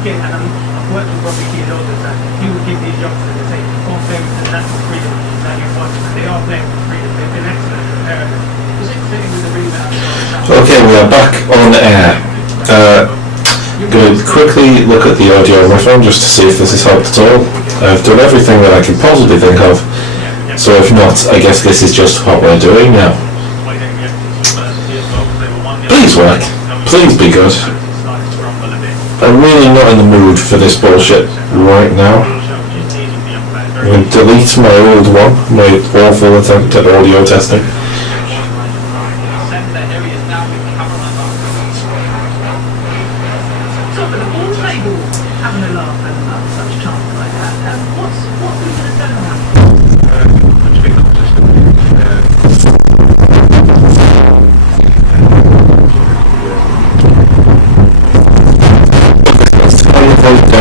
Okay, we are back on air. I'm going to quickly look at the audio on my phone just to see if this has helped at all. I've done everything that I can possibly think of, so if not, I guess this is just what we're doing now. Please work. Please be good. I'm really not in the mood for this bullshit right now. I'm going to delete my old one, my awful attempt at audio testing.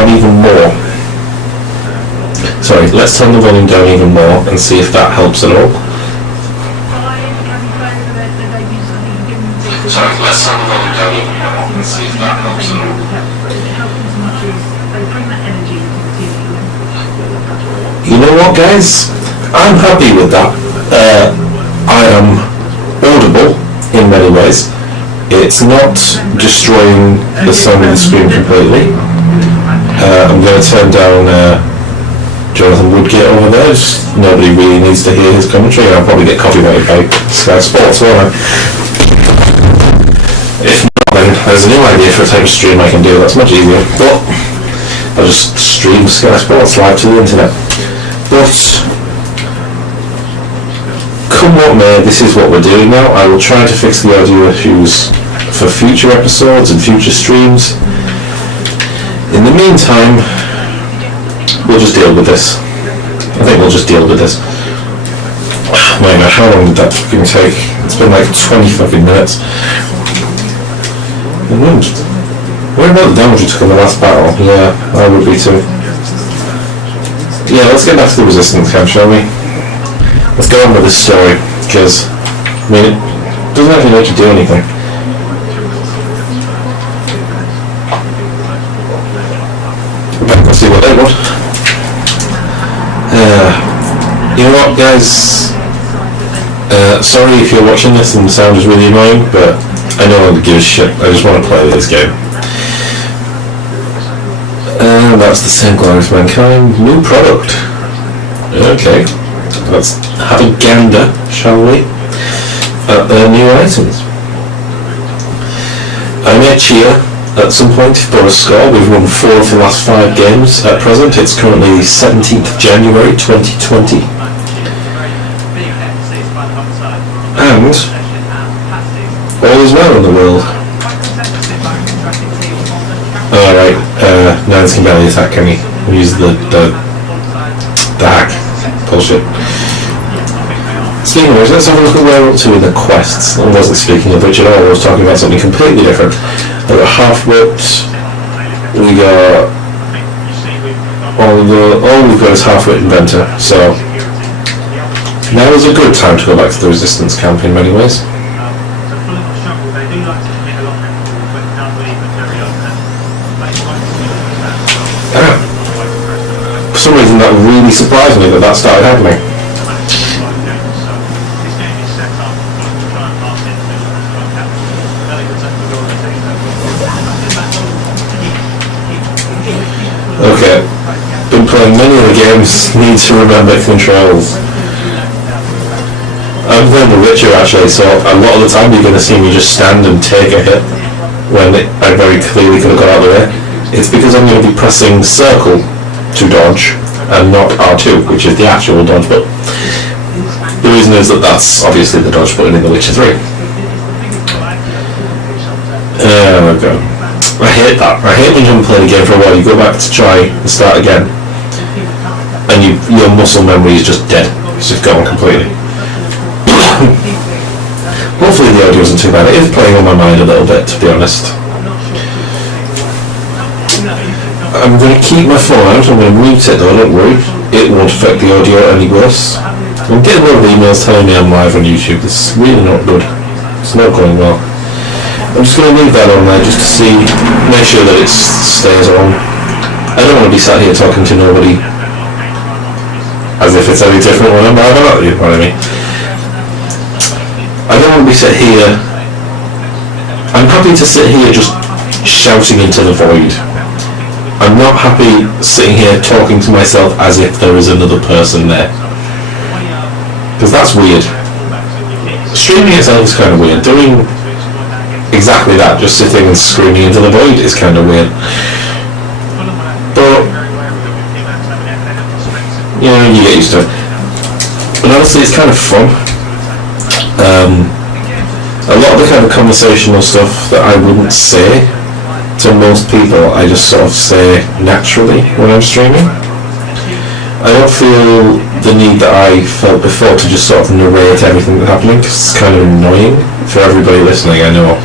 Even more. Sorry, let's turn the volume down even more and see if that helps at all. Sorry, let's turn the volume down even more and see if that helps at all. You know what, guys? I'm happy with that. I am audible in many ways. It's not destroying the sound of the screen completely. I'm going to turn down Jonathan Woodgate over there. Nobody really needs to hear his commentary, and I'll probably get copyrighted by Sky Sports, won't I? If not, then there's a new idea for a type of stream I can do. That's much easier. But I'll just stream Sky Sports live to the internet. But come what may, this is what we're doing now. I will try to fix the audio issues for future episodes and future streams. In the meantime, we'll just deal with this. I think we'll just deal with this. My God, how long did that fucking take? It's been like 20 fucking minutes. What about the damage you took in the last battle? Yeah, I would be too. Yeah, let's get back to the resistance camp, shall we? Let's go on with this story, because, I mean, it doesn't actually let you do anything. See what they want. You know what, guys? Sorry if you're watching this and the sound is really annoying, but I don't want to give a shit. I just want to play this game. And that's the same glorious mankind. New product. Okay. Let's have a gander, shall we? At the new items. I may cheer at some point for a score. We've won 4 of the last 5 games at present. It's currently 17th of January 2020. And all is well in the world. Alright, Nines can barely attack, can he? Use the hack. Bullshit. Speaking of which, let's have a look at where we're up to with the quests. I wasn't speaking of which at all, I was talking about something completely different. I got half-wit, we got all we've got is half-wit inventor, so now is a good time to go back to the resistance camp in many ways. For some reason that really surprised me that started happening. Okay, been playing many of the games, need to remember controls. I'm playing The Witcher actually, so a lot of the time you're going to see me just stand and take a hit when I very clearly could have got out of the way. It's because I'm going to be pressing circle to dodge and not R2, which is the actual dodge button. The reason is that that's obviously the dodge button in The Witcher 3. Oh my god. I hate that. I hate when you haven't played a game for a while, you go back to try and start again, and your muscle memory is just dead. It's just gone completely. Hopefully the audio isn't too bad. It is playing on my mind a little bit, to be honest. I'm going to keep my phone out, I'm going to mute it though, don't worry. It won't affect the audio any worse. I'm getting a lot of emails telling me I'm live on YouTube. This is really not good. It's not going well. I'm just going to leave that on there just to make sure that it stays on. I don't want to be sat here talking to nobody as if it's any different when I'm about, you know what I mean? I don't want to be sat here. I'm happy to sit here just shouting into the void. I'm not happy sitting here talking to myself as if there is another person there. Because that's weird. Streaming itself is kind of weird. Doing exactly that, just sitting and screaming into the void, is kind of weird. But, you know, you get used to it. And honestly, it's kind of fun. A lot of the kind of conversational stuff that I wouldn't say to most people, I just sort of say naturally when I'm streaming. I don't feel the need that I felt before to just sort of narrate everything that's happening, because it's kind of annoying for everybody listening, I know.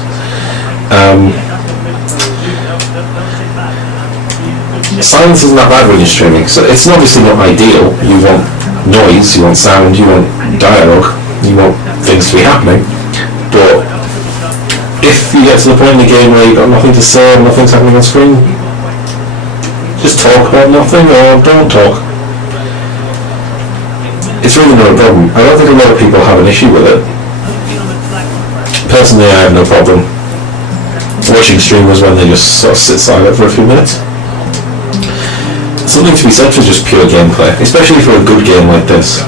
Silence isn't that bad when you're streaming, so it's obviously not ideal. You want noise, you want sound, you want dialogue, you want things to be happening, but if you get to the point in the game where you've got nothing to say and nothing's happening on screen, just talk about nothing or don't talk. It's really not a problem. I don't think a lot of people have an issue with it. Personally, I have no problem watching streamers when they just sort of sit silent for a few minutes. Something to be said for just pure gameplay, especially for a good game like this.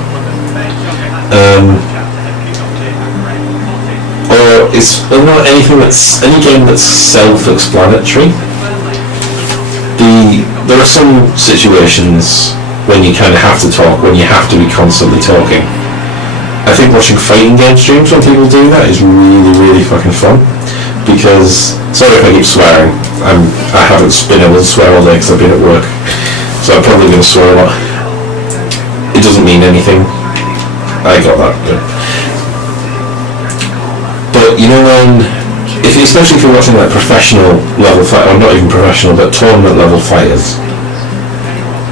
Or it's not anything that's any game that's self-explanatory. There are some situations when you kind of have to talk, when you have to be constantly talking. I think watching fighting game streams when people do that is really, really fucking fun. Because, sorry if I keep swearing, I haven't been able to swear all day because I've been at work, so I'm probably going to swear a lot. It doesn't mean anything. I got that. But you know when, especially if you're watching like professional level fight, or not even professional, but tournament level fighters,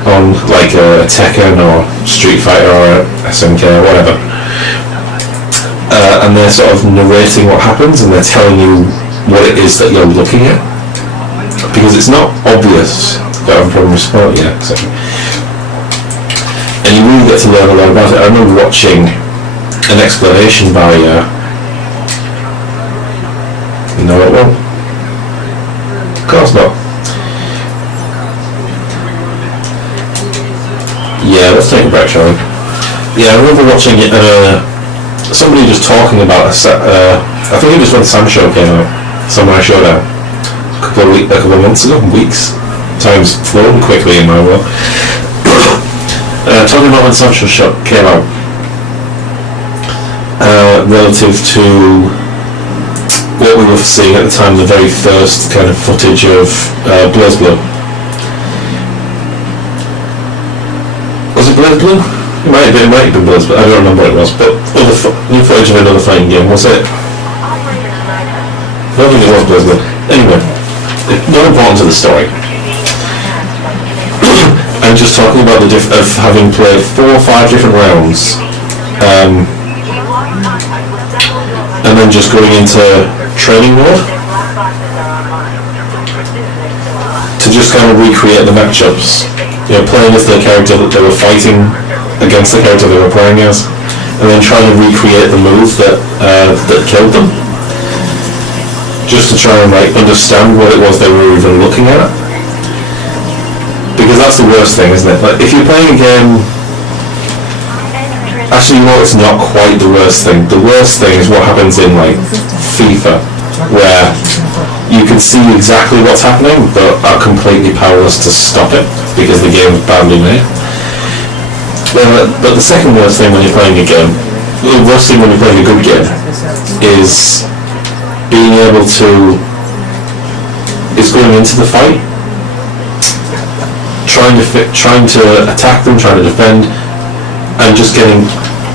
on like a Tekken or Street Fighter or a SNK or whatever, and they're sort of narrating what happens and they're telling you what it is that you're looking at, because it's not obvious. I haven't probably responded yet, so. And you really get to learn a lot about it. I remember watching an explanation by no, it won't. Of course not. Yeah, let's take a break, shall we? Yeah, I remember watching it, somebody just talking about I think it was when Sam Show came out, Samurai Showdown, a couple of months ago, weeks. Time's flown quickly in my world. Talking about when Sam Show came out, relative to what we were seeing at the time, the very first kind of footage of BlazBlue. Was it BlazBlue? It might have been BlazBlue, I don't remember what it was, but new footage of another fighting game, was it? I don't think it was BlazBlue. Anyway, not important to the story. I'm just talking about the of having played 4 or 5 different rounds, and then just going into training mode to just kind of recreate the matchups, you know, playing as the character that they were fighting against the character they were playing as, and then trying to recreate the move that killed them, just to try and like understand what it was they were even looking at. Because that's the worst thing, isn't it? Like if you're playing a game, actually, you know, it's not quite the worst thing. The worst thing is what happens in like FIFA, where you can see exactly what's happening but are completely powerless to stop it because the game is badly made. But the second worst thing when you're playing a game, the worst thing when you're playing a good game, is being able to, is going into the fight, trying to attack them, trying to defend, and just getting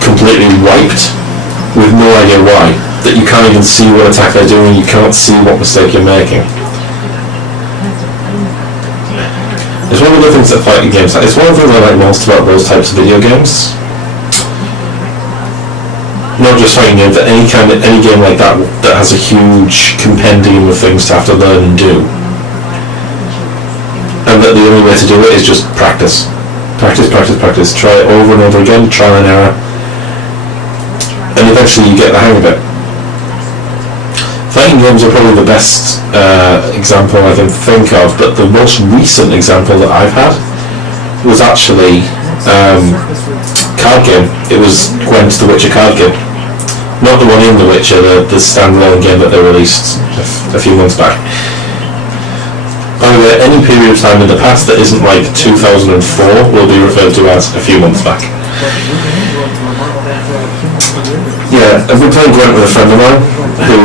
completely wiped with no idea why. That you can't even see what attack they're doing, you can't see what mistake you're making. It's one of the things that fighting games, it's one of the things I like most about those types of video games. Not just fighting games, but any game like that that has a huge compendium of things to have to learn and do. and that the only way to do it is just practice. Practice, try it over and over again, trial and error, and eventually you get the hang of it. Fighting games are probably the best example I can think of, but the most recent example that I've had was actually card game. It was Gwent's The Witcher card game. Not the one in The Witcher, the standalone game that they released a few months back. By the way, any period of time in the past that isn't like 2004 will be referred to as a few months back. Yeah, I've been playing Gwent with a friend of mine who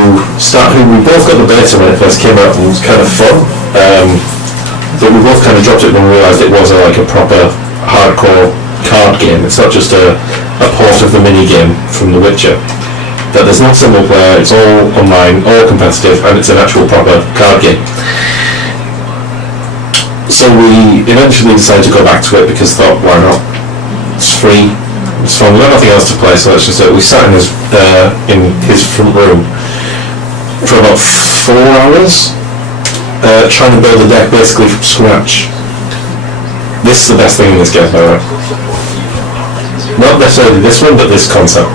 we both got the beta when it first came out, and it was kind of fun. But we both kind of dropped it when we realised it was like a proper hardcore card game. It's not just a port of the mini game from The Witcher. That there's not single player, it's all online, all competitive, and it's an actual proper card game. So we eventually decided to go back to it because thought, why not? It's free, it's fun, we've got nothing else to play, so let's just do it. We sat in his front room for about 4 hours trying to build a deck basically from scratch. This is the best thing in this game, by the way. Not necessarily this one, but this concept.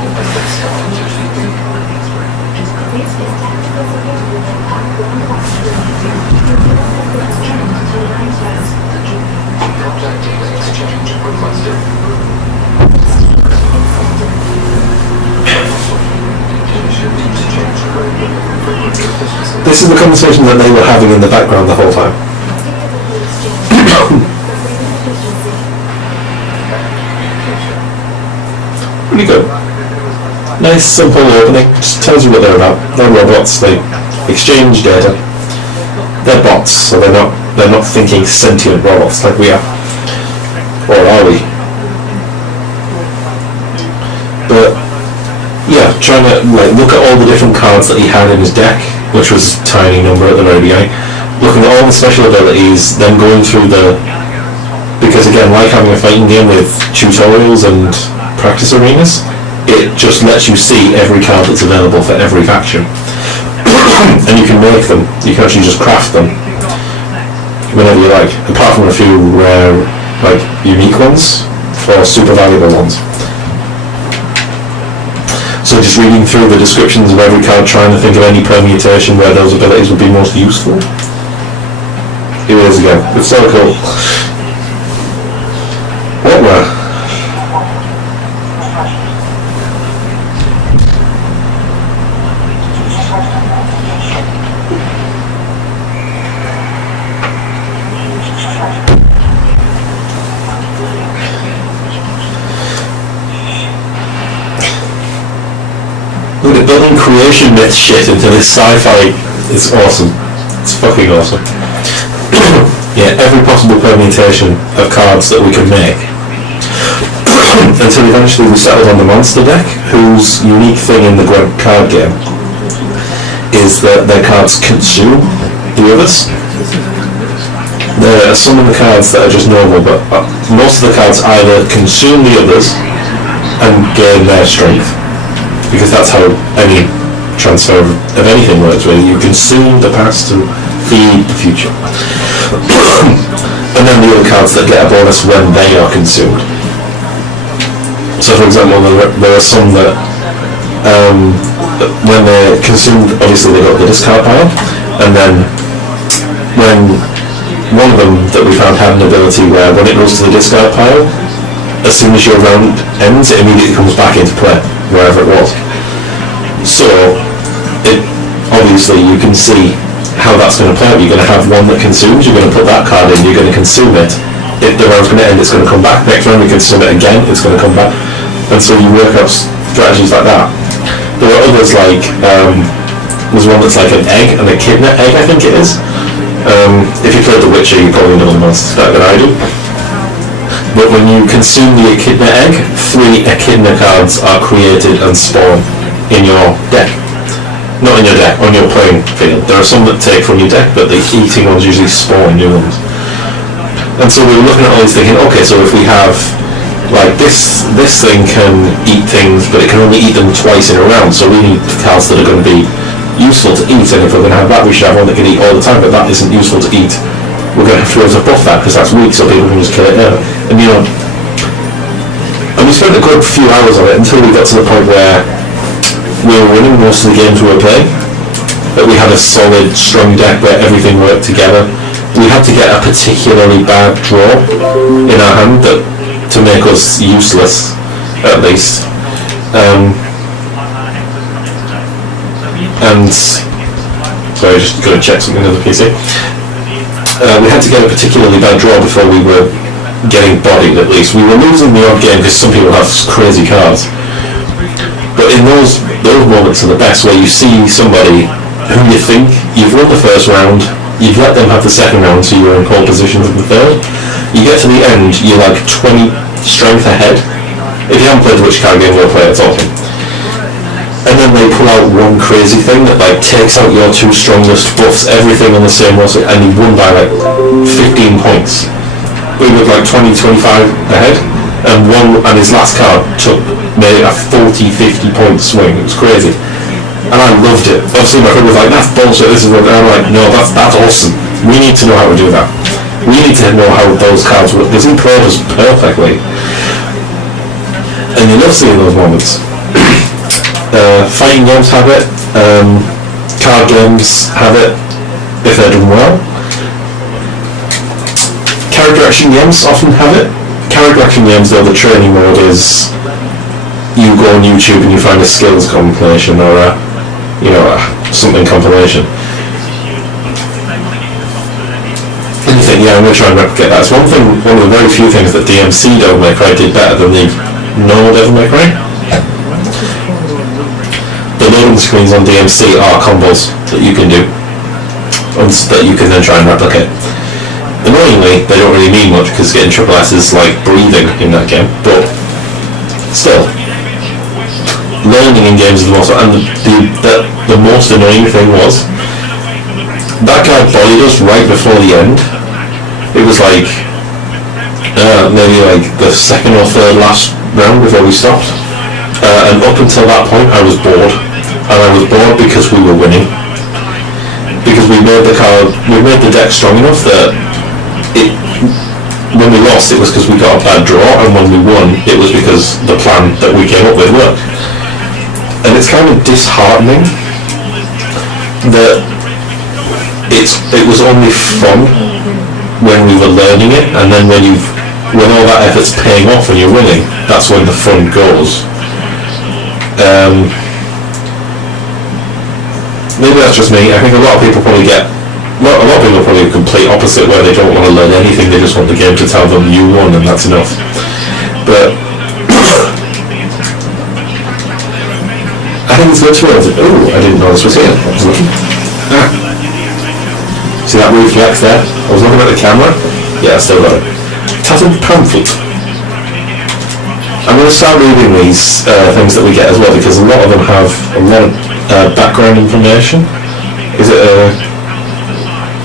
This is the conversation that they were having in the background the whole time. Pretty good. Nice, simple opening. Just tells you what they're about. They're robots. They exchange data. They're bots, so they're not thinking sentient robots like we are. Or are we? But yeah, trying to look at all the different cards that he had in his deck, which was a tiny number at the very beginning, looking at all the special abilities, then going through because again, like having a fighting game with tutorials and practice arenas, it just lets you see every card that's available for every faction. And you can make them, you can actually just craft them whenever you like, apart from a few rare, unique ones, or super valuable ones. So just reading through the descriptions of every card, trying to think of any permutation where those abilities would be most useful. Here it is again. It's so cool. What were? Look at building creation myth shit into this sci-fi. It's awesome. It's fucking awesome. Yeah, every possible permutation of cards that we could make. Until eventually we settled on the monster deck, whose unique thing in the Gwent card game is that their cards consume the others. There are some of the cards that are just normal, but most of the cards either consume the others and gain their strength. Because that's how any transfer of anything works, really. You consume the past to feed the future. And then the other cards that get a bonus when they are consumed. So for example, there are some that when they're consumed, obviously they go to the discard pile, and then when one of them that we found had an ability where when it goes to the discard pile, as soon as your round ends, it immediately comes back into play, wherever it was. So, obviously you can see how that's going to play out. You're going to have one that consumes, you're going to put that card in, you're going to consume it. If the round's going to end, it's going to come back. Next round you consume it again, it's going to come back. And so you work out strategies like that. There are others like, there's one that's like an egg, an echidna egg I think it is. If you played The Witcher, you probably know the monsters better than I do. But when you consume the echidna egg, 3 echidna cards are created and spawn in your deck. Not in your deck, on your playing field. There are some that take from your deck, but the eating ones usually spawn new ones. And so we were looking at all these thinking, okay, so if we have, this thing can eat things, but it can only eat them twice in a round, so we need cards that are going to be useful to eat, and if we're going to have that, we should have one that can eat all the time, but that isn't useful to eat we're going to have to be able to buff that because that's weak, so people can just kill it now. And you know, and we spent a good few hours on it until we got to the point where we were winning most of the games we were playing. That we had a solid, strong deck where everything worked together. We had to get a particularly bad draw in our hand to make us useless, at least. And sorry, just going to check something on the PC. We had to get a particularly bad draw before we were getting bodied. At least we were losing the odd game because some people have crazy cards. But in those moments are the best, where you see somebody who you think you've won the first round, you've let them have the second round, so you're in pole position for the third. You get to the end, you're like 20 strength ahead. If you haven't played which card game we'll play, it's awesome. And then they pull out one crazy thing that like takes out your two strongest, buffs everything on the same roll, and you won by like 15 points. We were like 20, 25 ahead, and his last card made a 40-50 point swing. It was crazy. And I loved it. Obviously my friend was like, that's bullshit, this is what, and I'm like, no, that's awesome. We need to know how to do that. We need to know how those cards work, because he played us perfectly. And you love seeing those moments. Fighting games have it, card games have it, if they're done well. Character action games often have it. Character action games, though, the training mode is you go on YouTube and you find a skills compilation or a something compilation. And you think, yeah, I'm going to try and replicate that. It's one of the very few things that DMC Devil May Cry did better than the normal Devil May Cry. The loading screens on DMC are combos that you can do, that you can then try and replicate. Annoyingly, they don't really mean much because getting triple S is like breathing in that game, but still. Learning in games is the most, and the most annoying thing was that guy bodied us right before the end. It was like maybe like the second or third last round before we stopped, and up until that point I was bored, and I was bored because we were winning, because we made the deck strong enough that when we lost it was because we got a bad draw, and when we won it was because the plan that we came up with worked. And it's kind of disheartening that it was only fun when we were learning it, and then when all that effort's paying off and you're winning, that's when the fun goes. Maybe that's just me. I think a lot of people probably are the complete opposite, where they don't want to learn anything, they just want the game to tell them you won and that's enough. But I think it's good to be able to... Ooh, I didn't know this was here. I was looking. See that reflex there? I was looking at the camera. Yeah, I still got it. Tattered pamphlet. I'm going to start reading these things that we get as well, because a lot of them have a lot of background information. Is it a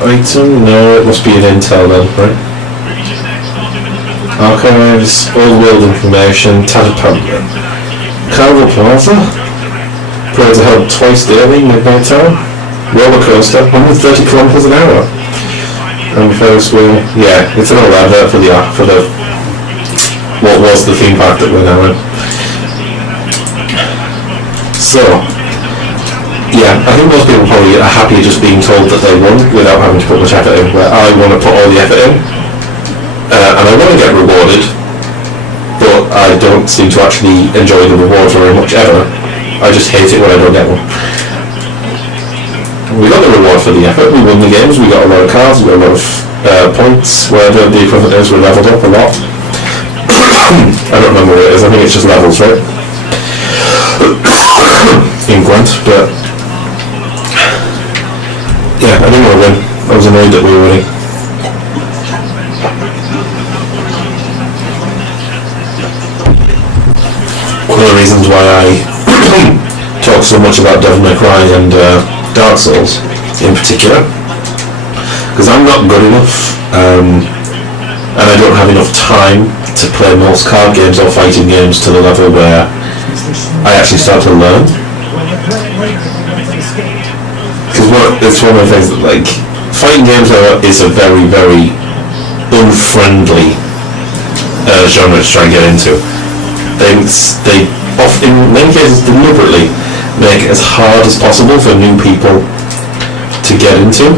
item? No, it must be an intel then, right? Archives, old world information, tattered pamphlet. Carnival Plaza? Parades are held twice daily, midnight time. Roller coaster, 130 kilometers an hour. And Ferris wheel, yeah, it's an old advert for the what was the theme park that we're now in. So, yeah, I think most people probably are happy just being told that they won without having to put much effort in, where I want to put all the effort in, and I want to get rewarded, but I don't seem to actually enjoy the reward very much ever. I just hate it when I don't get one. We got the reward for the effort, we won the games, we got a lot of cards, we got a lot of points, wherever the equivalent is, we leveled up a lot. I don't remember what it is, I think it's just levels, right? In Gwent, but yeah, I didn't want to win. I was annoyed that we were winning. One of the reasons why I talk so much about Devil May Cry and Dark Souls in particular, because I'm not good enough, and I don't have enough time to play most card games or fighting games to the level where I actually start to learn. Because it's one of the things that, like, fighting games is a very, very unfriendly genre to try and get into. They often, in many cases, deliberately make it as hard as possible for new people to get into.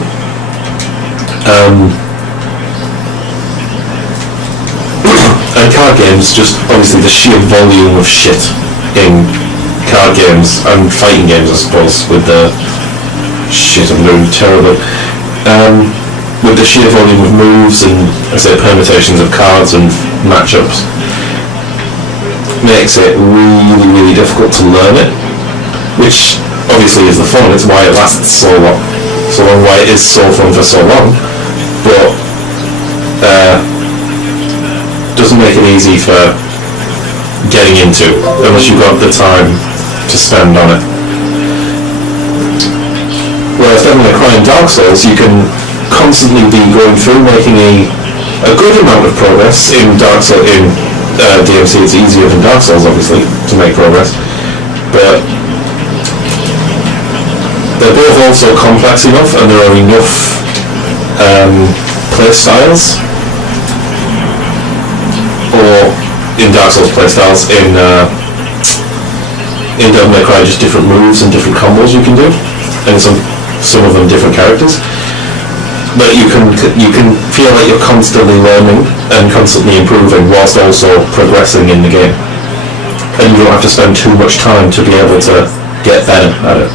And card games, just obviously the sheer volume of shit in card games and fighting games, I suppose, with the shit I'm doing terribly. With the sheer volume of moves and, I say, permutations of cards and matchups, makes it really, really difficult to learn it, which obviously is the fun. It's why it lasts so long, why it is so fun for so long, but doesn't make it easy for getting into unless you've got the time to spend on it. Whereas Devil May Cry and Dark Souls, you can constantly be going through, making a good amount of progress. In DMC it's easier than Dark Souls, obviously, to make progress, but they're both also complex enough, and there are enough play styles, or in Dark Souls play styles, in Devil May Cry just different moves and different combos you can do, and some of them different characters. But you can feel like you're constantly learning and constantly improving whilst also progressing in the game. And you don't have to spend too much time to be able to get better at it.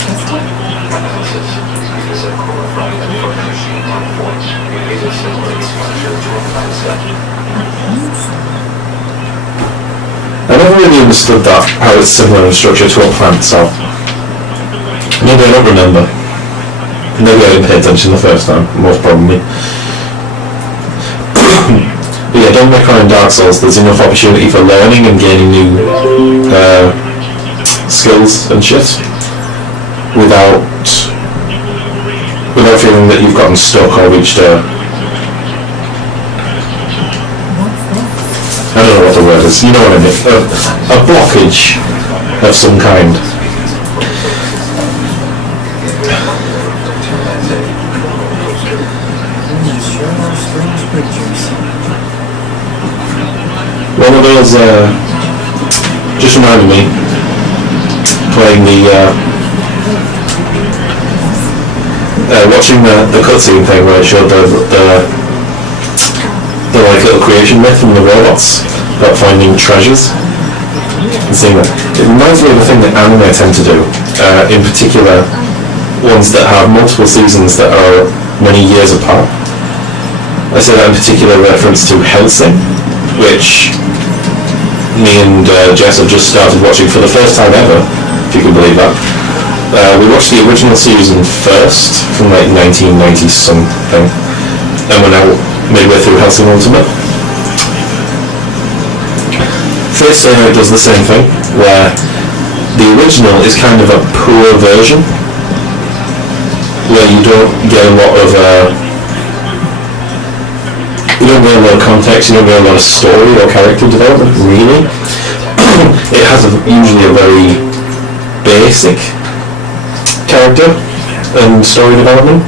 I never really understood that, how it's similar in structure to a plant cell. Maybe I don't remember. Maybe I didn't pay attention the first time, most probably. But yeah, Devil May Cry and Dark Souls, there's enough opportunity for learning and gaining new skills and shit without feeling that you've gotten stuck or reached I don't know what the word is, you know what I mean, a blockage of some kind. One of those just reminded me, playing watching the cutscene thing where it showed the like little creation myth from the robots about finding treasures and seeing that. It reminds me of a thing that anime tend to do, in particular ones that have multiple seasons that are many years apart. I say that in particular reference to Hellsing, which me and Jess have just started watching for the first time ever, if you can believe that. We watched the original season first, from like 1990 something, and we're now midway through Hellsing Ultimate. Fate Stay Night does the same thing, where the original is kind of a poor version, where you don't get a lot of you don't get a lot of context, you don't get a lot of story or character development, really. It has usually a very basic character and story development.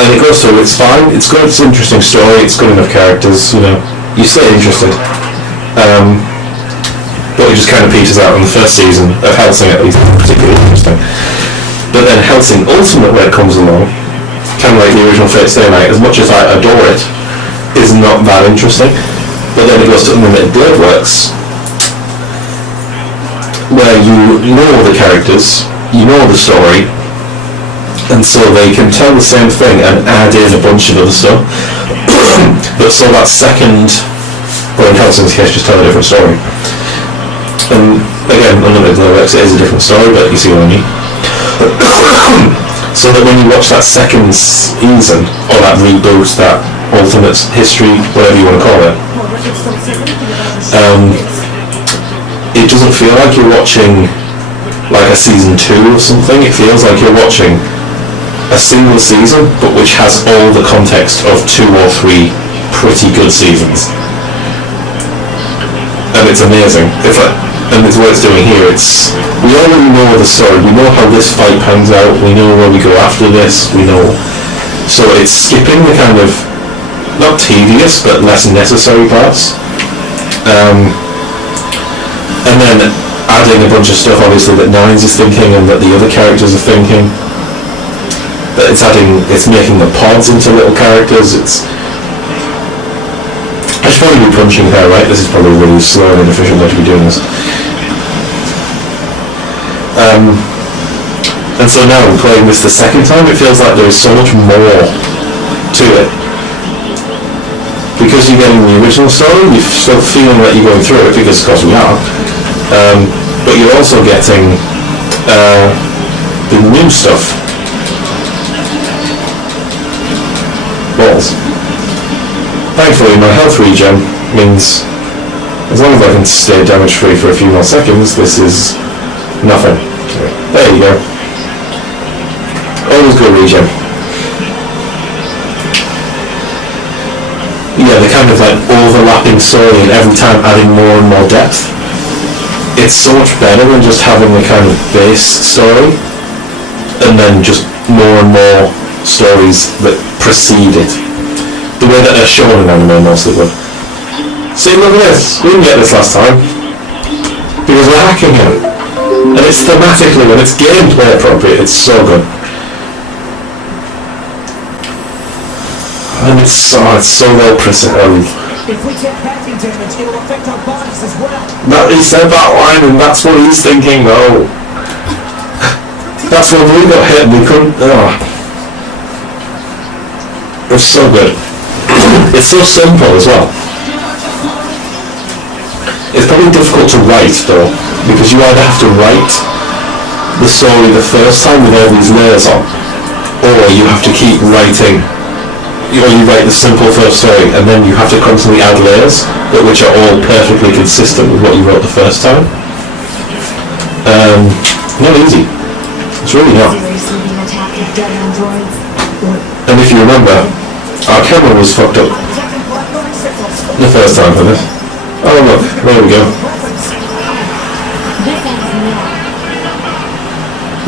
And it goes through, it's fine, it's good, it's an interesting story, it's good enough characters, you know, you stay interested. But it just kind of peters out in the first season of Hellsing, at least, particularly interesting. But then Hellsing Ultimate, where it comes along, kind of like the original Fate Stay Night, as much as I adore it, is not that interesting. But then it goes to Unlimited Blade Works, where you know the characters, you know the story, and so they can tell the same thing and add in a bunch of other stuff. But so that second, or in Hellsing's case, just tell a different story. And again, Unlimited Blade Works, it is a different story, but you see what I mean. So that when you watch that second season, or that reboot, that Ultimate History, whatever you want to call it, it doesn't feel like you're watching like a season 2 or something. It feels like you're watching a single season, but which has all the context of 2 or 3 pretty good seasons. And it's amazing. It's like, and it's what it's doing here. We already know the story. We know how this fight pans out. We know where we go after this. We know. So it's skipping the kind of not tedious but less necessary parts, and then adding a bunch of stuff obviously that Nines is thinking and that the other characters are thinking. But it's making the pods into little characters. I should probably be punching her, right? This is probably a really slow and inefficient way to be doing this. And so now, playing this the second time, it feels like there is so much more to it. Because you're getting the original story, you're still feeling like you're going through it, because of course we are. But you're also getting the new stuff. Balls. Thankfully, my health regen means as long as I can stay damage free for a few more seconds, this is nothing. There you go. Always good regen. Yeah, the kind of like overlapping story and every time adding more and more depth. It's so much better than just having the kind of base story and then just more and more stories that precede it. The way that they're shown in anime mostly would. See, look at this. We didn't get this last time. Because we're hacking it. And it's thematically, when it's gameplay appropriate, it's so good. And it's so well preserved. If we take hacking damage, it will affect our bodies as well. That he said that line, and that's what he's thinking, though. That's when we got hit and we couldn't. It's so good. It's so simple as well. It's probably difficult to write though, because you either have to write the story the first time with all these layers on, or you have to keep writing. You write the simple first story, and then you have to constantly add layers, but which are all perfectly consistent with what you wrote the first time. Not easy. It's really not. And if you remember, our camera was fucked up the first time for this. Oh look, there we go.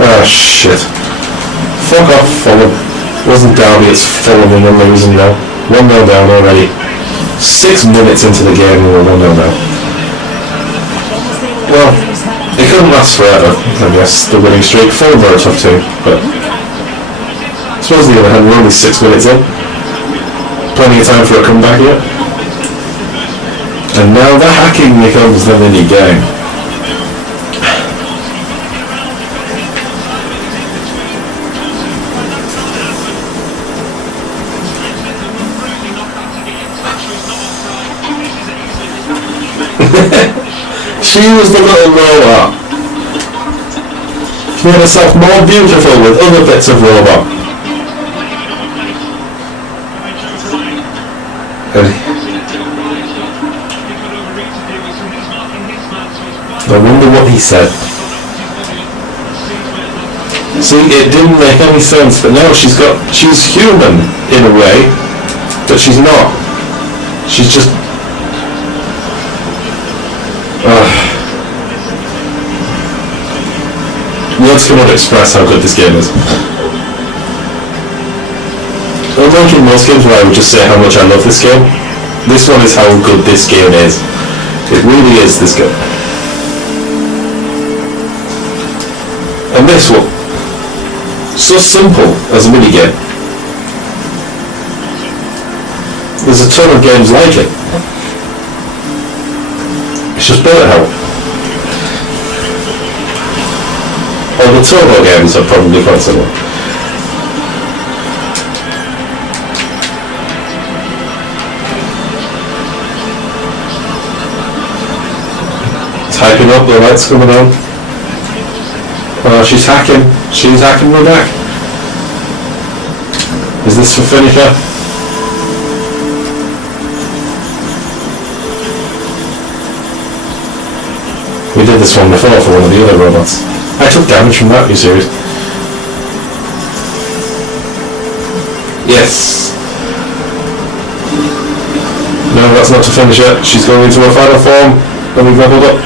Ah shit. Fuck off, Fulham. Wasn't Derby, it's Fulham and we're losing now. 1-0 down already. 6 minutes into the game and we're 1-0 down. Well, it couldn't last forever, I guess, the winning streak. Fulham are a tough team, but I suppose on the other hand, we're only 6 minutes in. Plenty of time for a comeback yet. And now the hacking becomes the mini game. She was the little robot. She made herself more beautiful with other bits of robot. I wonder what he said. See, it didn't make any sense, but now she's human in a way, but she's not. She's just words cannot express how good this game is. Unlike in most games where I would just say how much I love this game, this one is how good this game is. It really is this good. And this one, so simple as a minigame. There's a ton of games like it. It's just bullet hell. Or the turbo games are probably quite similar. Typing up, the lights coming on. Oh, she's hacking. She's hacking me back. Is this for finisher? We did this one before for one of the other robots. I took damage from that, are you serious? Yes. No, that's not to finish it. She's going into her final form, and we've leveled up.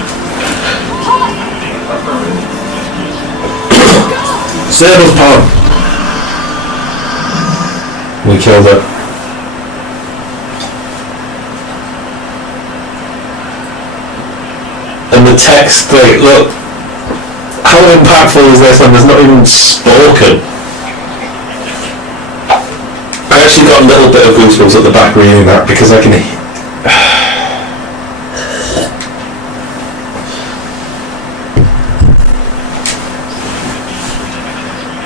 Stables Pond. We killed it. And the text, like, look, how impactful is this when there's not even spoken? I actually got a little bit of goosebumps at the back reading that because I can...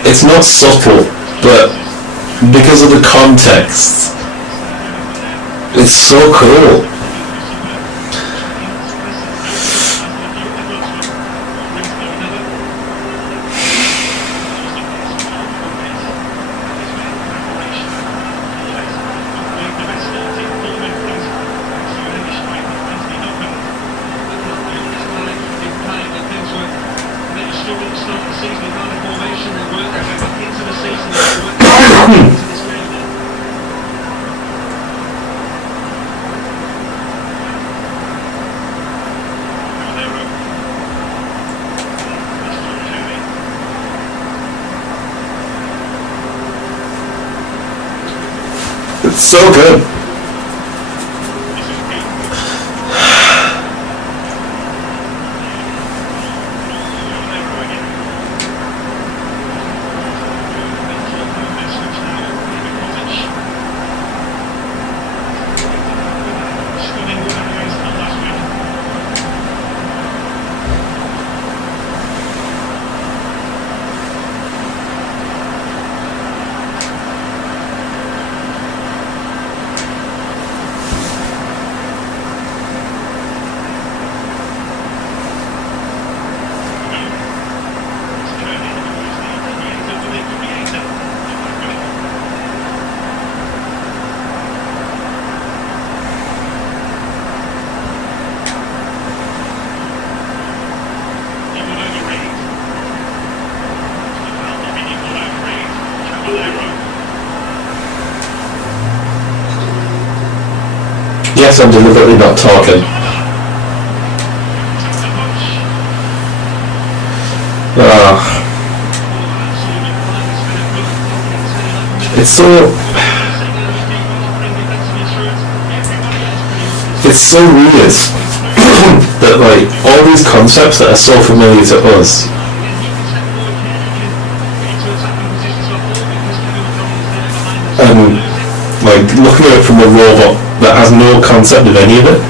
It's not subtle, but because of the context, it's so cool. It's so good. Yes, I'm deliberately not talking. It's so weird that like all these concepts that are so familiar to us and like looking at it from a robot that has no concept of any of it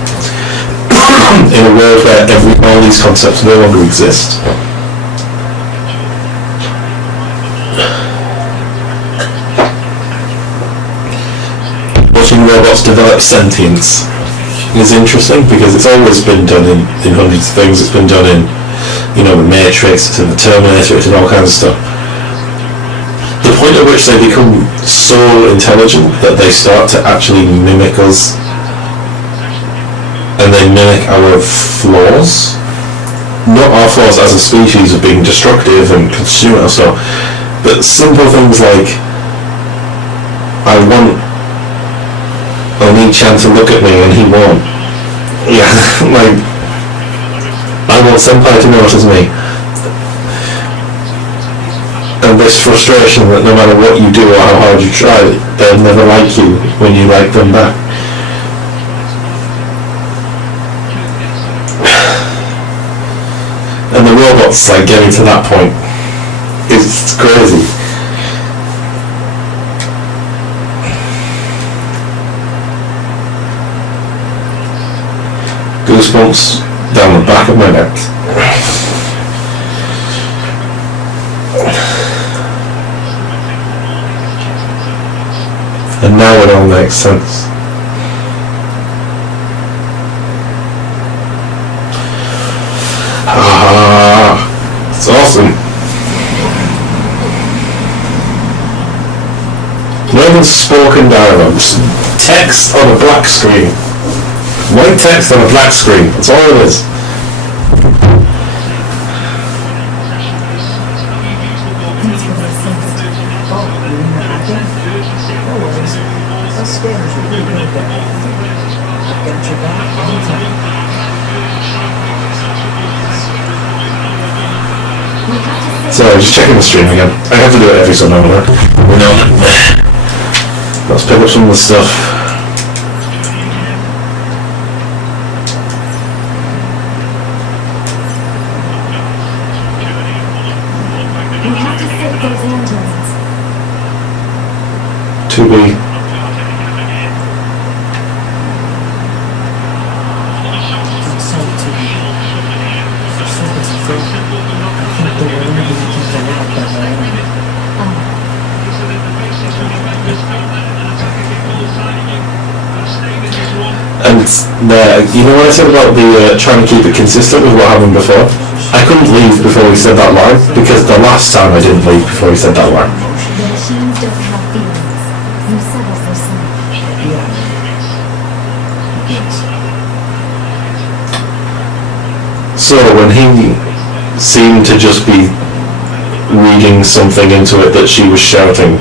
in a world where all these concepts no longer exist. Watching robots develop sentience is interesting because it's always been done in hundreds of things. It's been done in, you know, the Matrix, it's in the Terminator, it's in all kinds of stuff. The point at which they become so intelligent that they start to actually mimic us and they mimic our flaws. Not our flaws as a species of being destructive and consuming ourselves, but simple things like I need Chan to look at me and he won't. Yeah, like I want Senpai to notice me. And this frustration that no matter what you do or how hard you try, they'll never like you when you like them back. And the robots like getting to that point, it's crazy. Goosebumps down the back of my neck. And now it all makes sense. It's awesome. Not even spoken dialogues. Text on a black screen. White text on a black screen. That's all it is. Sorry, just checking the stream again. I have to do it every so now and then. Let's pick up some of the stuff. We have to save those engines. To be. And you know what I said about the trying to keep it consistent with what happened before? I couldn't leave before he said that line, because the last time I didn't leave before he said that line. The machines don't have feelings. You said as their son. So when he seemed to just be reading something into it that she was shouting,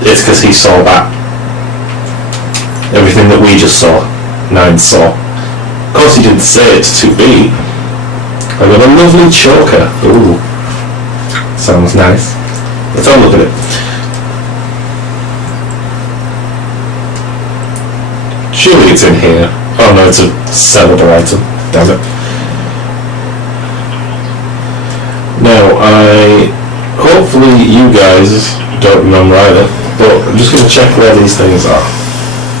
it's because he saw that. Everything that we just saw, Nine saw. Of course he didn't say it to be. I got a lovely choker. Ooh. Sounds nice. Let's have a look at it. Surely it's in here. Oh no, it's a sellable item. Damn it. Now, hopefully you guys don't remember either, but I'm just going to check where these things are.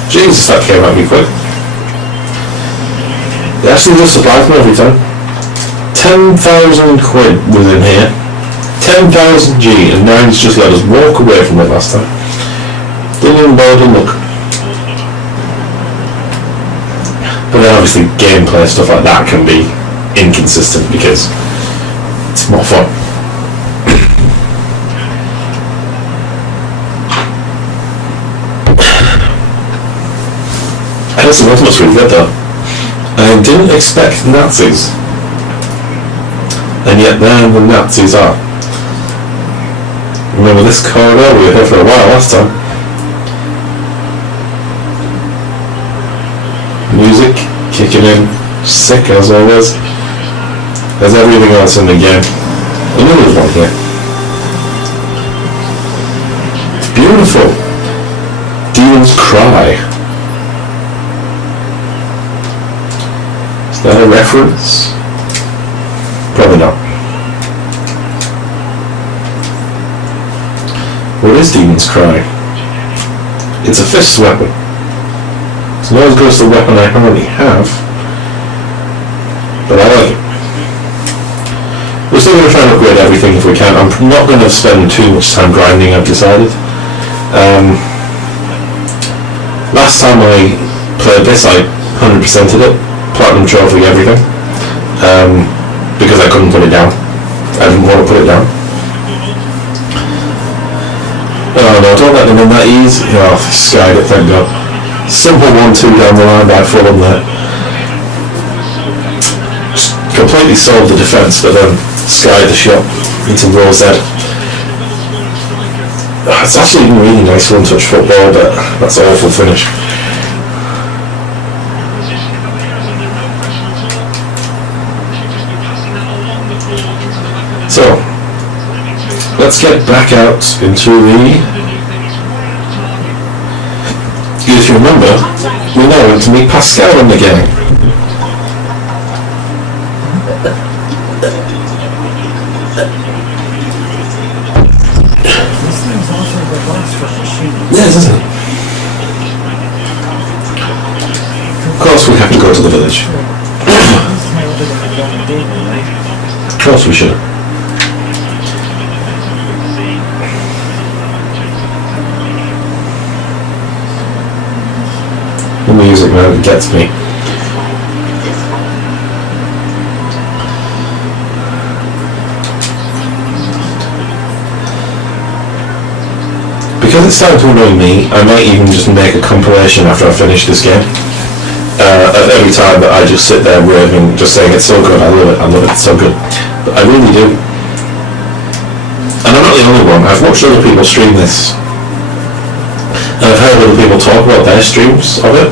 Jesus, that came at me quick. They actually just supplied me every time. 10,000 quid was in here. 10,000 G, and Nine's just let us walk away from it last time. Didn't even bother to look. But then obviously gameplay, stuff like that can be inconsistent because it's more fun. I guess the weapon was really good though. I didn't expect Nazis. And yet there the Nazis are. Remember this corridor? We were here for a while last time. Music kicking in, sick as always. There's everything else in the game. And then there's one here. It's beautiful. Demons Cry. Is that a reference? Probably not. What is Demon's Cry? It's a fist weapon. It's not as good as the weapon I already have, but I like it. We're still going to try and upgrade everything if we can. I'm not going to spend too much time grinding, I've decided. Last time I played this, I 100%ed it. Platinum trophy, everything. Because I couldn't put it down. I didn't want to put it down. Oh no, don't let them in that easy. Oh, they skied it, thank God. Simple 1-2 down the line by Fulham there. Just completely solved the defence, but then skied the shot into Rose head. Oh, it's actually been really nice one-touch football, but that's an awful finish. So, let's get back out into the... If you remember, we now went to meet Pascal in the game. Yes, isn't it? Of course we have to go to the village. Of course we should. The music now gets me. Because it's starting to annoy me, I might even just make a compilation after I finish this game. Every time that I just sit there raving, just saying it's so good, I love it, it's so good. But I really do. And I'm not the only one, I've watched other people stream this. And I've heard other people talk about their streams of it,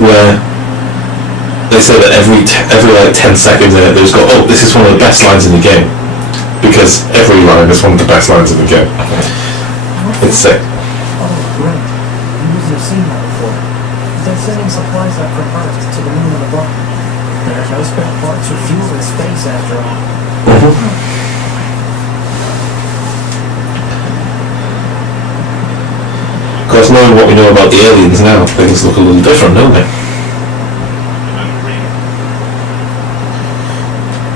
where they say that every like 10 seconds in it, there's got, oh, this is one of the best lines in the game, because every line is one of the best lines in the game. It's sick. Oh, great. You must have seen that before. They're sending supplies up from Earth to the moon and above. There's no spare parts or fuel in space after all. Of course, knowing what we know about the aliens now, things look a little different, don't they?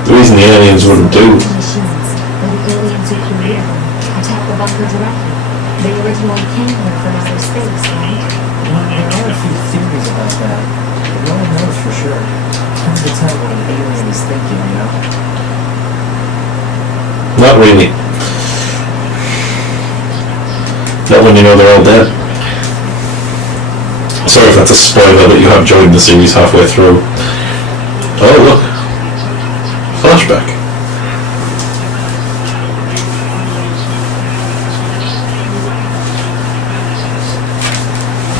The reason the aliens wouldn't do... Machines, or the aliens who created them, attack the bunker directly. They originally came here from outer space, right? Well, there are a few theories about that. But no one knows for sure. Hard to tell what an alien is thinking, you know? Not really. Not when you know they're all dead. Sorry if that's a spoiler, but you have joined the series halfway through. Oh, look. Flashback.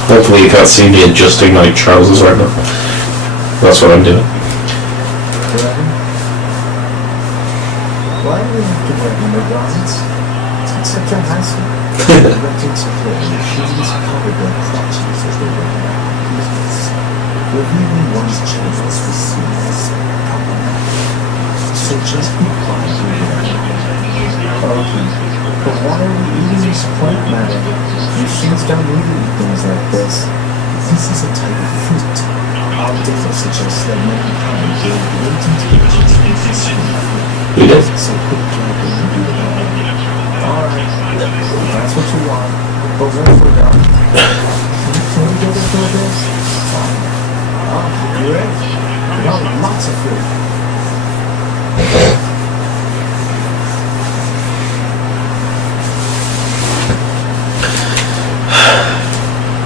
Hopefully you can't see me adjusting my trousers right now. That's what I'm doing. Why do we have to wear undergarments? It's such a hassle. Renting support machines covered their crotches as they were pieces. Reviewing one's channels was seen as problematic. So just be quiet and okay. But why are we eating this plant matter? Machines don't need to eat things like this. This is a type of fruit. Our data suggests that mankind gave great intelligence to this food. We did. So quick jumping and do it all. Alright, that's what you want. But once we're done, can we get it for this? Fine. Oh, you ready? We got lots of food.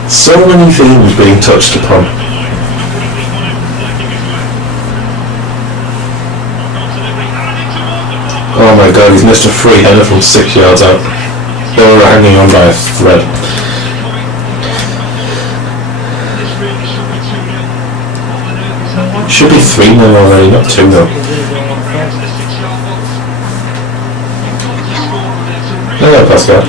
So many themes being touched upon. Oh my god, he's missed a free header from 6 yards out. They were hanging on by a thread. Should be 3 now already, not 2 though. Hello, Pascal.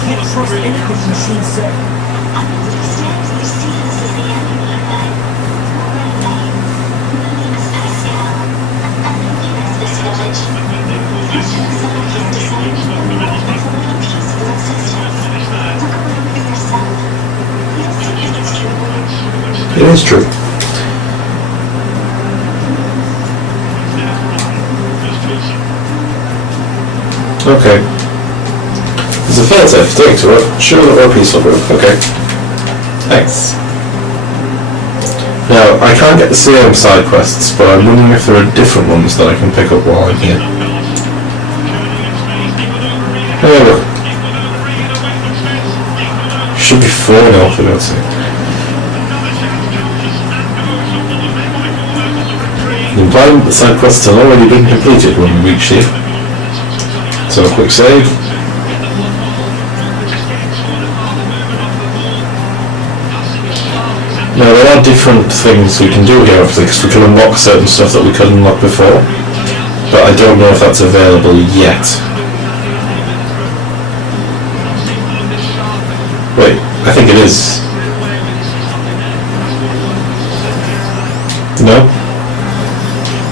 Can't trust anything machines say. It is true. Okay. There's a failsafe thing to it. Sure that we're a peaceful group. Okay. Thanks. Now, I can't get the CM side quests, but I'm wondering if there are different ones that I can pick up while I'm here. Hey, look. Should be 4-0 for God's sake. Implying that the side quests have already been completed when we reach here. So a quick save. Now there are different things we can do here, obviously, because we can unlock certain stuff that we couldn't unlock before, but I don't know if that's available yet. Wait, I think it is. No?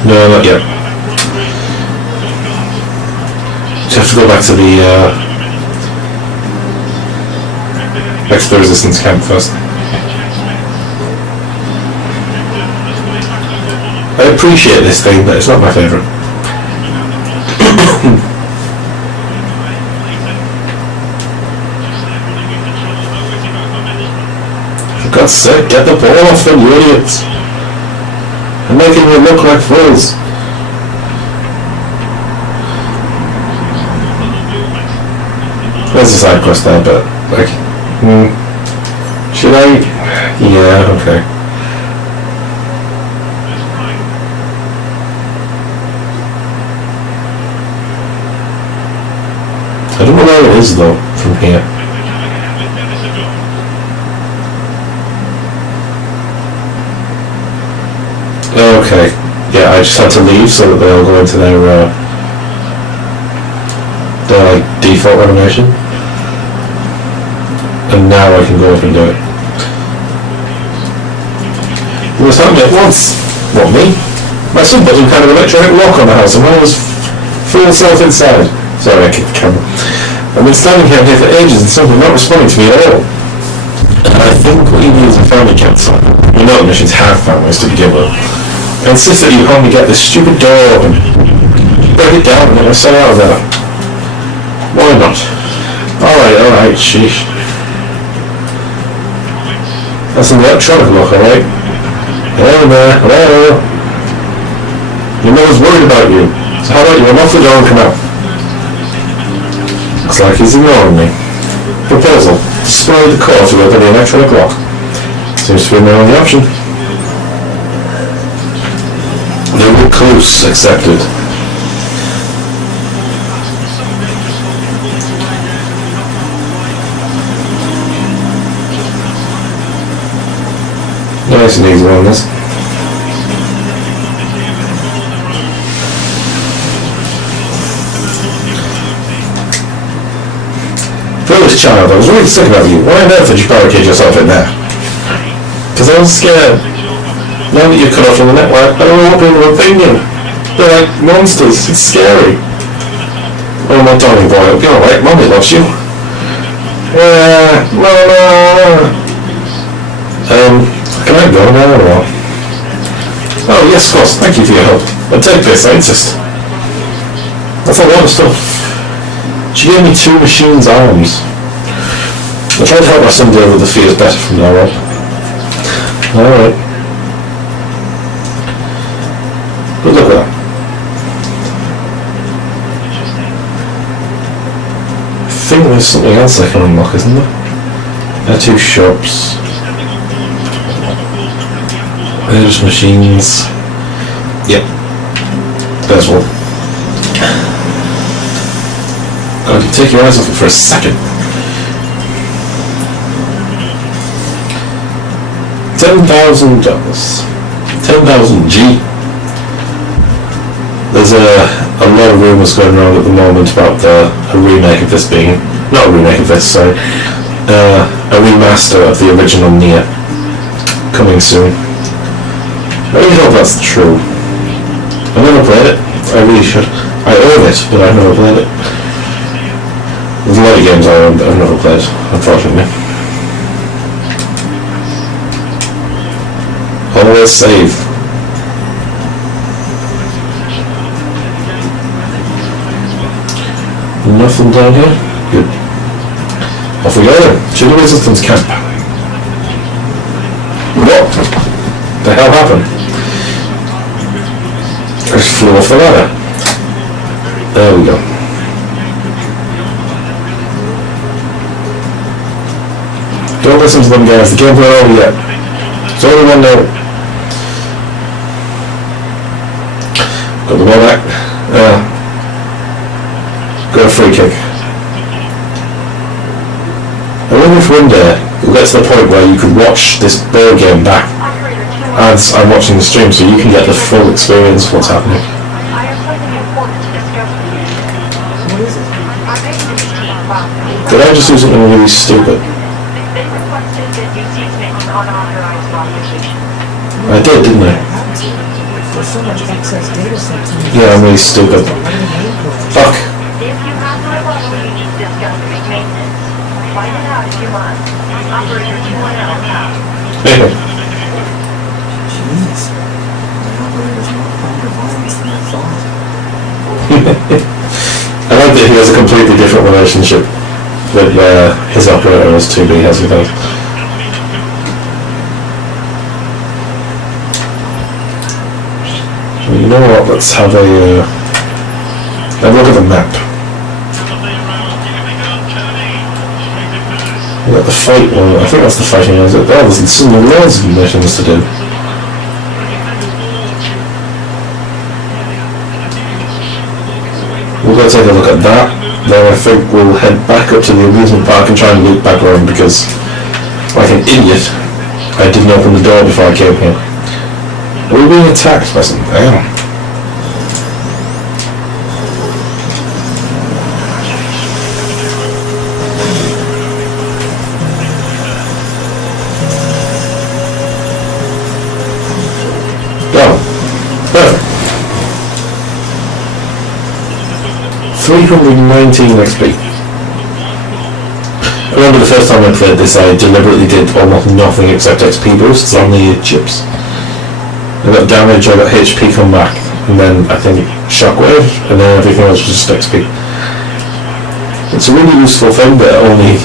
No, not yet. Just have to go back to the resistance camp first. I appreciate this thing, but it's not my favourite. For God's sake, get the ball off them, you idiots! I'm making them look like fools. There's a side quest there, but, like, should I? Yeah, okay. I don't know where it is, though, from here. Okay. Yeah, I just had to leave so that they all go into their like default animation. And now I can go up and do it. It was happening at once. What, me? My son put some kind of electronic lock on the house and I was full self inside. Sorry, I kicked the camera. I've been standing here for ages and something not responding to me at all. And I think what you need is a family counselor. You know the mission's half families to begin with. I insist that you help me get this stupid door open. Break it down and then I'll say out of there. Why not? Alright, sheesh. That's an electronic lock, alright? Hello there, hello? Your mother's worried about you, so how about you unlock the door and come out? Looks like he's ignoring me. Proposal: destroy the core to open the electronic lock. Seems to be my only option. No recluse accepted. Nice and easy on this. Foolish child, I was really sick about you. Why on earth did you barricade yourself in there? Because I was scared. Now that you're cut off from the network, I don't know what people are thinking. They're like monsters. It's scary. Oh, my darling boy, it'll be alright. Mommy loves you. Mama. Can I go now or? Oh yes, of course. Thank you for your help. But take this, I insist. That's a lot of stuff. She gave me 2 machines' arms. I'll try to help my son deal with the fears better from now on. Alright. Good luck with that. I think there's something else I can unlock, isn't there? There are 2 shops. There's machines. Yep. There's one. I can take your eyes off it for a second. $10,000. 10,000 G. There's a lot of rumours going around at the moment about a remake of this being... Not a remake of this, sorry. A remaster of the original Nier. Coming soon. I really hope that's true. I've never played it. I really should. I own it, but I've never played it. There's a lot of games I own that I've never played, unfortunately. Always save. Nothing down here? Good. Off we go then. To the resistance camp. What the hell happened? I just flew off the ladder. There we go. Don't listen to them guys, the game's not over yet. It's only one note. Got the ball back. Got a free kick. I wonder if one day we'll get to the point where you could watch this ball game back as I'm watching the stream so you can get the full experience of what's happening. Did I just do something really stupid? I did, didn't I? Yeah, I'm really stupid. Fuck. Anyway. Jeez. My operator's more prone to violence than I thought. I like that he has a completely different relationship with his operator as 2B has with us. Well, you know what, let's have a look at the map. We got the fight one, I think that's the fighting one, is it? Oh, there's some loads of missions to do. We'll go take a look at that. Then I think we'll head back up to the amusement park and try and loop back around because, like an idiot, I didn't open the door before I came here. Are we being attacked by something? Hang on. Go. Perfect. 319 XP. I remember the first time I played this, I deliberately did almost nothing except XP boosts on the chips. I got damage, I got HP come back, and then I think shockwave, and then everything else was just XP. It's a really useful thing, but only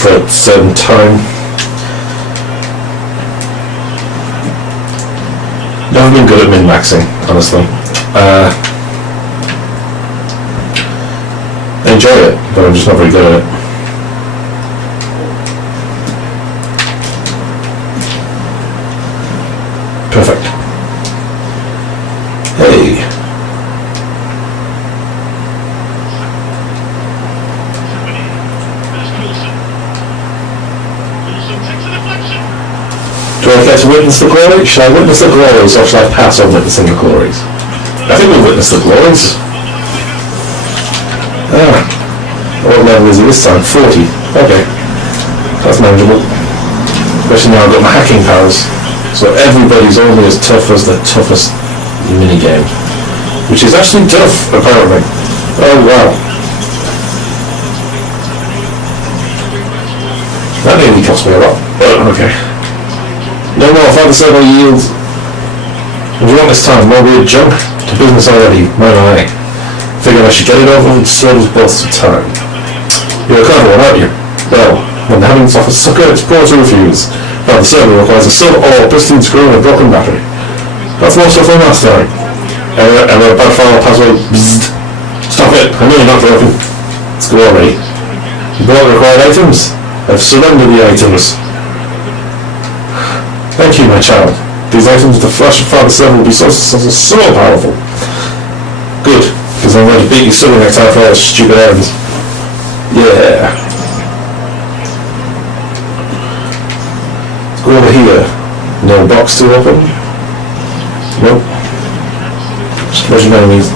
for a certain time. Never been good at min-maxing, honestly. I enjoy it, but I'm just not very good at it. Perfect. Hey. Do I get to witness the glory? Should I witness the glories, or should I pass on witnessing the glories? I think we'll witness the glories. Ah. What level is it this time? 40. Okay. That's manageable. Especially now I've got my hacking powers. So everybody's only as tough as the toughest minigame. Which is actually tough, apparently. Oh wow. That nearly cost me a lot. Oh, okay. No more Father Servo yields. What do you want this time? More weird junk? To business already, my. Figured I should get it over and serve both to time. You're a clever one, aren't you? Well, when the having off a sucker, it's poor to refuse. Father Servo requires a sub or pristine screw and a broken battery. That's more stuff for mastering. Error, bad file, password, bzzzt. Stop it, I know you're not broken. Let's go already. You brought the required items? I've surrendered the items. Thank you, my child. These items, the flash of Father Servo will be so powerful. Good, because I'm going to beat you silly next time for all stupid errands. Yeah. Let's go over here. No box to open. Nope. Just a bunch of enemies.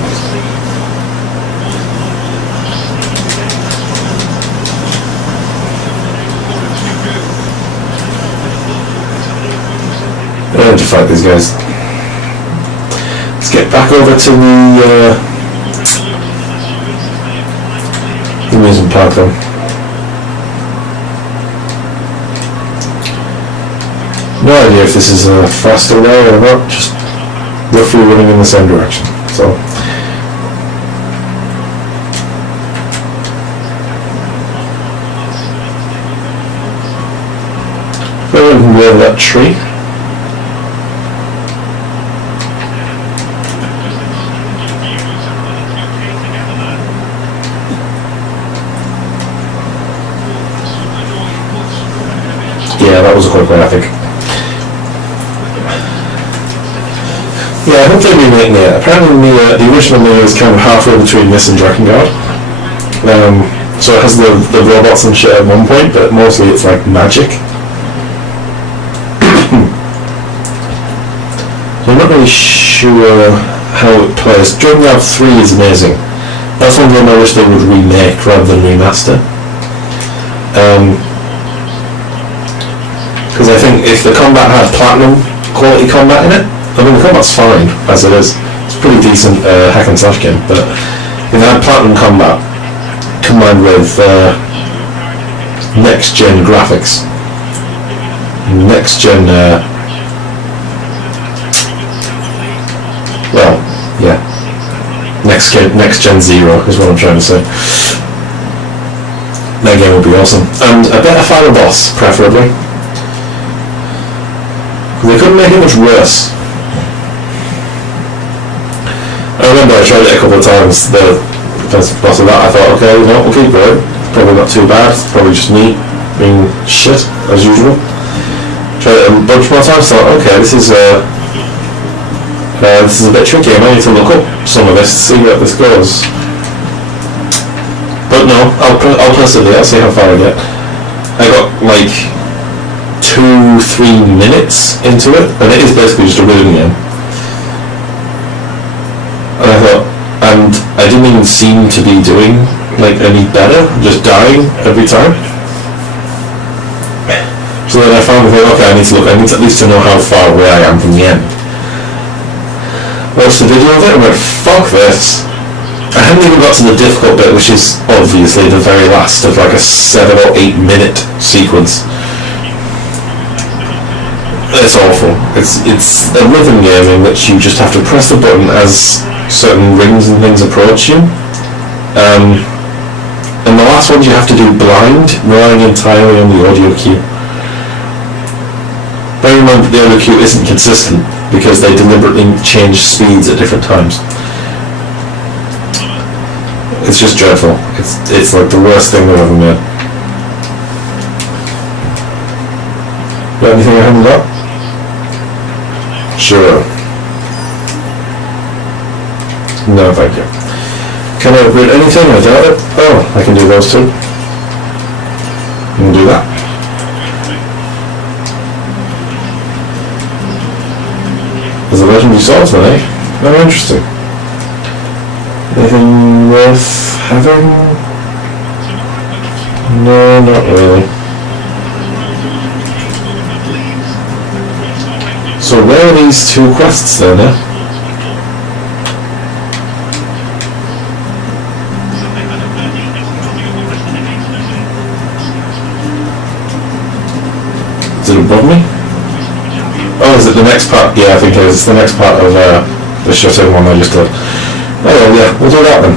I don't have to fight these guys. Let's get back over to the amusement park then. No idea if this is a faster way or not, just roughly running in the same direction. So go and wear that tree. Yeah, that was a quick one, I think. Yeah, I hope they remake Nier. Apparently the original Nier is kind of halfway between this and Drakengard. So it has the robots and shit at one point, but mostly it's like magic. So I'm not really sure how it plays. Drakengard 3 is amazing. That's one game I wish they would remake rather than remaster. Because I think if the combat had platinum quality combat in it, I mean the combat's fine as it is. It's a pretty decent hack and slash game, but if it had platinum combat combined with next gen graphics, next gen well, yeah, next gen 0 is what I'm trying to say. That game would be awesome, and a better final boss, preferably. They couldn't make it much worse. I remember I tried it a couple of times, the first boss of that, I thought, okay, no, we'll keep going. Probably not too bad, probably just me being shit, as usual. Tried it a bunch more times, thought, okay, this is a bit tricky, I might need to look up some of this to see where this goes. But no, I'll persevere, I'll see how far I get. I got, like, 2-3 minutes into it, and it is basically just a rhythm game. And I thought, and I didn't even seem to be doing like any better, just dying every time. So then I found, okay, I need to at least to know how far away I am from the end. Watched the video of it and went, fuck this. I hadn't even got to the difficult bit, which is obviously the very last of like a 7 or 8 minute sequence. It's awful. It's a rhythm game in which you just have to press the button as certain rings and things approach you. And the last ones you have to do blind, relying entirely on the audio cue. Bear in mind that the audio cue isn't consistent because they deliberately change speeds at different times. It's just dreadful. It's like the worst thing they've ever made. Got anything I haven't got? Sure. No, thank you. Can I read anything? I doubt it. Oh, I can do those too. I can do that. There's a legendary swordsman, eh? Very interesting. Anything worth having? No, not really. So where are these 2 quests then, eh? Is it above me? Oh, is it the next part? Yeah, I think it is. It's the next part of the shutting one I just did. Oh well, yeah, we'll do that then.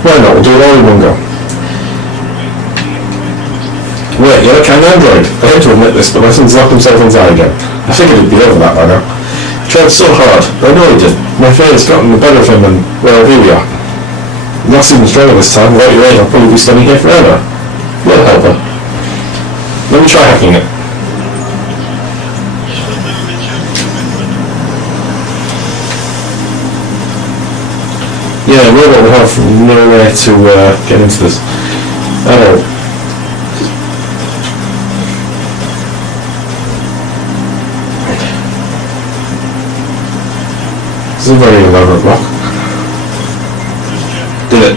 Why not? We'll do it all in one go. Wait, you're a kind android. I hate to admit this, but my son's locked himself inside again. I figured he'd be over that by now. He tried so hard. I know he did. My fear has gotten the better of him and, well, here we are. Not even stronger this time. Without your aid, I'll probably be standing here forever. We'll help her. Let me try hacking it. Yeah, robot will have nowhere to get into this. Oh. This is a very elaborate block. Did it?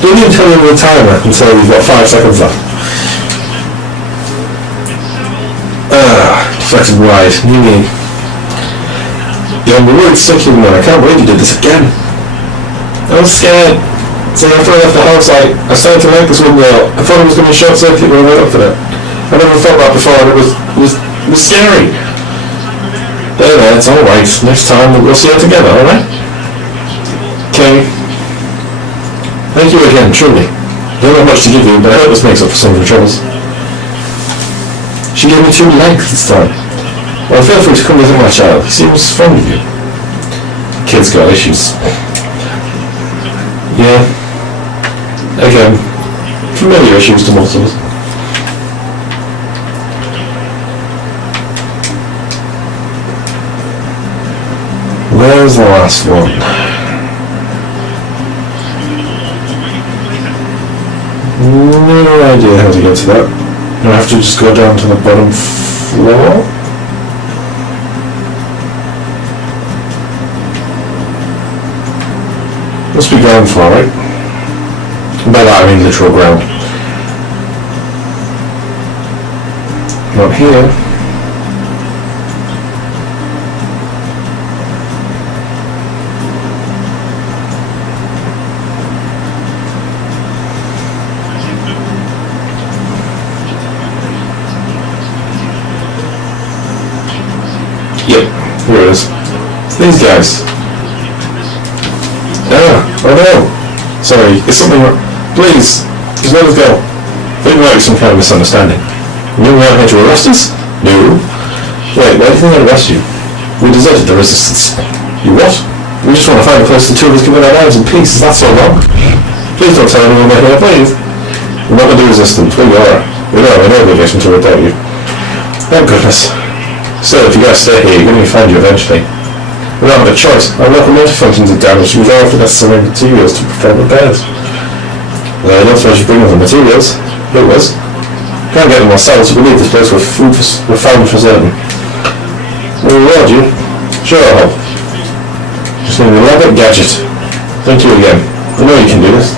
Don't even tell me the timer until we've got 5 seconds left. Deflected wide. New. You're on the road, sucking man. I can't believe you did this again. I was scared. So after I left the house, I started to like this window. I thought it was going to be short circuit when I went up to it. I never felt that before, and it was scary. There, it's alright. Next time we'll see it together, alright? Okay. Thank you again, truly. I don't have much to give you, but I hope this makes up for some of the troubles. She gave me 2 legs this time. Well, feel free to come visit my child. He seems fond of you. Kid's got issues. Yeah. Again, familiar issues to most of us. Where's the last one? No idea how to get to that. I have to just go down to the bottom floor. Must be ground floor, right? By that I mean literal ground. Not here. Yep, here it is. It's these guys. Oh no! Sorry, is something wrong? Please, just let us go. I think there might be some kind of misunderstanding. You knew we weren't here to arrest us? No. Wait, why do you think I'd arrest you? We deserted the resistance. You what? We just want to find a place the 2 of us can live our lives in peace. Is that so long? Please don't tell anyone we're here, please. We're not going to do resistance. We are. We don't have an obligation to report you. Thank goodness. Still, if you guys stay here, you're going to find you eventually. We don't have a choice. Our locomotive functions are damaged. We've all the necessary materials to perform repairs. Well, I don't suppose you bring other materials. Who was? Can't get them ourselves, so we leave this place with food we're found for certain. We'll reward you. Sure, I'll help. Just need an elaborate gadget. Thank you again. I know you can do this.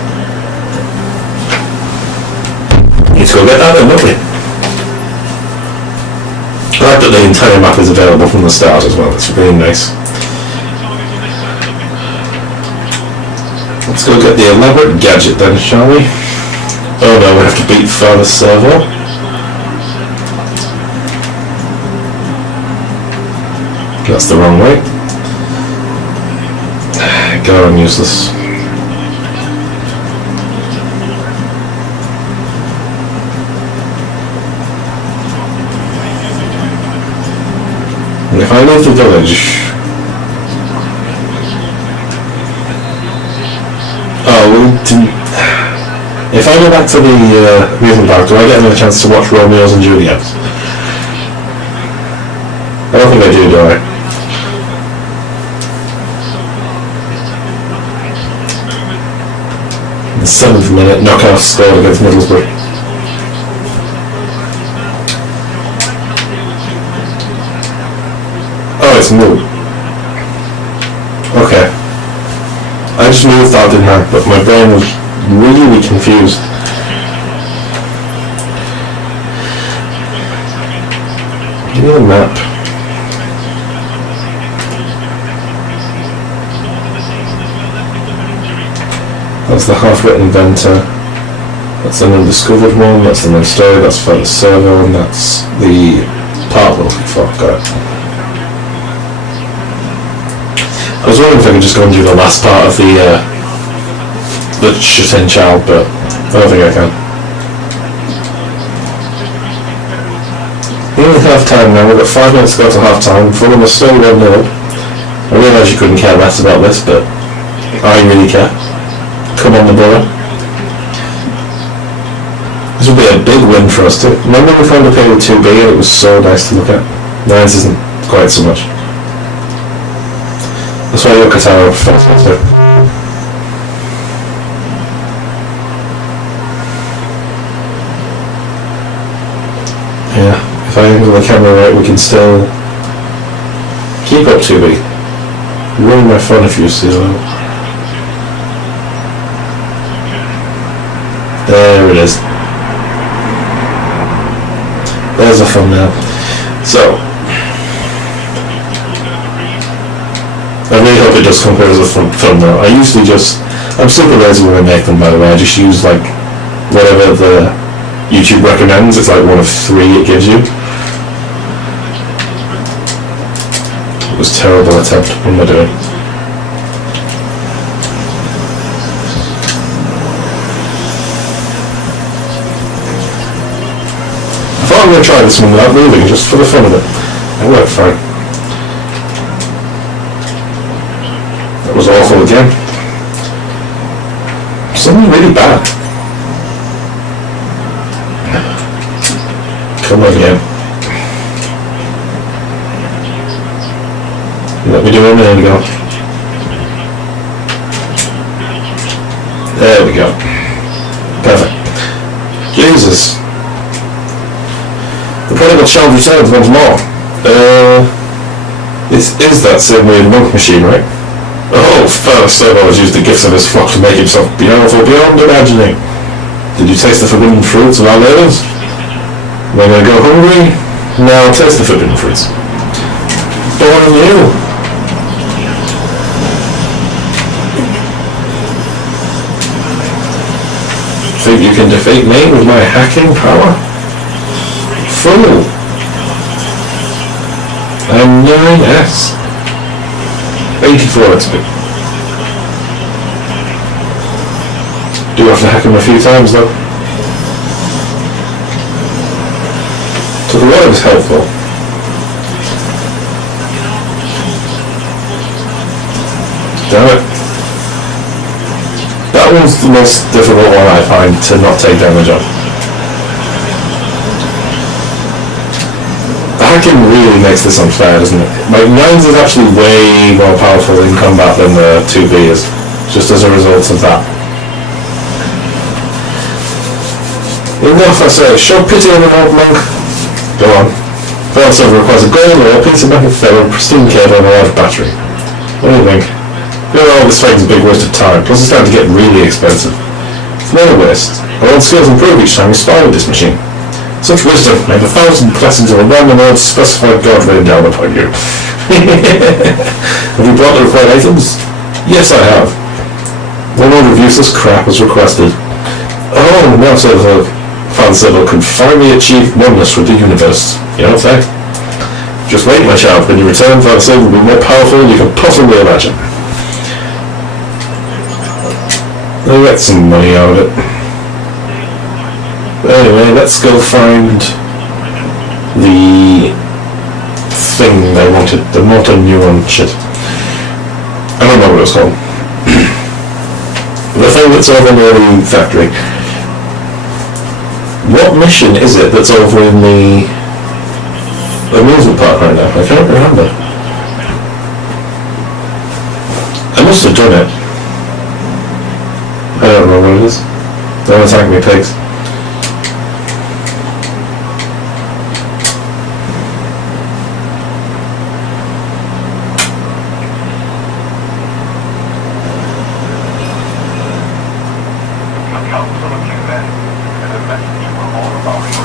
Let's go get that then, don't we? I like that the entire map is available from the start as well. It's really nice. Let's go get the elaborate gadget then, shall we? Oh no, we have to beat further server. That's the wrong way. God, I'm useless. And if I leave the village... If I go back to the amusement park, do I get another chance to watch Romeo's and Juliet's? I don't think I do I? The 7th minute, knockout scored against Middlesbrough. Oh, it's moved. Okay. I just moved that, didn't I? But my brain was really confused. Give me the map. That's the half-written inventor. That's an undiscovered one. That's the main story. That's for the server, and that's the part we're looking for. Got it. I was wondering if I could just go and do the last part of the shut-in child, but I don't think I can. Nearly half-time now. We've got 5 minutes to go to half-time. Fulham are still 1-0. I realise you couldn't care less about this, but I really care. Come on, the borough. This will be a big win for us too. Remember we found a play with 2B and it was so nice to look at? Nines isn't quite so much. That's why I look at our first one too. Yeah, if I angle the camera right we can still keep up 2B. Ruin my phone if you see that. There it is. There's a thumbnail. So, I really hope it does come clear as a thumbnail. I usually just, I'm super lazy when I make them, by the way. I just use like whatever the YouTube recommends. It's like one of 3 it gives you. It was a terrible attempt. What am I doing? I'm going to try this one without moving, just for the fun of it. It worked fine. That was awful again. Something really bad. Come on again. Let me do it a minute ago. There we go. Perfect. Jesus. The prodigal child returns once more. This is that same weird monk machine, right? Oh, first Servo has used the gifts of his flock to make himself powerful beyond imagining. Did you taste the forbidden fruits of our labors? Am I going to go hungry? Now taste the forbidden fruits. Born anew. Think you can defeat me with my hacking power? Fool! I'm 9S. 84 XP. Do have to hack him a few times though. So the water is helpful. Damn it. That one's the most difficult one I find to not take damage on. Hacking really makes this unfair, doesn't it? Like, 9s is actually way more powerful in combat than the 2B is, just as a result of that. Enough, I say. Show pity on an old monk. Go on. Veil silver requires a gold or a piece of metal feather, a pristine cable, and a large battery. What do you think? All this fighting's a big waste of time, plus it's starting to get really expensive. It's not a waste. Our old skills improve each time we spy with this machine. Such wisdom made 1,000 blessings of a random old specified god rain down upon you. Have you brought the required items? Yes, I have. One order of useless crap was requested. Oh, now Silver Fan Silver can finally achieve oneness with the universe. You know what I'm saying? Just wait, my child. When you return, Fan Silver will be more powerful than you can possibly imagine. I'll get some money out of it. But anyway, let's go find the thing they wanted, the motor neuron shit. I don't know what it's called. The thing that's over near the factory. What mission is it that's over in the amusement park right now? I can't remember. I must have done it. I don't know what it is. Don't attack me, pigs.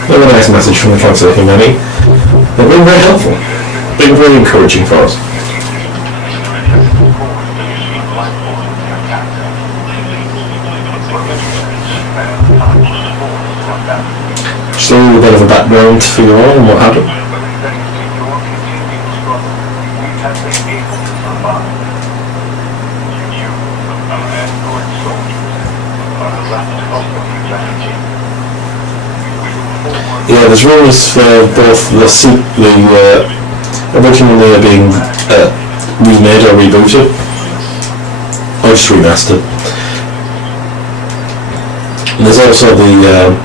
We have a nice message from the Council of Humanity. They've been very helpful. Been very encouraging for us. Just a little bit of a background for you all and what happened. Yeah, there's rumours for both the originally being remade or rebooted, or just remastered. And there's also the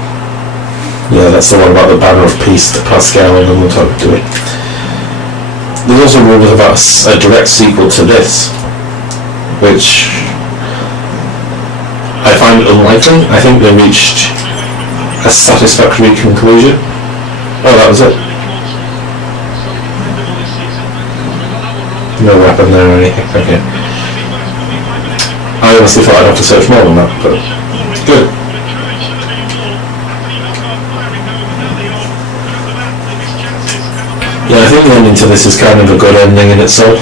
yeah, that's the one about the Banner of Peace that Pascal and them will talk to it. There's also rumours about a direct sequel to this, which I find unlikely. I think they reached a satisfactory conclusion. Oh, that was it. No weapon there or anything. Okay. I honestly thought I'd have to search more than that, but it's good. Yeah, I think the ending to this is kind of a good ending in itself.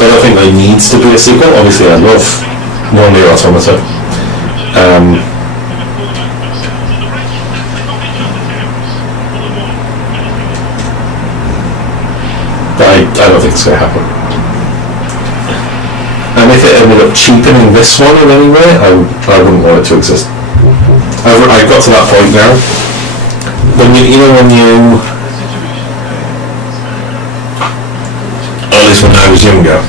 I don't think there needs to be a sequel. Obviously, I love Nier Automata. But I don't think it's going to happen. And if it ended up cheapening this one in any way, I wouldn't want it to exist. I've got to that point now. When you know when you, or at least when I was younger,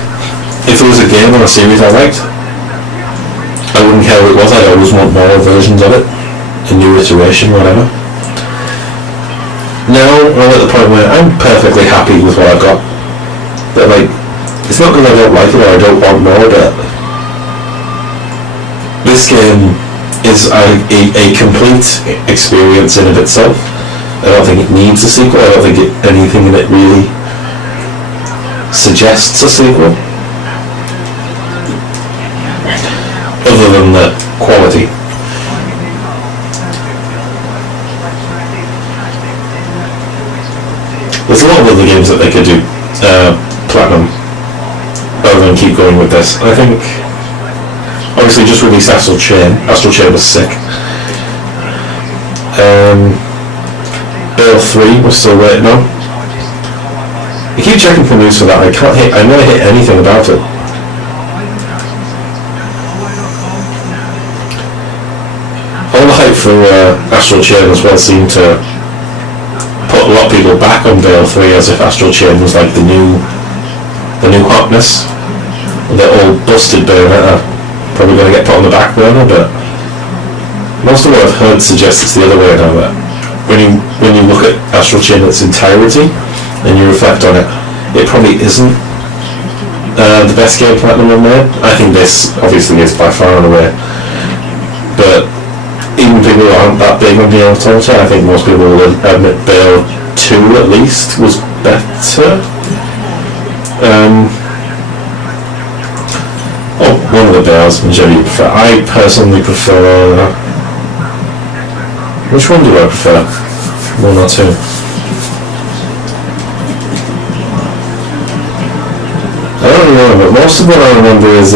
if there was a game or a series I liked, I wouldn't care what it was, I'd always want more versions of it, a new iteration, whatever. Now I'm at the point where I'm perfectly happy with what I've got. But like, it's not because I don't like it or I don't want more, but this game is a complete experience in of itself. I don't think it needs a sequel. I don't think anything in it really suggests a sequel, other than the quality. There's a lot of other games that they could do platinum, rather than keep going with this. I think, obviously, just released Astral Chain. Astral Chain was sick. Bale 3 we're still waiting on. I keep checking for news for that. I never hit anything about it. All the hype for Astral Chain as well seemed to put a lot of people back on Bale 3 as if Astral Chain was like the new hotness. The old busted Bayonetta probably going to get put on the back burner, but most of what I've heard suggests it's the other way around. That when you look at Astral Chain in its entirety and you reflect on it, it probably isn't the best game Platinum have made. I think this obviously is by far and away, but even people who aren't that big on the Automata, I think most people will admit Bale 2 at least was better. One of the Bales, whichever you prefer. I personally prefer... which one do I prefer? 1 or 2? I don't remember, but most of what I remember is...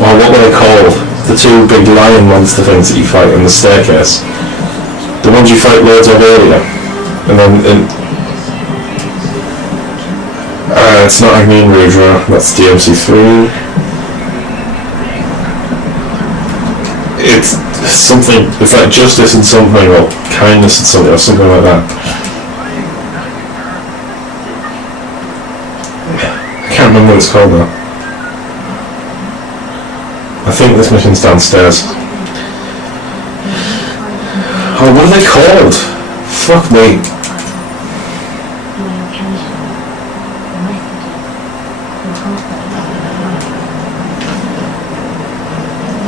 well, what were they called? The 2 big lion monster things that you fight in the staircase. The ones you fight loads of earlier. And then... it's not Agni and Rudra, that's DMC3. It's something, it's like justice and something, or kindness and something, or something like that. I can't remember what it's called now. I think this mission's downstairs. Oh, what are they called? Fuck me.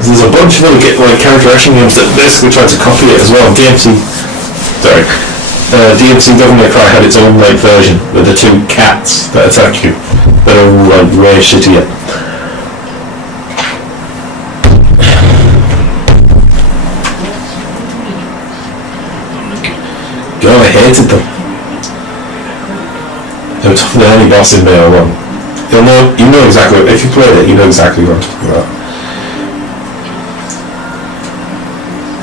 There's a bunch of other character action games that basically tried to copy it as well. DMC Devil May Cry had its own version with the 2 cats that attack you that are way shittier. God, I hated them. They were tougher than any boss in Mayo 1. You know exactly, if you played it, you know exactly what I'm talking about.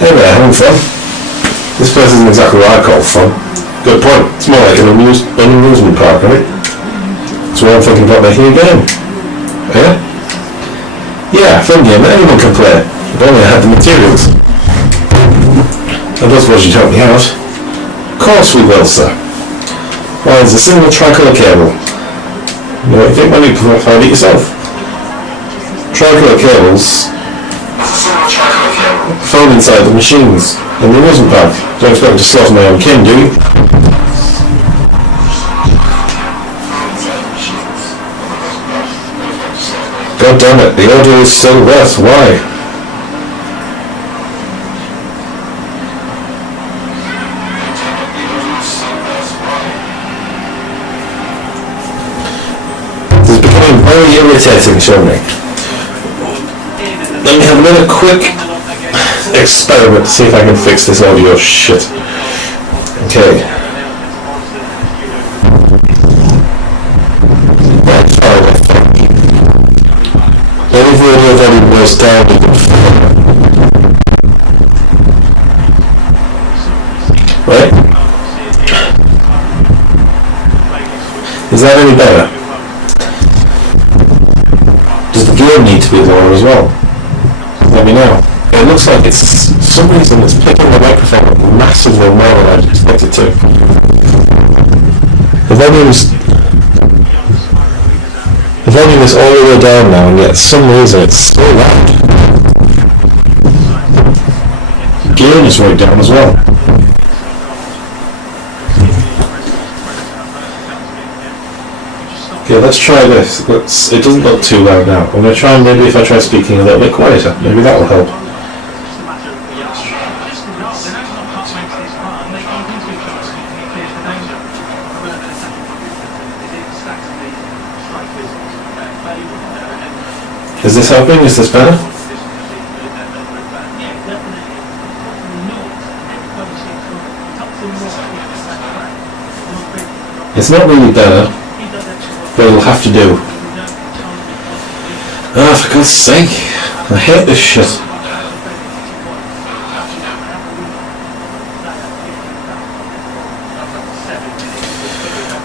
Anyway, having fun. This place isn't exactly what I call fun. Good point. It's more like an amusement park, right? That's why I'm thinking about making a game. Yeah? Yeah, fun game that anyone can play. If only I had the materials. I don't suppose you'd help me out. Of course we will, sir. Why, it's a single tricolor cable. You know what you think when you find it yourself? Tricolor cables found inside the machines in the amusement park. Don't expect me to slaughter my own kin, do you? God damn it, the order is still worth. Why? This is becoming very irritating, surely. Let me have another quick experiment to see if I can fix this audio shit. Okay. What if the audio volume goes down even further? Right? Is that any better? Does the gain need to be lower as well? Let me know. It looks like it's, for some reason, it's picking the microphone massively more than I'd expect it to. The volume is all the way down now, and yet for some reason it's so loud. The gain is right down as well. Okay, let's try this. It doesn't look too loud now. I'm going to try, maybe if I try speaking a little bit quieter, maybe that will help. Is this helping? Is this better? It's not really better, but it'll have to do. Ah, for God's sake, I hate this shit.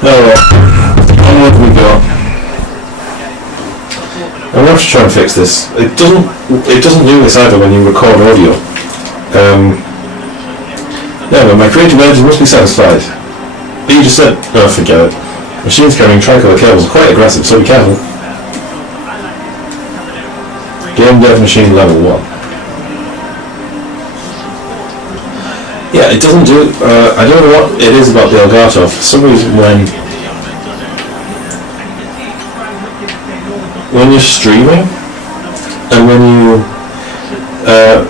Oh well, onward we go. I'm going to have to try and fix this. It doesn't do this either when you record audio. Yeah, but my creative edge must be satisfied. But you just said, oh, forget it. Machines carrying tricolor cables are quite aggressive, so be careful. Game dev machine level 1. Yeah, it doesn't do... I don't know what it is about the Elgato. For some reason when you're streaming, and when you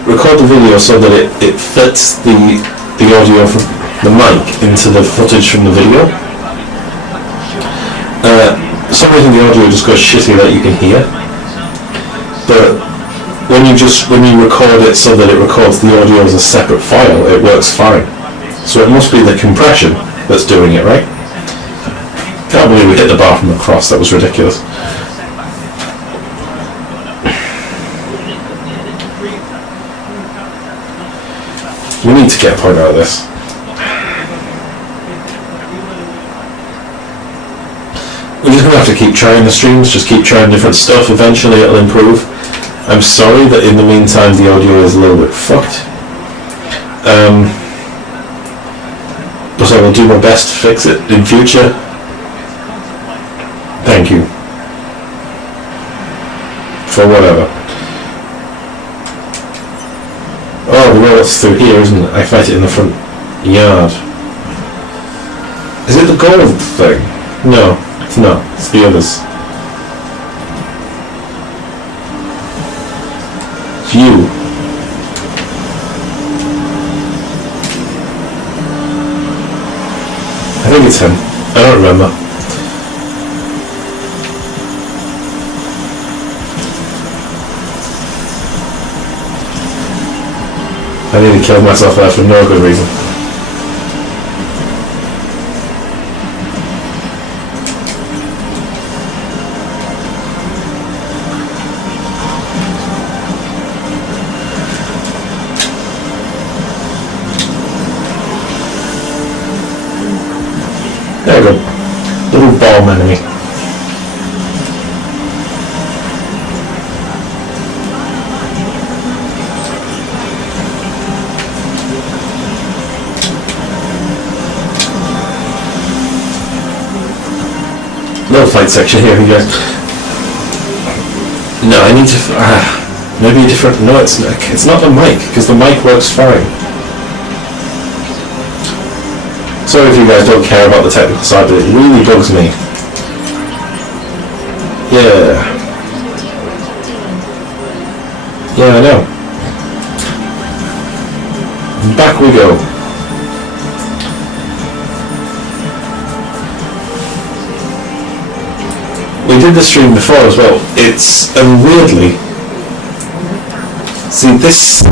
record the video so that it fits the audio from the mic into the footage from the video. For some reason the audio just goes shitty that you can hear, but when you record it so that it records the audio as a separate file, it works fine. So it must be the compression that's doing it, right? Can't believe we hit the bar from across, that was ridiculous. We need to get a point out of this. We're just going to have to keep trying the streams, just keep trying different stuff, eventually it'll improve. I'm sorry that in the meantime the audio is a little bit fucked. But I will do my best to fix it in future. Thank you. For whatever. Oh, the road's through here, isn't it? I fight it in the front yard. Is it the gold thing? No, it's not. It's the others. It's you. I think it's him. I don't remember. I nearly killed myself there for no good reason. There we go. Little bomb enemy. Little fight section here, you guys. No, I need to. Maybe a different. No, it's not the mic, because the mic works fine. Sorry if you guys don't care about the technical side, but it really bugs me. Yeah. Yeah, I know. Back we go. We did the stream before as well. It's weirdly. See, this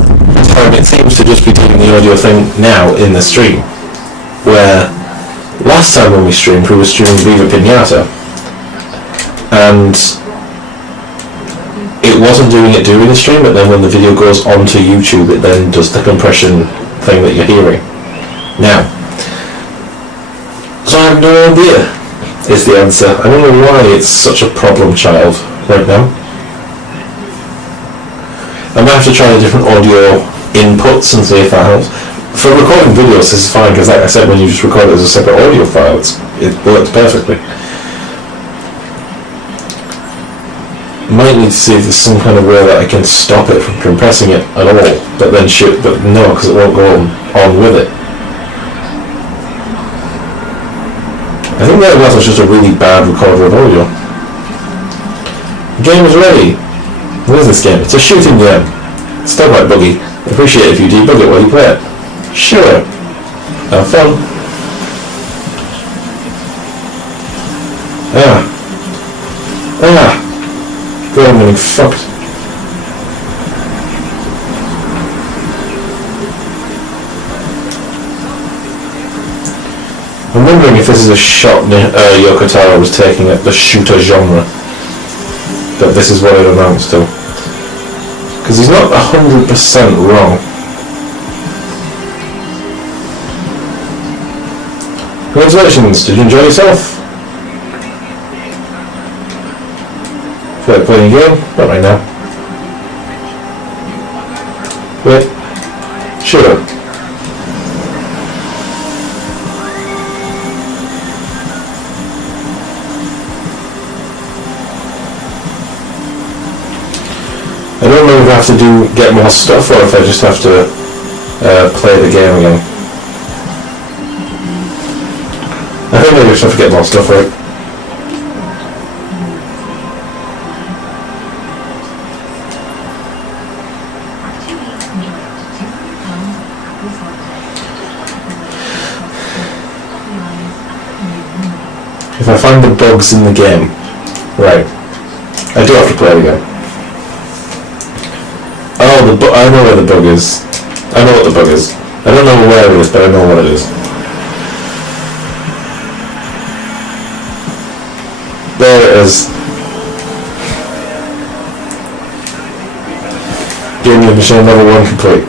time it seems to just be doing the audio thing now in the stream. Where last time when we streamed, we were streaming Viva Pinata, and it wasn't doing it during the stream, but then when the video goes onto YouTube, it then does the compression thing that you're hearing now. So I have no idea, is the answer. I don't know why it's such a problem child right now. I might have to try the different audio inputs and see if that helps. For recording videos, this is fine, because like I said, when you just record it as a separate audio file, it works perfectly. Might need to see if there's some kind of way that I can stop it from compressing it at all, but then but no, because it won't go on with it. I think that was just a really bad recorder of audio. The game is ready. What is this game? It's a shooting game. It's still quite buggy. I appreciate it if you debug it while you play it. Sure. Have fun. God, I'm getting fucked. I'm wondering if this is a shot Yoko Taro was taking at the shooter genre. That this is what it amounts to. Because he's not 100% wrong. Congratulations, did you enjoy yourself? Feel like playing a game? Not right now. Wait. Sure. I don't know if I have to get more stuff or if I just have to play the game again. I think maybe I just have to get more stuff right. If I find the bugs in the game, right? I do have to play it again. Oh, I know where the bug is. I know what the bug is. I don't know where it is, but I know what it is. There it is. Game of machine level 1 complete.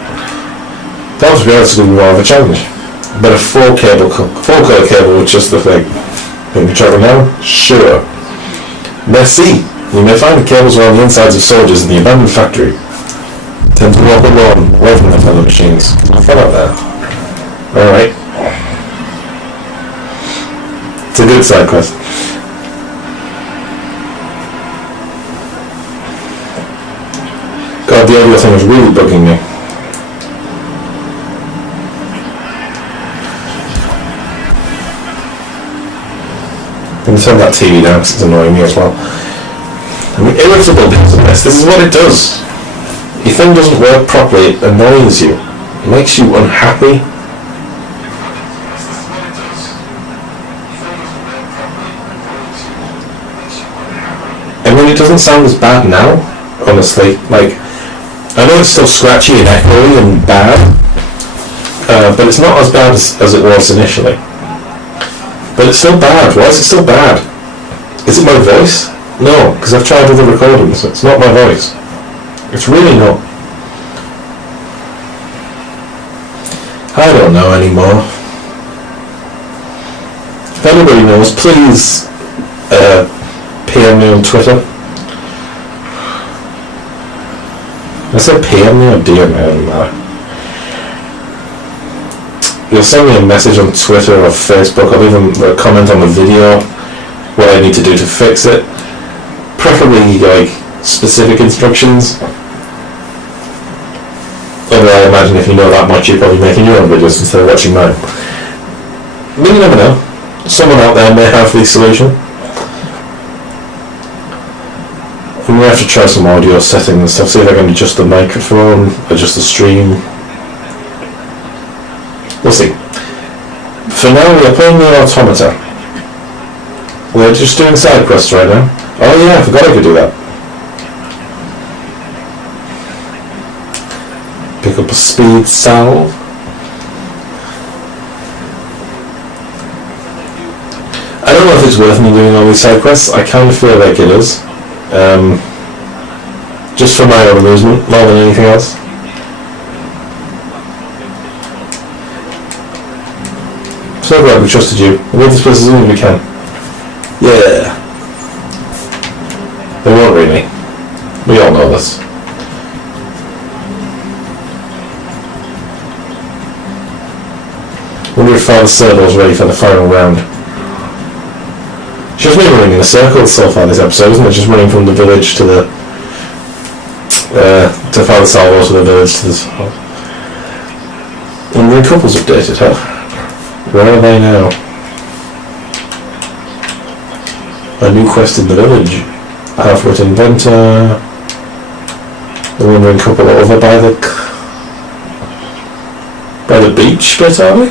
That was relatively more of a challenge. But a 4-color cable with just the thing. Can you travel now? Sure. Merci. You may find the cables around the insides of soldiers in the abandoned factory. Tend to walk alone, away from the fellow machines. I thought about that. Alright. It's a good side quest. God, the audio thing was really bugging me. I'm going to turn that TV down because it's annoying me as well. I mean, irritable because of this. This is what it does. Your thing doesn't work properly, it annoys you. It makes you unhappy. I mean, it doesn't sound as bad now, honestly. Like, I know it's still scratchy and echoey and bad, but it's not as bad as it was initially. But it's still bad. Why is it still bad? Is it my voice? No, because I've tried other recordings. It's not my voice. It's really not. I don't know anymore. If anybody knows, please PM me on Twitter. I said PM me or DM me, I don't know. You'll send me a message on Twitter or Facebook, or even a comment on the video, what I need to do to fix it. Preferably like specific instructions. Although I imagine if you know that much, you're probably making your own videos instead of watching mine. But you never know. Someone out there may have the solution. I'm going to have to try some audio settings and stuff, see if I can adjust the microphone, adjust the stream. We'll see. For now, we are playing the Automata. We're just doing side quests right now. Oh yeah, I forgot I could do that. Pick up a speed salve. I don't know if it's worth me doing all these side quests. I kind of feel like it is. Just for my own amusement, more than anything else. So glad we trusted you. We'll leave this place as soon as we can. Yeah. They won't really. We all know this. Wonder if Father Servo's ready for the final round. She's been running in a circle so far this episode, isn't it? Just running from the village to the to Father Salvo to the village to this. Wondering couples updated, huh? Where are they now? A new quest in the village. Half-wit inventor. The wandering couple are over by the beach bit, are they?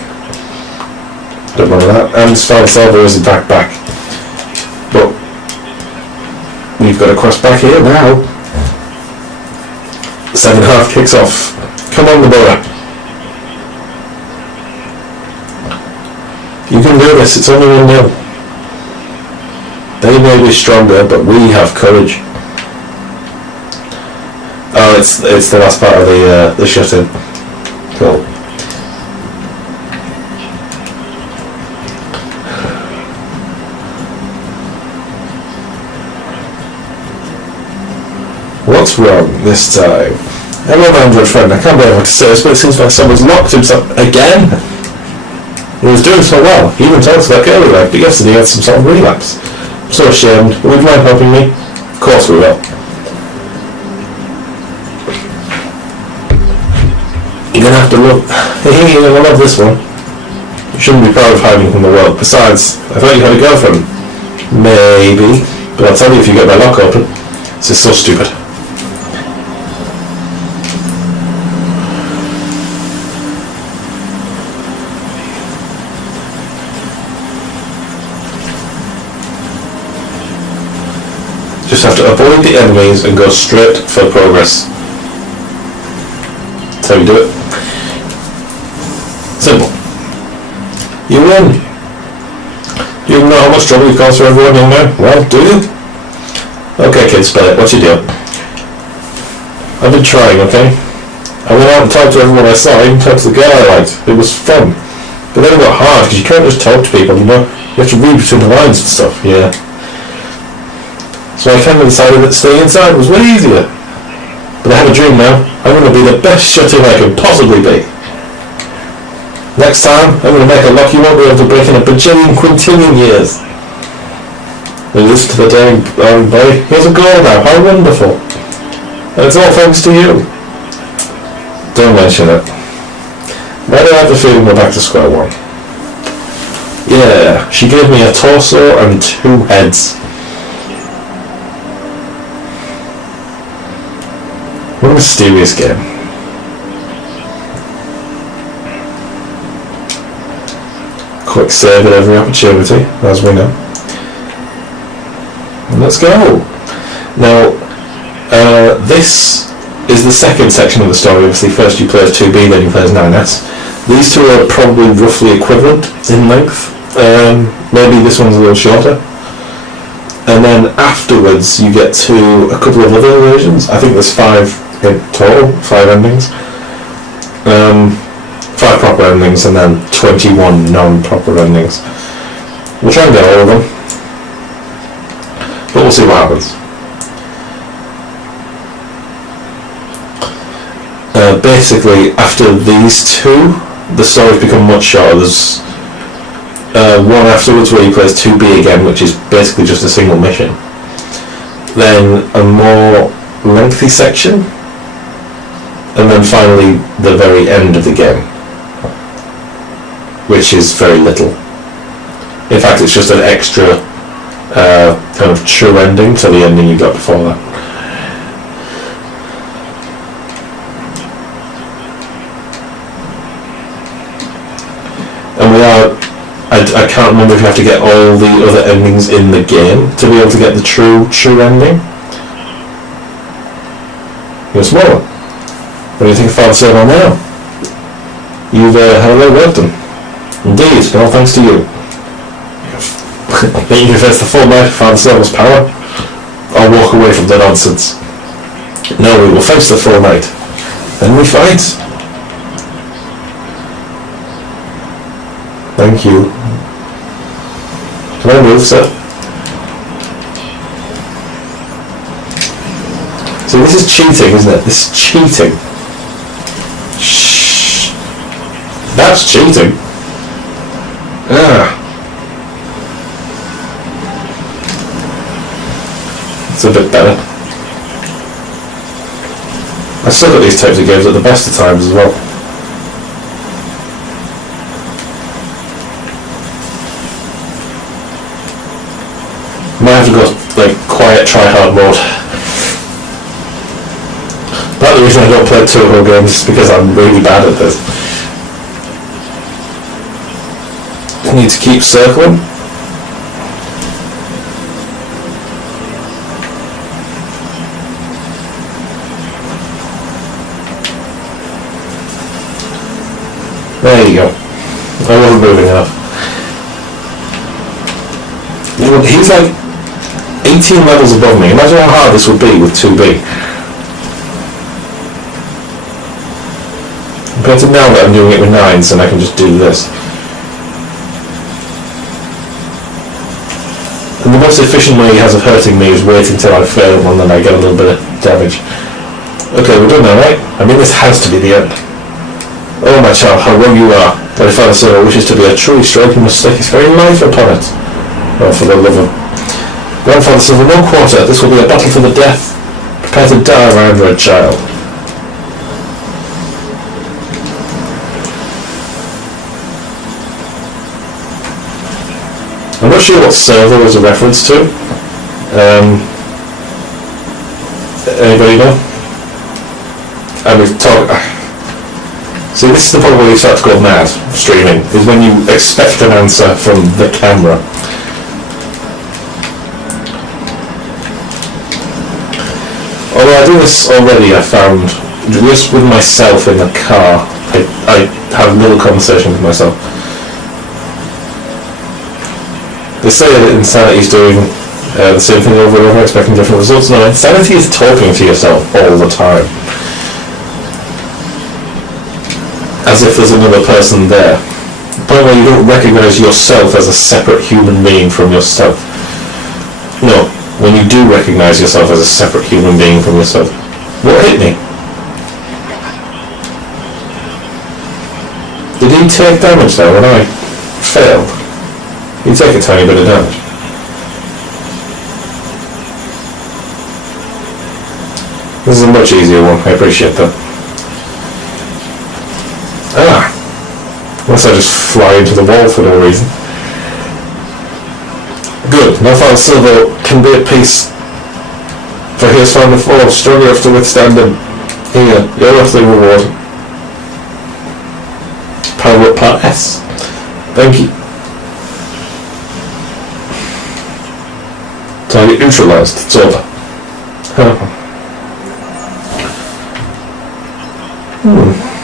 Don't remember that. And Father Salvo is in fact back. But we've got a quest back here now. 7.5 kicks off. Come on, the Borough. You can do this, it's only 1-0. They may be stronger, but we have courage. Oh, it's the last part of the shut-in. Cool. What's wrong this time? Hello, my Android friend. I can't believe what to say this, but it seems like someone's locked himself again. He was doing so well. He even talks about earlier, like, but yesterday he had some sort of relapse. I'm so ashamed. Would you mind helping me? Of course we will. You're gonna have to look. Hey, you're gonna love this one. You shouldn't be proud of hiding from the world. Besides, I thought you had a girlfriend. Maybe. But I'll tell you if you get my lock open. This is so stupid. just have to avoid the enemies and go straight for progress. That's how you do it. Simple. You win. You know how much trouble you cause for everyone, young man? Well, do you? Okay, kids, spell it. What's your deal? I've been trying, okay? I went out and talked to everyone I saw. I even talked to the girl I liked. It was fun. But then it got hard, because you can't just talk to people, you know? You have to read between the lines and stuff, yeah. So I kind of decided that staying inside was way easier. But I have a dream now. I'm going to be the best shooter I can possibly be. Next time, I'm going to make a lock you won't be able to break in a bajillion quintillion years. And listen to the daring boy. He has a goal now. How wonderful. And it's all thanks to you. Don't mention it. Why do I have the feeling we're back to square one? Yeah, she gave me a torso and 2 heads. What a mysterious game. Quick save at every opportunity, as we know. And let's go. Now, this is the second section of the story. Obviously, first you play as 2B, then you play as 9S. These two are probably roughly equivalent in length. Maybe this one's a little shorter. And then afterwards, you get to a couple of other versions. I think there's 5 in total, 5 endings. 5 proper endings and then 21 non-proper endings. We'll try and get all of them, but we'll see what happens. Basically, after these 2, the stories become much shorter. There's one afterwards where you play as 2B again, which is basically just a single mission. Then a more lengthy section, and then finally the very end of the game, which is very little. In fact, it's just an extra kind of true ending to the ending you got before that. And we are, I can't remember if you have to get all the other endings in the game to be able to get the true ending. You're smaller. What do you think of Father Servo now? You've had a lot of work done. Indeed, all thanks to you. Then you can face the full might of Father Servo's power, or walk away from the nonsense. No, we will face the full might. Then we fight. Thank you. Can I move, sir? So this is cheating, isn't it? This is cheating. Shh. That's cheating. Ah. It's a bit better. I suck at these types of games at the best of times as well. Might have to go like quiet try hard mode. That's the reason I don't play Toho games, is because I'm really bad at this. I need to keep circling. There you go. I wasn't moving enough. He's like 18 levels above me. Imagine how hard this would be with 2B. Compared to now that I'm doing it with 9s and I can just do this. And the most efficient way he has of hurting me is waiting till I fail and then I get a little bit of damage. Okay, we're done now, right? I mean, this has to be the end. Oh my child, how wrong you are. But if Father Servo wishes to be a truly striking mistake, his very life upon it. Oh, for the love of... Grandfather Servo, no quarter. This will be a battle to the death. Prepare to die, my unread child. I'm not sure what Servo is a reference to. Anybody know? And we've talked... See, this is the point where you start to go mad, streaming, is when you expect an answer from the camera. Although I do this already, I found, just with myself in the car, I have little conversation with myself. They say that insanity is doing the same thing over and over, expecting different results. No, insanity is talking to yourself all the time. As if there's another person there. The point where you don't recognise yourself as a separate human being from yourself. No, when you do recognise yourself as a separate human being from yourself. What hit me? Did he take damage there when I failed? He take a tiny bit of damage. This is a much easier one, I appreciate that. Ah! Unless I just fly into the wall for no reason. Good, no file silver can be at peace. For he has found the foe strong enough to withstand him. Here, your earthly reward. Power up part S. Thank you. Target neutralized, it's over.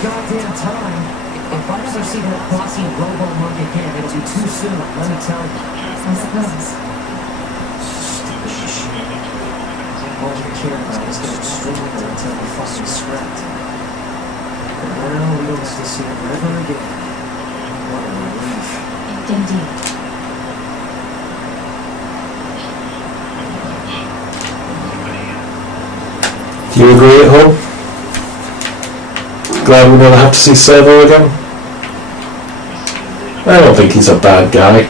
Goddamn time. If I ever see that glossy robot mug again, it'll be too soon, let me tell you. I suppose. Stupid shit. All you care about is getting stronger until we fucking scrapped. And now we don't see it ever again. What a relief. Indeed. Do you agree at home? Glad we never have to see Servo again? I don't think he's a bad guy.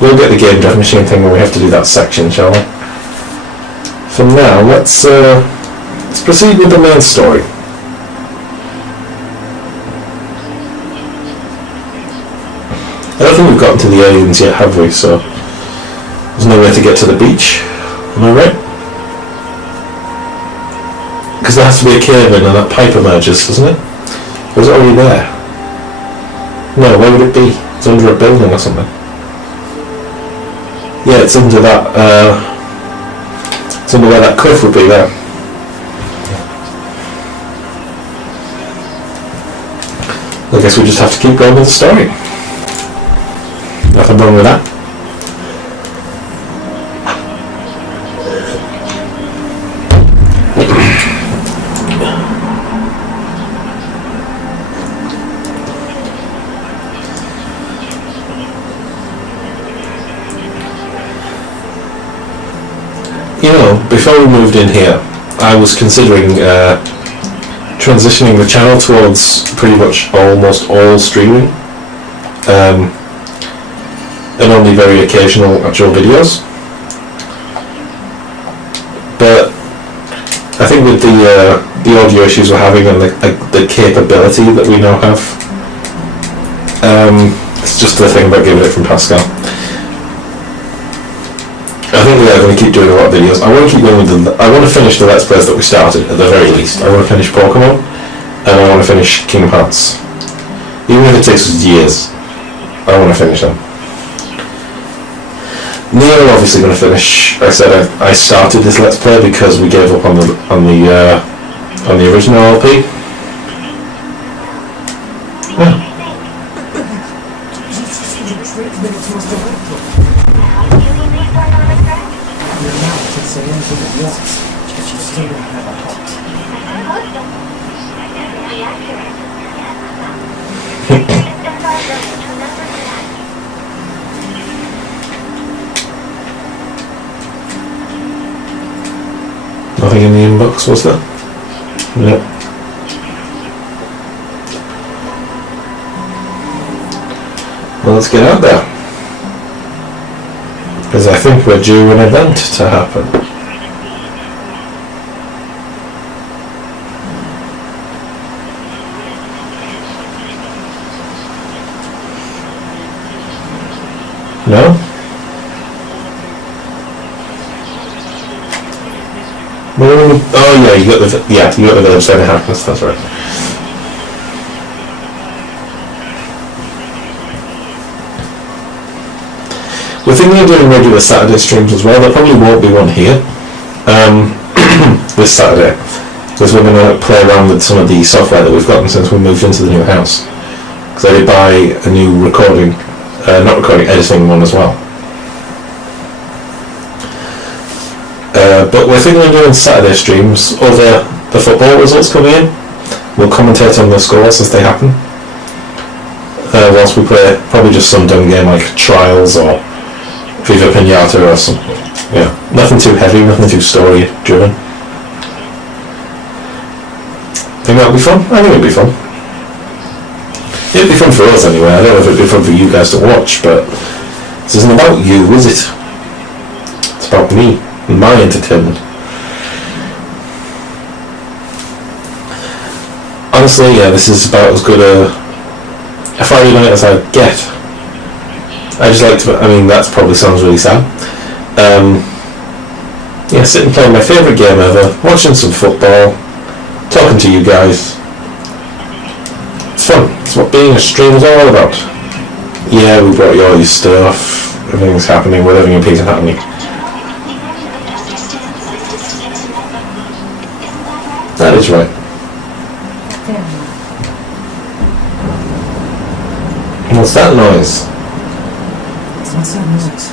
We'll get the game dev machine thing when we have to do that section, shall we? For now, let's proceed with the main story. I don't think we've gotten to the aliens yet, have we? So there's no way to get to the beach. Am I right? Because there has to be a cave in and that pipe emerges, doesn't it? Or is it already there? No, where would it be? It's under a building or something. Yeah, it's under that, it's under where that cliff would be there. I guess we just have to keep going with the story. Nothing wrong with that. You know, before we moved in here, I was considering transitioning the channel towards pretty much almost all streaming, and only very occasional actual videos. But I think with the audio issues we're having and the capability that we now have, it's just the thing about giving it from Pascal. I think we are going to keep doing a lot of videos. I want to keep going with I want to finish the Let's Plays that we started, at the very least. I want to finish Pokemon, and I want to finish Kingdom Hearts. Even if it takes us years, I want to finish them. Nier, I'm obviously going to finish. I said I started this Let's Play because we gave up on the original LP. Yeah. Say anything it wants, if you still don't have a heart. Nothing in the inbox, was there? Yep. Well, let's get out there. Because I think we're due an event to happen. No? Oh yeah, you got the village center happiness, that's right. We're thinking thinking of doing regular Saturday streams as well. There probably won't be one here this Saturday, because we're going to play around with some of the software that we've gotten since we moved into the new house. Because I did buy a new editing one as well. But we're thinking of doing Saturday streams over the football results coming in. We'll commentate on the scores as they happen. Whilst we play probably just some dumb game like Trials or Viva Pinata or something. Yeah, nothing too heavy, nothing too story driven. Think that'll be fun? I think it'll be fun. It'll be fun for us anyway. I don't know if it'll be fun for you guys to watch, but this isn't about you, is it? It's about me and my entertainment. Honestly, yeah, this is about as good a Friday night as I get. I just like to, I mean, that probably sounds really sad. Yeah, sitting playing my favourite game ever, watching some football, talking to you guys. It's fun. It's what being a stream is all about. Yeah, we brought you all your stuff. Everything's happening. We're living in peace and harmony. That is right. What's that noise? What's that noise?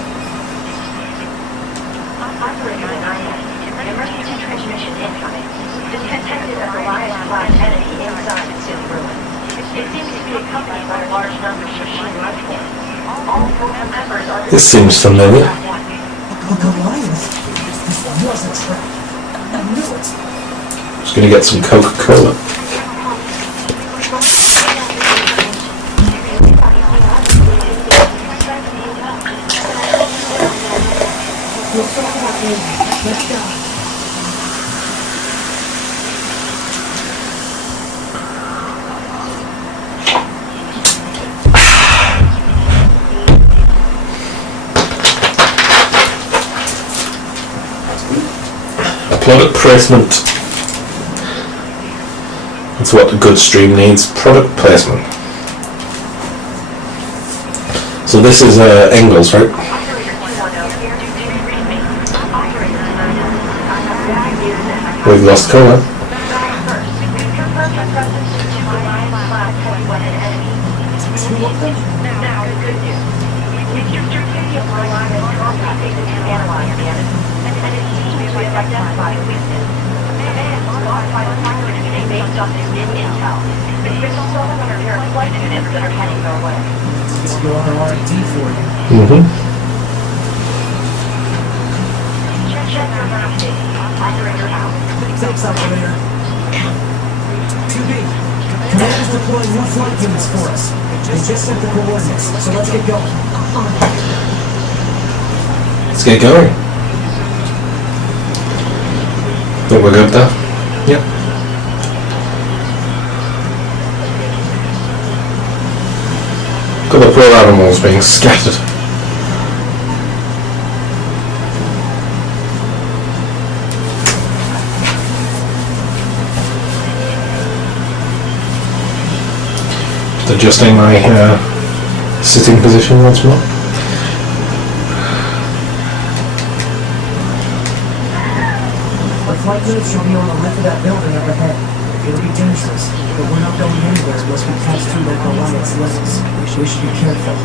Emergency transmission incoming. Detected a live entity inside the sealed room. It seems to be accompanied by a large number of machine life forms. All program members are... This seems familiar. Goliath? This was a trap. I knew it. Just gonna get some Coca-Cola. Let's go. Product placement. That's what a good stream needs. Product placement. So this is Engels, right? We've lost Cola. It's your R&D for you. Mm-hmm. Thanks, operator. 2B. Command is deploying more flight units for us. They just sent the coordinates, so let's get going. Let's get going. Think we're good there? Yep. Got the poor animals being scattered. Just adjusting my sitting position once more. Our flight units should be on the lift of that building up ahead. It'll be dangerous, but we're not going anywhere unless we pass through local Alliance limits. We should be careful.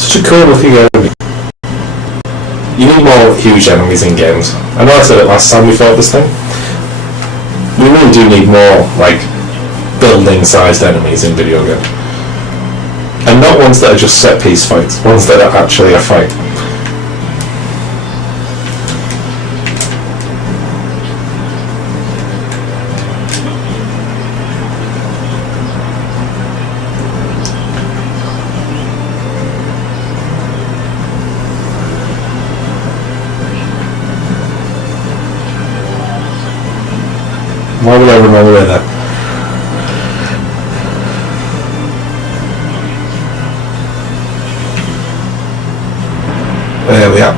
Such a cool looking enemy. You need more huge enemies in games. I know I said it last time we fought this thing. We really do need more, like, building-sized enemies in video games. And not ones that are just set-piece fights, ones that are actually a fight. Why would I run all the way there? There we are.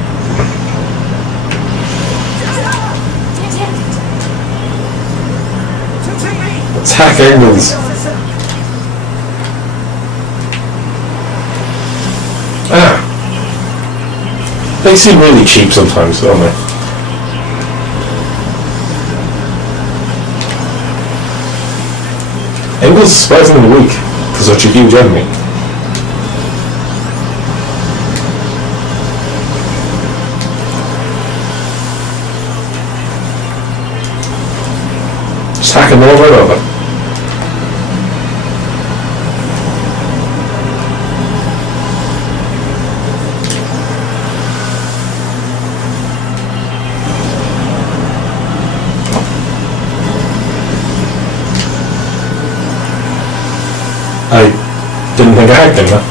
Attack angles. They seem really cheap sometimes, don't they? It was surprisingly weak for such a huge enemy. Just hack him over and over. I didn't think I hacked him, though.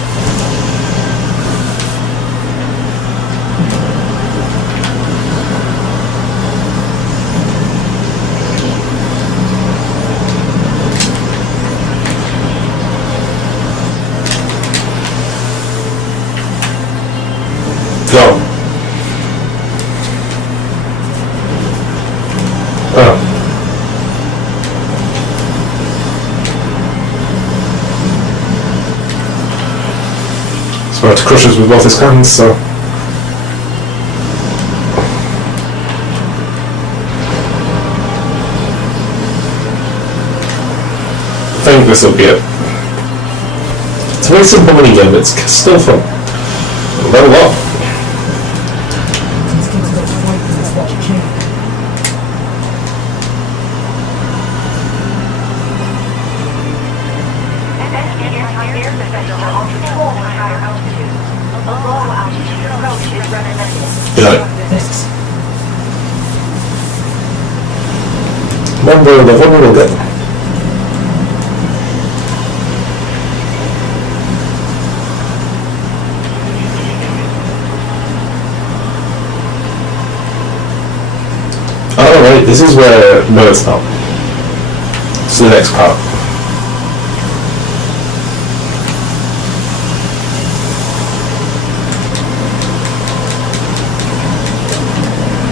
Go. Oh. He's about to crush us with both his hands, so... I think this will be it. It's a very simple mini game, but it's still fun. Level up. Let's get to the point as what you can. Air defenders are on patrol at higher altitude. A low altitude approach is recommended. You know, Thanks. remember the level we'll get. Alright, this is where... No, it's not. It's the next part.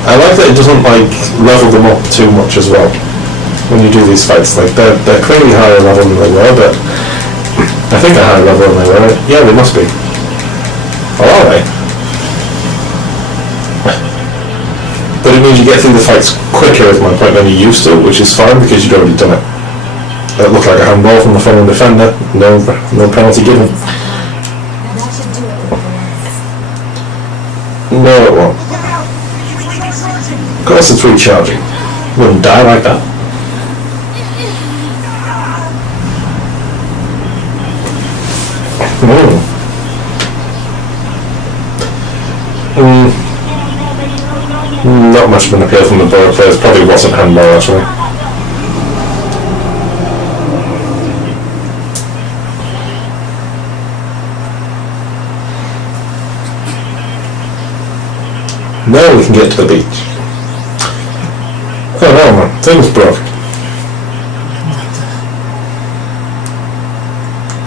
I like that it doesn't like level them up too much as well when you do these fights. Like they're clearly higher level than they were, but I think they're higher level than they were. Yeah, they must be. Oh, are they? But it means you get through the fights quicker, is my point, than you used to, which is fine because you'd already done it. It looked like a handball from the fallen defender. No penalty given. That should do it for once. No, it won't. Of course it's recharging. Wouldn't die like that. Not much of an appeal from the board players. Probably wasn't handball actually. Now we can get to the beach. Oh no, man, things broke.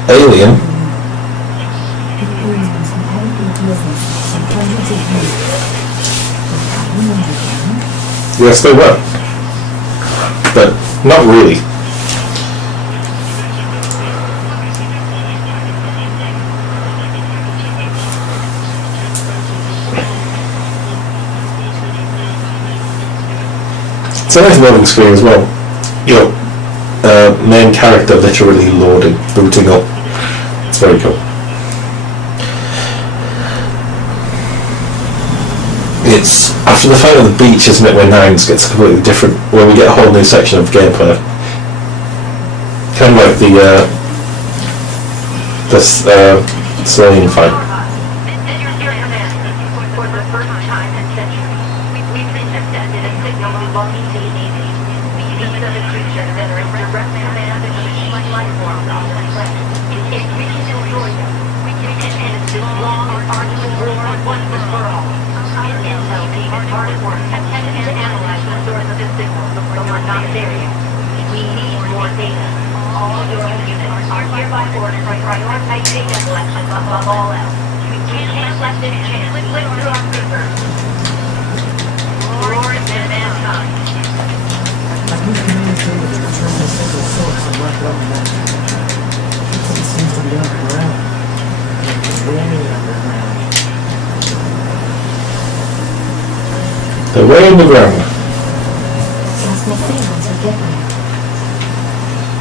Alien? Yes, they were. But not really. It's a nice loading screen as well. Your main character literally loading, booting up. It's very cool. It's after the fight on the beach, isn't it, where Nines gets completely different, where we get a whole new section of gameplay. Kind of like the Slaying fight. For the first time in centuries, we've intercepted a signal belonging to the Navy. These are the creatures that are in direct command of the machine life forms on this planet. If we can destroy them, we can end this long and arduous war once and for all. Intel team is hard at work attempting to analyze the source of this signal, but we're not there yet. We need more data. All your units are hereby ordered to prioritize data collection above all else. We can't let this chance slip through our fingers. Glory to mankind. I can communicate with determine a single source of left level network. It seems to be underground. Way underground. They're way in the ground. Ask my friend once I get there.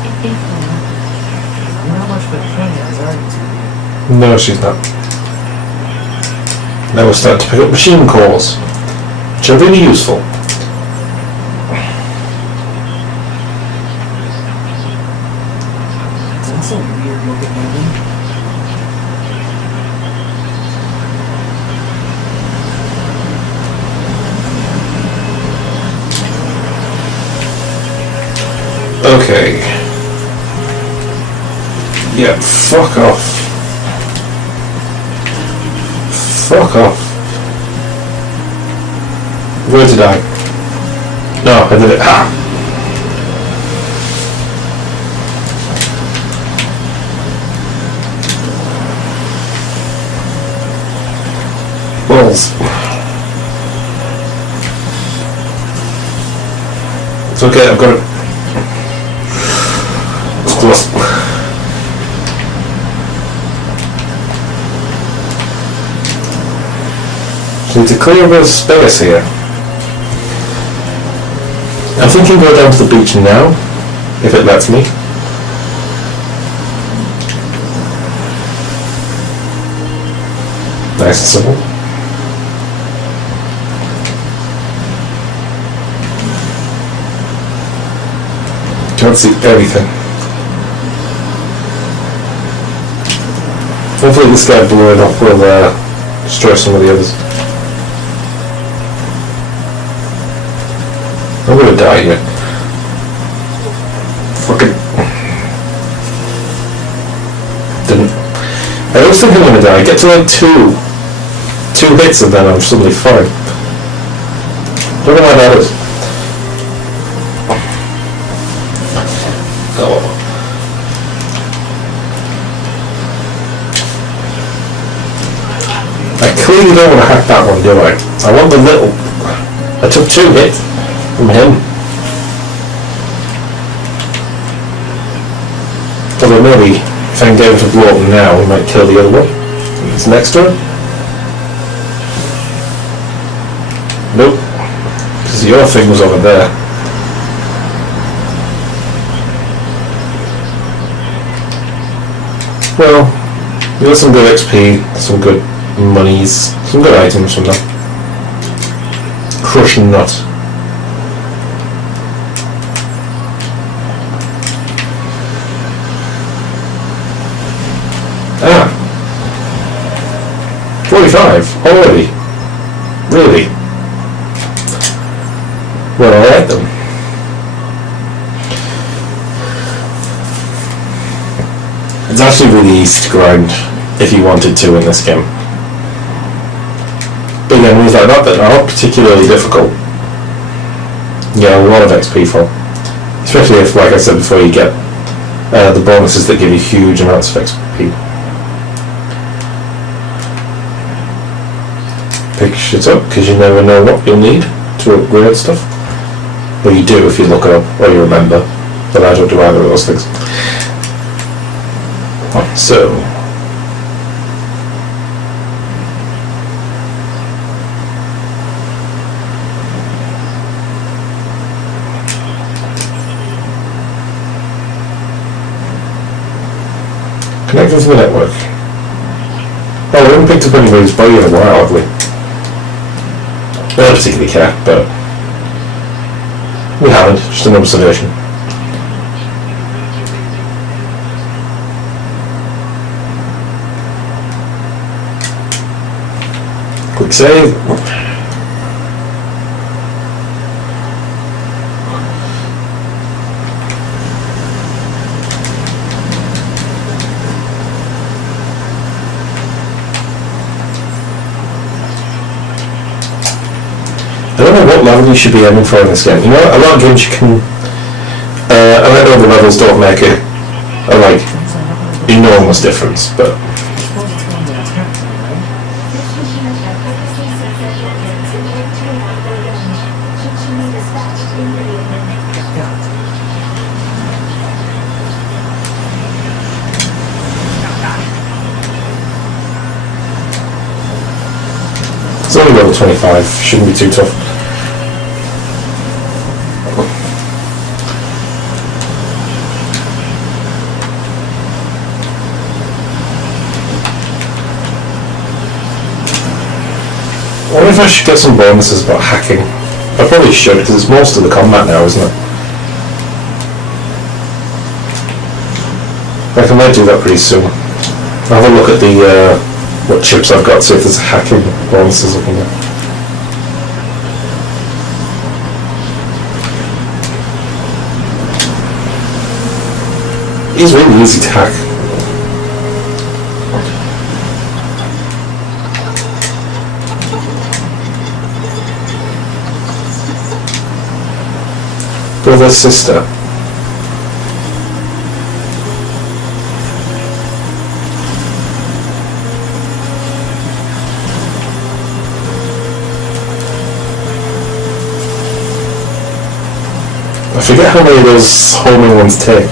If they're You're not much of a pain in the ass, are you? No, she's not. Now we're starting to pick up machine cores, which are really useful. That's a weird looking building. Okay. Yeah, fuck off. Fuck off. Where did I? No, I did it. Ah! Balls. It's okay, I've got it. It's close. Need to clear a bit of space here. I'm thinking go down to the beach now, if it lets me. Nice and simple. Can't see everything. Hopefully this guy blowing up will destroy some of the others. I'm gonna die here. Fucking. Didn't. I always think I'm gonna die. I get to like two hits and then I'm suddenly fine. Don't know why that is. Oh. I clearly don't want to hack that one, do I? I want the little. I took 2 hits from him. Although maybe if I can get him to blow up now, we might kill the other one. It's next to him. Nope. Because your thing was over there. Well, we got some good XP, some good monies, some good items from that. Crush nut. Ah! 45 already? Really? Well, I like them. It's actually really easy to grind if you wanted to in this game. Big enemies like that aren't particularly difficult. You get a lot of XP from. Especially if, like I said before, you get the bonuses that give you huge amounts of XP. Pick shit up, because you never know what you'll need to upgrade stuff. Well, you do if you look it up, or you remember. But I don't do either of those things. So, connected to the network. Oh, we haven't picked up anybody's body in a while, have we? I don't particularly care, but we haven't, just an observation. Quick save. I don't know what level you should be aiming for in this game. You know, a lot of games you can. I don't know the levels don't make a like enormous difference, but. It's only level 25, shouldn't be too tough. I wonder if I should get some bonuses about hacking. I probably should, because it's most of the combat now, isn't it? Like, I might do that pretty soon. I'll have a look at the what chips I've got, see if there's hacking bonuses up in there. He's really easy to hack. Brother, sister. I forget how many of those homing ones take.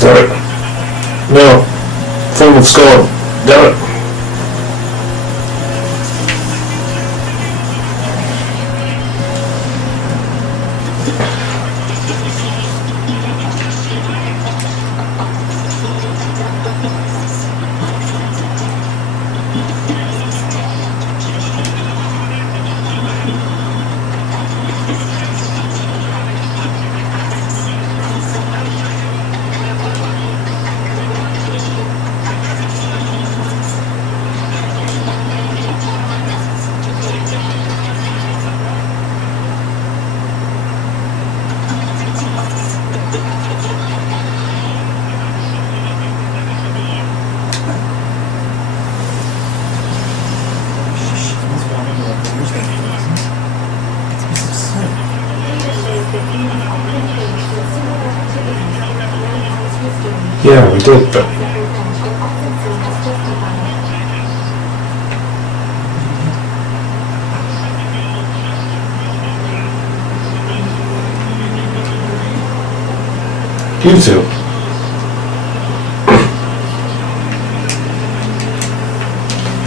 Damn it. No. Form of score. Damn it. Yeah, we did, but... You too.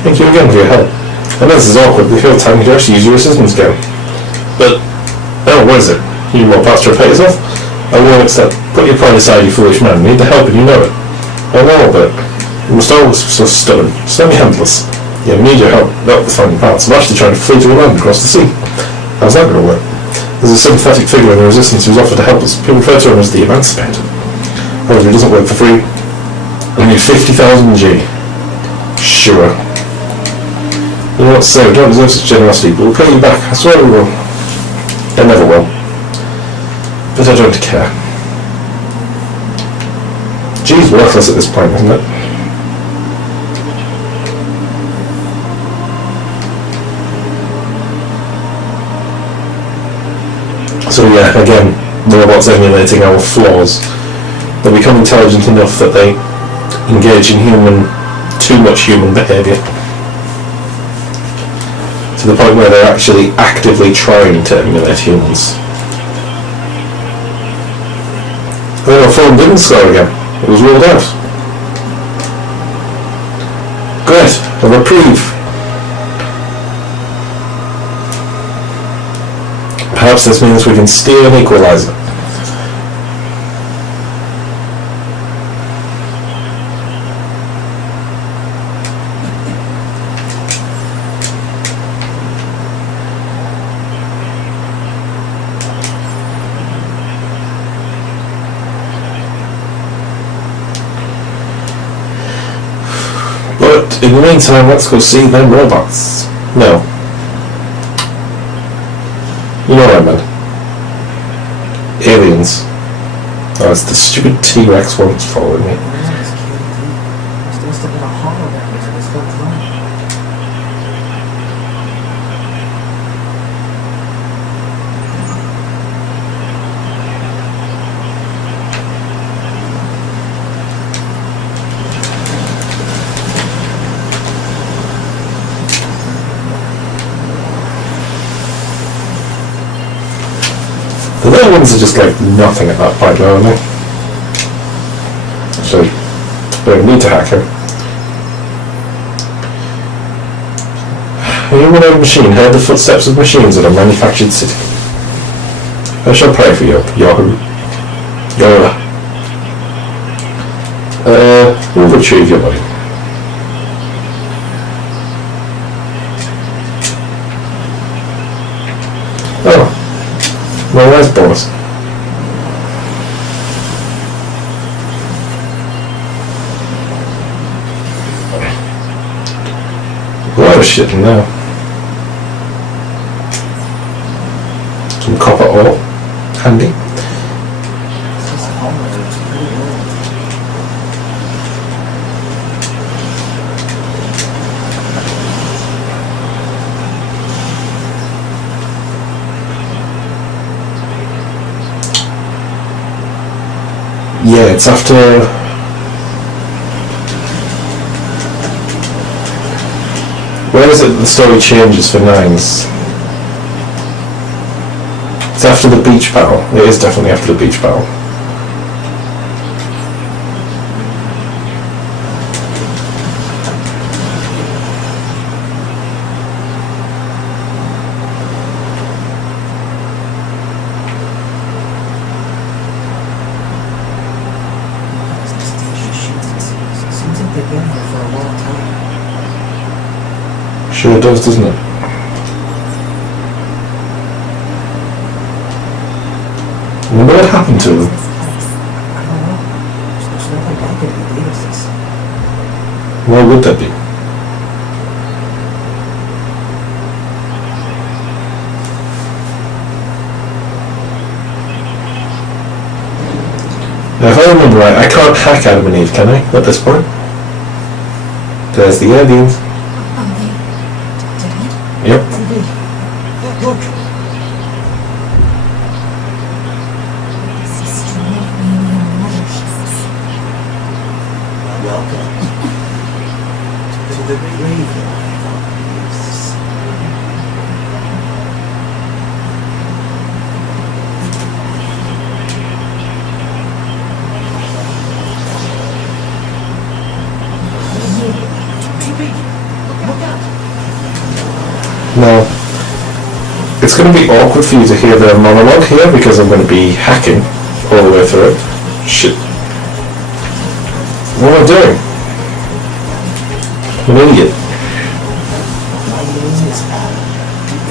Thank you again for your help. I know this is awkward, but if you have time, you could actually use your assistance again. But... oh, what is it? You need more parts to repair yourself? I won't accept. Put your pride aside, you foolish man. You need the help and you know it. I know, but you must always be so stubborn. Semi-handless. Yeah, we need your help. Not with finding parts. I'm actually trying to flee to a land across the sea. How's that going to work? There's a sympathetic figure in the resistance who's offered to help us. People refer to him as the Emancipator. However, he doesn't work for free. We need 50,000 G. Sure. You know what to say, we don't deserve such generosity, but we'll pay you back. I swear we will. I never will. But I don't care. G's worthless at this point, isn't it? So yeah, again, the robots emulating our flaws. They become intelligent enough that they engage in too much human behaviour. To the point where they're actually actively trying to emulate humans. And then our phone didn't score again. It was ruled out. Great, a reprieve. Perhaps this means we can steal an equalizer. But in the meantime, let's go see them robots. No. You know what I meant. Aliens. Oh, it's the stupid T-Rex one that's following me. The little ones are just like nothing at that point, aren't they? So, we need to hack him. A humanoid machine heard the footsteps of machines in a manufactured city. I shall pray for you, Yahoo. Yola. We'll retrieve your body. Oh. Well, where's Boris? A lot of shit in there. Some copper ore. Handy. This hallway is pretty old. Yeah, it's after... Where is it the story changes for Nines? It's after the beach battle. It is definitely after the beach battle. Seems like they've been here for a long time. Sure does, doesn't it? I wonder what happened to them. I don't know. There's nothing back in the databases. Why would that be? Now, if I remember right, I can't hack Adam and Eve, can I, at this point? There's the aliens. Are they dead? Yep. Look! This is straight up alien mothers. Welcome to the graveyard. Now, it's going to be awkward for you to hear their monologue here because I'm going to be hacking all the way through it. Shit. What am I doing? I'm an idiot. My name is Adam.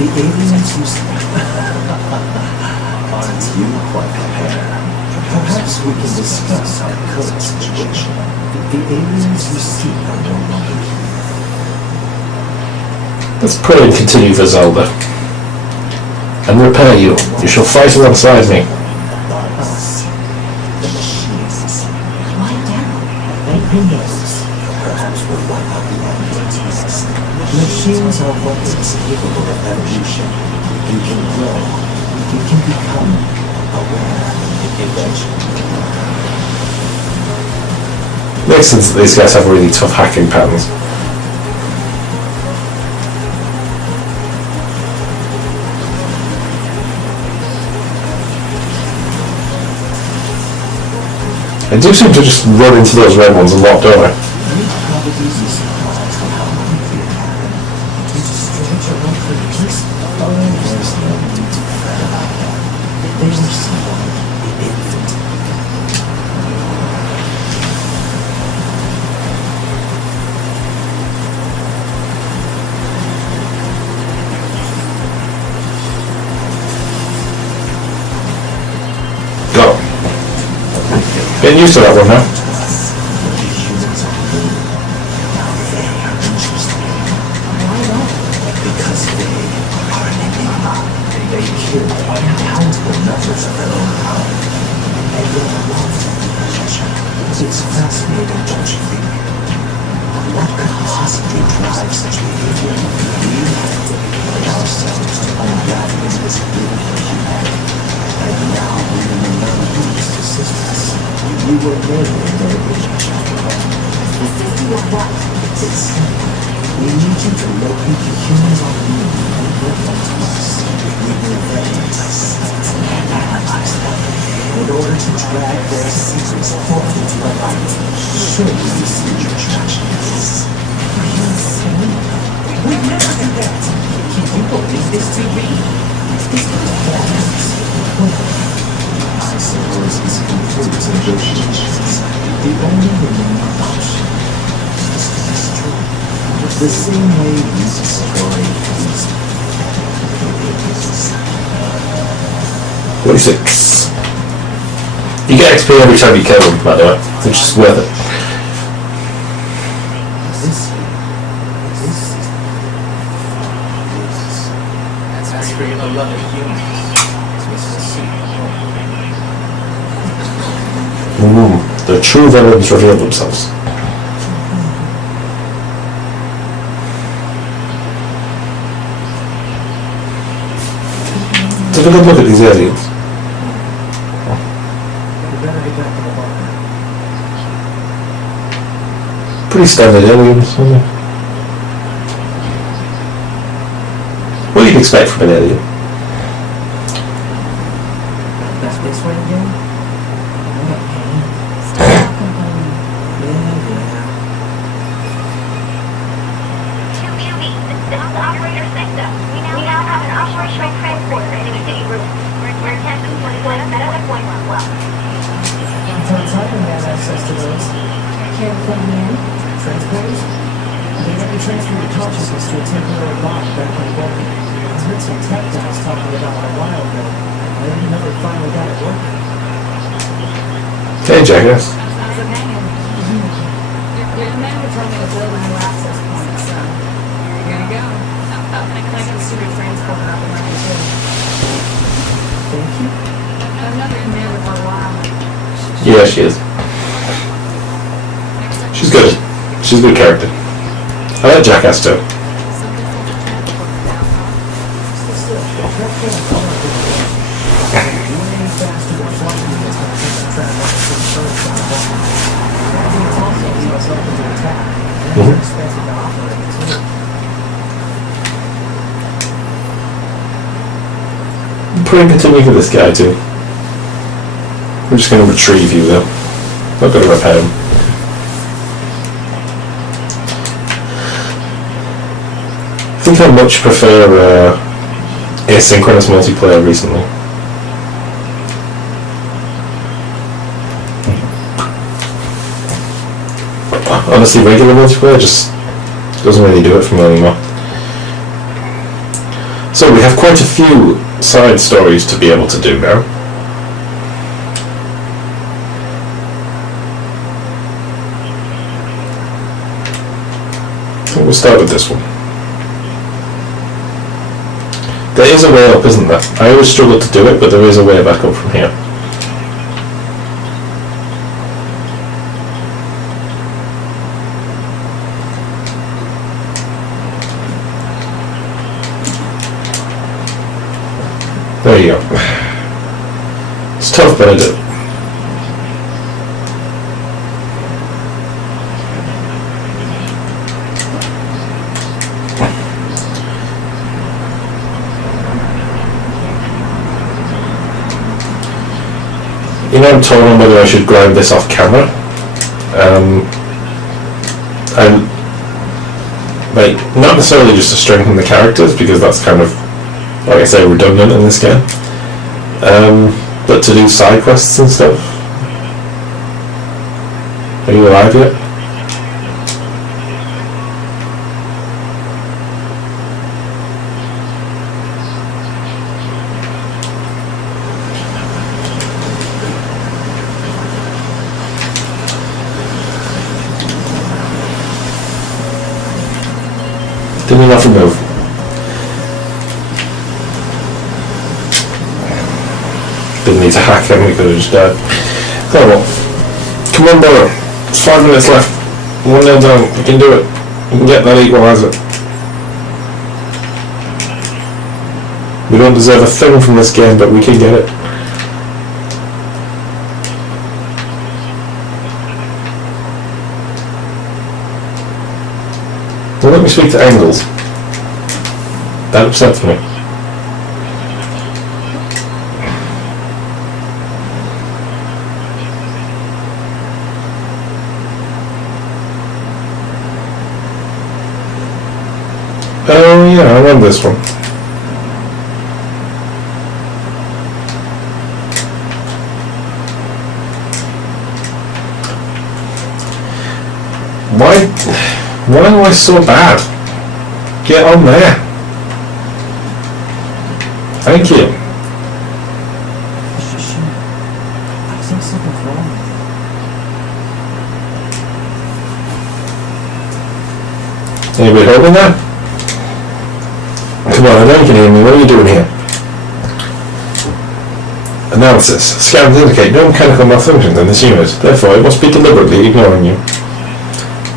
The aliens used to... Aren't you quite prepared? Perhaps we can discuss our current situation. The aliens you seek are no longer here. Let's pray and continue for Zelda. And repair you. You shall fight alongside me. Us, the machines. Why down? And who knows? Perhaps we'll wipe out the androids. Machines are what is capable of evolution. We can grow. We can become aware. Eventually. Makes sense that these guys have really tough hacking patterns. I do seem to just run into those red ones a lot, don't I? You'd probably be surprised at how quickly it happened. It's a strange or for peace. Oh, there's no need to fret about that. They were someone, the infant. Go. Getting used to that one now. The humans are new. Now they are interesting. Why not? Because they are an enigma. They killed uncountable numbers of their own kind. And yet love them. It's fascinating, don't you think? What could possibly drive such behavior? We have to play ourselves to unravel this beautiful humanity. And now we will not lose the sisters. We were made in their image. The system of what? It's simple. We need you to locate the humans on the moon and bring them to us. We will recognize and analyze them in order to drag their secrets forth into the light. Show us the secret tragedies. Are you insane? We've never done that. Can you believe this to me? This was badass. I suppose this concludes negotiations. The only remaining option The same way you destroy these 46. You get XP every time you kill them, by the way, which is worth it. That's for a lot of humans. The true villains reveal themselves. Take a good look at these aliens. Pretty standard aliens, aren't they? What do you expect from an alien? That's this way again? The operator system. We now have an operational transporter in the city room. We're attempting to deploy medical points as well. Automata has access to those. Care to plug me in? Transporters? They let me transfer your consciousness to a temporary body back on Vulcan. I heard some tech guys talking about it a while ago. I never finally got it working. Hey, Jackass. How's it hanging? Your commander told me to build a new access point, so here you go. I can see the transporter up and running too. Thank you. Another commander for a while. Yeah, she is. She's good. She's a good character. I like Jackass too. Pretty continue for this guy too. We're just going to retrieve you though. Not going to repair him. I think I much prefer asynchronous multiplayer recently. Honestly, regular multiplayer just doesn't really do it for me anymore. So we have quite a few side stories to be able to do now. So we'll start with this one. There is a way up, isn't there? I always struggle to do it, but there is a way back up from here. There you go. It's tough, but I do. You know, I'm torn on whether I should grind this off camera. Not necessarily just to strengthen the characters, because that's kind of, like I say, redundant in this game. But to do side quests and stuff. Are you alive yet? Didn't enough remove. Didn't need to hack them, we could have just died. Oh well. Come on, brother. It's 5 minutes left. 1-0 down. You can do it. You can get that equaliser. We don't deserve a thing from this game, but we can get it. Well, let me speak to Angles. That upsets me. Oh yeah, I remember this one. Why? Why am I so bad? Get on there. Thank you. I think something's wrong. Anybody holding that? Come on, I know you can hear me. What are you doing here? Analysis. Scans indicate no mechanical malfunctions in this unit. Therefore, it must be deliberately ignoring you.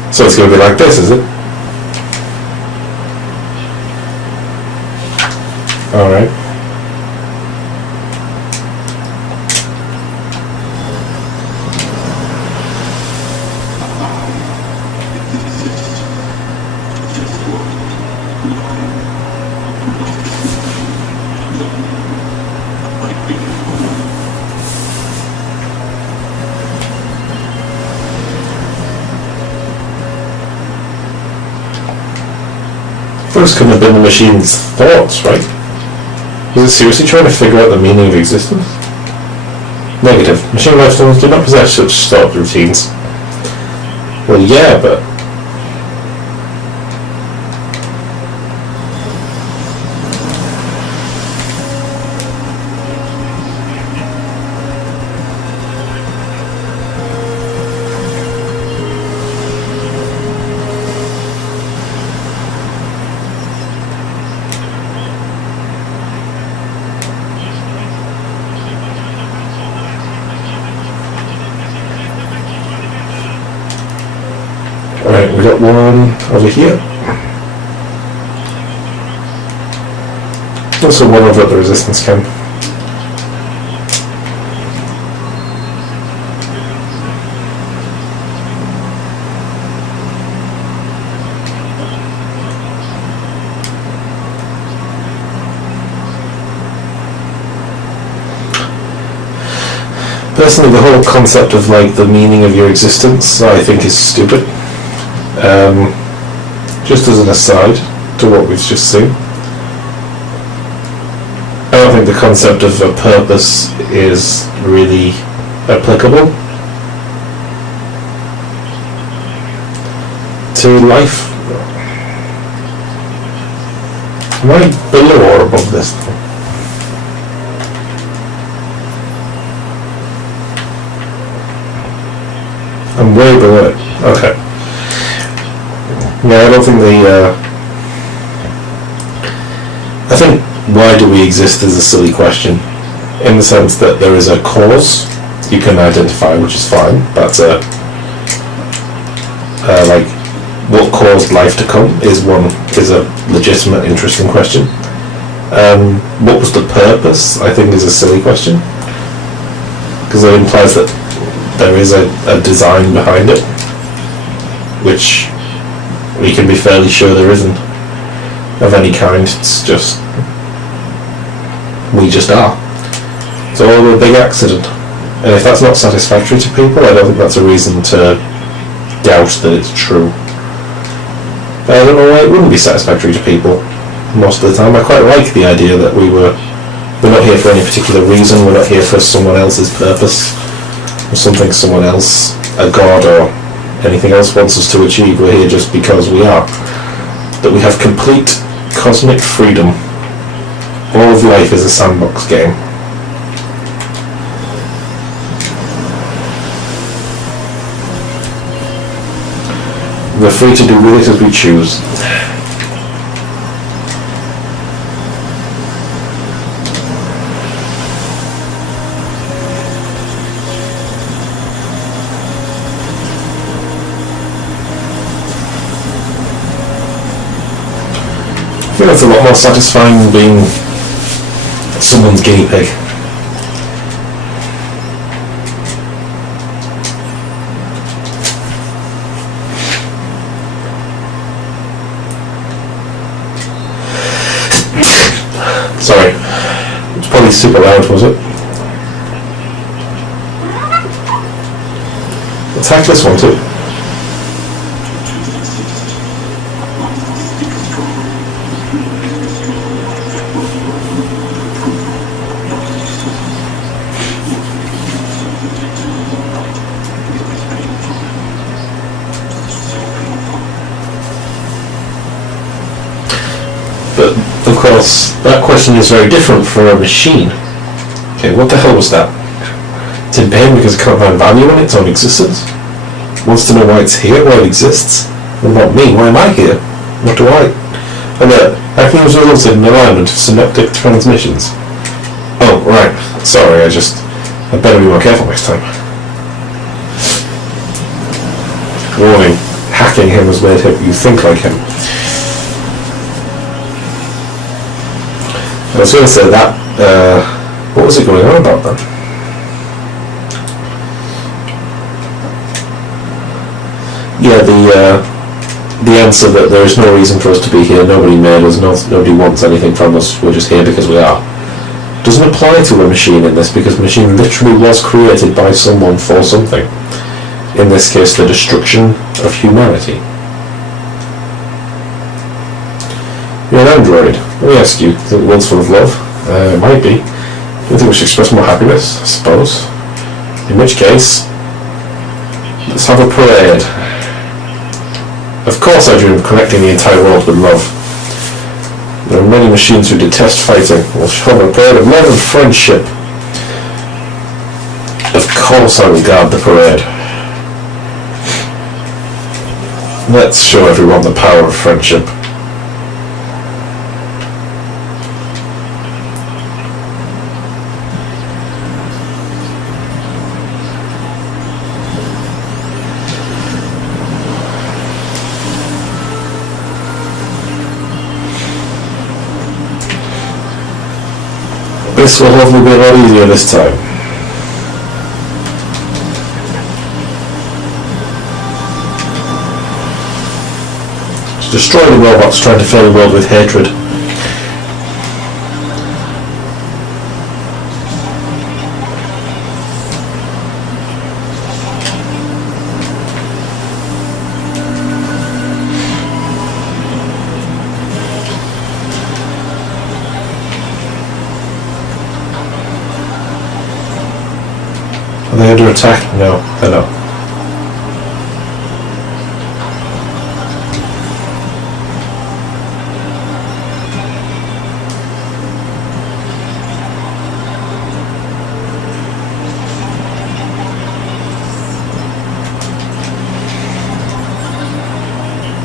So it's going to be like this, is it? Alright. First couldn't have been the machine's thoughts, right? Was it seriously trying to figure out the meaning of existence? Negative. Machine life forms do not possess such thought routines. Well, yeah, but... Alright, we got one over here. Also one over at the resistance camp. Personally, the whole concept of like the meaning of your existence, I think is stupid. Just as an aside to what we've just seen, I don't think the concept of a purpose is really applicable to life. Am I below or above this? I'm way below it. Okay. Yeah, I don't think I think why do we exist is a silly question, in the sense that there is a cause you can identify, which is fine. That's a like what caused life to come is a legitimate, interesting question. What was the purpose? I think is a silly question, because it implies that there is a design behind it, which we can be fairly sure there isn't of any kind. It's just we just are. It's all a big accident, and if that's not satisfactory to people, I don't think that's a reason to doubt that it's true. But I don't know why it wouldn't be satisfactory to people most of the time. I quite like the idea that we're not here for any particular reason. We're not here for someone else's purpose or something someone else, a god or anything else, wants us to achieve. We're here just because we are. That we have complete cosmic freedom. All of life is a sandbox game. We're free to do with it as we choose. I feel it's a lot more satisfying than being someone's guinea pig. Sorry, it was probably super loud, was it? Attack this one too. Of course, that question is very different for a machine. Okay, what the hell was that? It's in pain because it can't find value in its own existence? Wants to know why it's here, why it exists? What about me? Why am I here? What do I... Alert. Hacking has resulted in alignment of synaptic transmissions. Oh, right. Sorry, I better be more careful next time. Warning. Hacking him has made you think like him. I was going to say that, what was it going on about then? Yeah, the answer that there is no reason for us to be here, nobody made us, nobody wants anything from us, we're just here because we are. Doesn't apply to a machine in this, because the machine literally was created by someone for something. In this case, the destruction of humanity. You're an android. Let me ask you, the world's full of love? It might be. Do you think we should express more happiness? I suppose. In which case, let's have a parade. Of course I dream of connecting the entire world with love. There are many machines who detest fighting. We'll have a parade of love and friendship. Of course I will guard the parade. Let's show everyone the power of friendship. This will hopefully be a lot easier this time. To destroy the robots trying to fill the world with hatred. Are they under attack? No, they're not.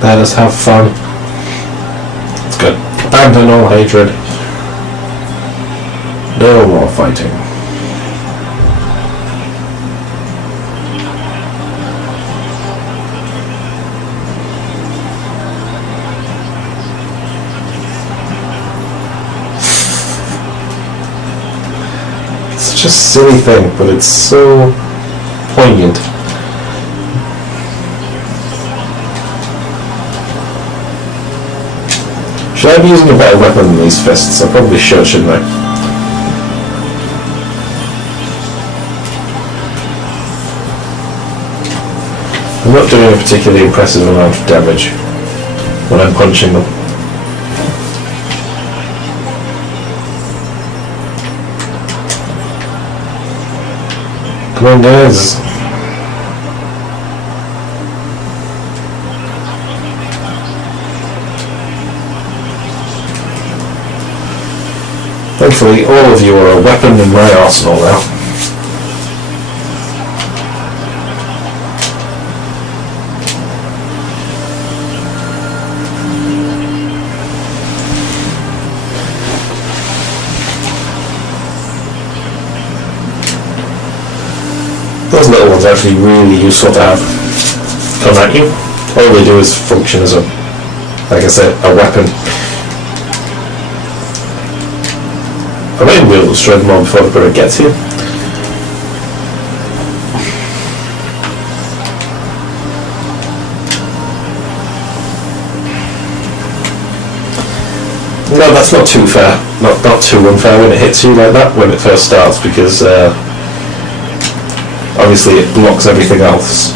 Let us have fun. It's good. Abandon all hatred. No more fighting. Such a silly thing, but it's so poignant. Should I be using a better weapon than these fists? I probably should, shouldn't I? I'm not doing a particularly impressive amount of damage when I'm punching them. Come on, guys. Thankfully, all of you are a weapon in my arsenal now. Those little ones are actually really useful to have come at you. All they do is function as a, like I said, a weapon. I might be able to destroy them all before the bird gets here. No, that's not too fair. Not too unfair when it hits you like that when it first starts, because obviously it blocks everything else.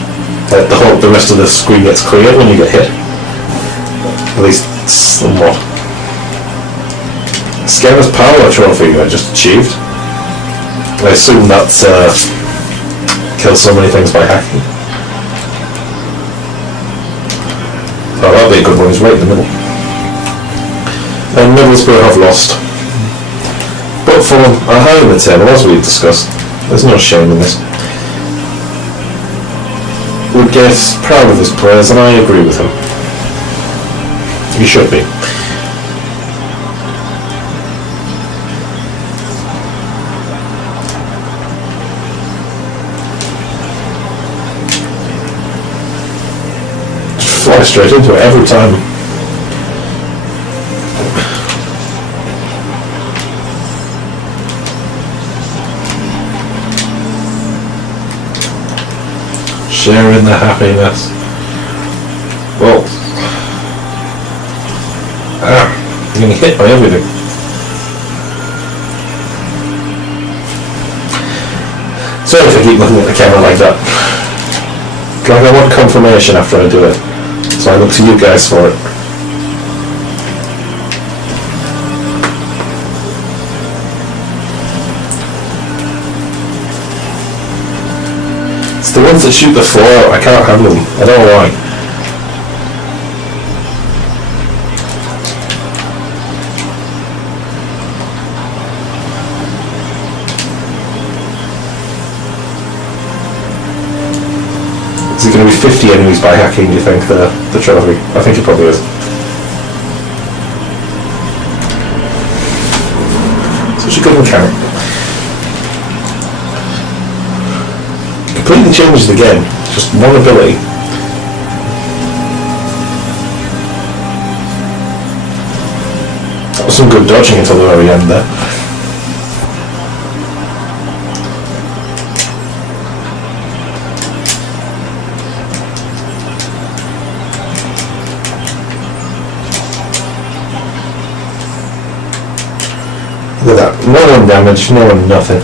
The rest of the screen gets clear when you get hit. At least somewhat. Scammer's Power Trophy I just achieved. I assume that kills so many things by hacking. Oh, that'll be a good one, he's right in the middle. And Middlesbrough have lost. But Fulham are high in the table, as we've discussed. There's no shame in this. Woodgate's proud of his players, and I agree with him. You should be. Just fly straight into it every time. Sharing the happiness. Well, I'm getting hit by everything. Sorry if I keep looking at the camera like that. Like I want confirmation after I do it, so I look to you guys for it. The ones that shoot the floor out, I can't handle them. I don't know why. Is it going to be 50 enemies by hacking, do you think, the trophy? I think it probably is. Such a good mechanic. Completely changes the game. Just one ability. That was some good dodging until the very end there. Look at that. No one damaged, no one nothing.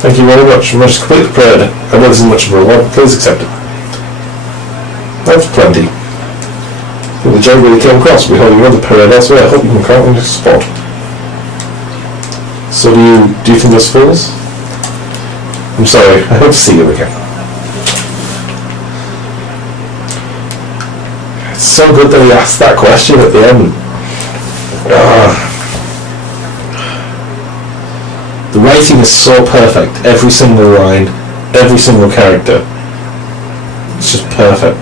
Thank you very much. Most completely prepared. I know this isn't much of a reward. Please accept it. That's plenty. I think the joke really came across. We hold you another parade elsewhere. I hope you can count on your support. So do you think there's fools? I'm sorry. I hope to see you again. It's so good that he asked that question at the end. The writing is so perfect. Every single line, every single character. It's just perfect.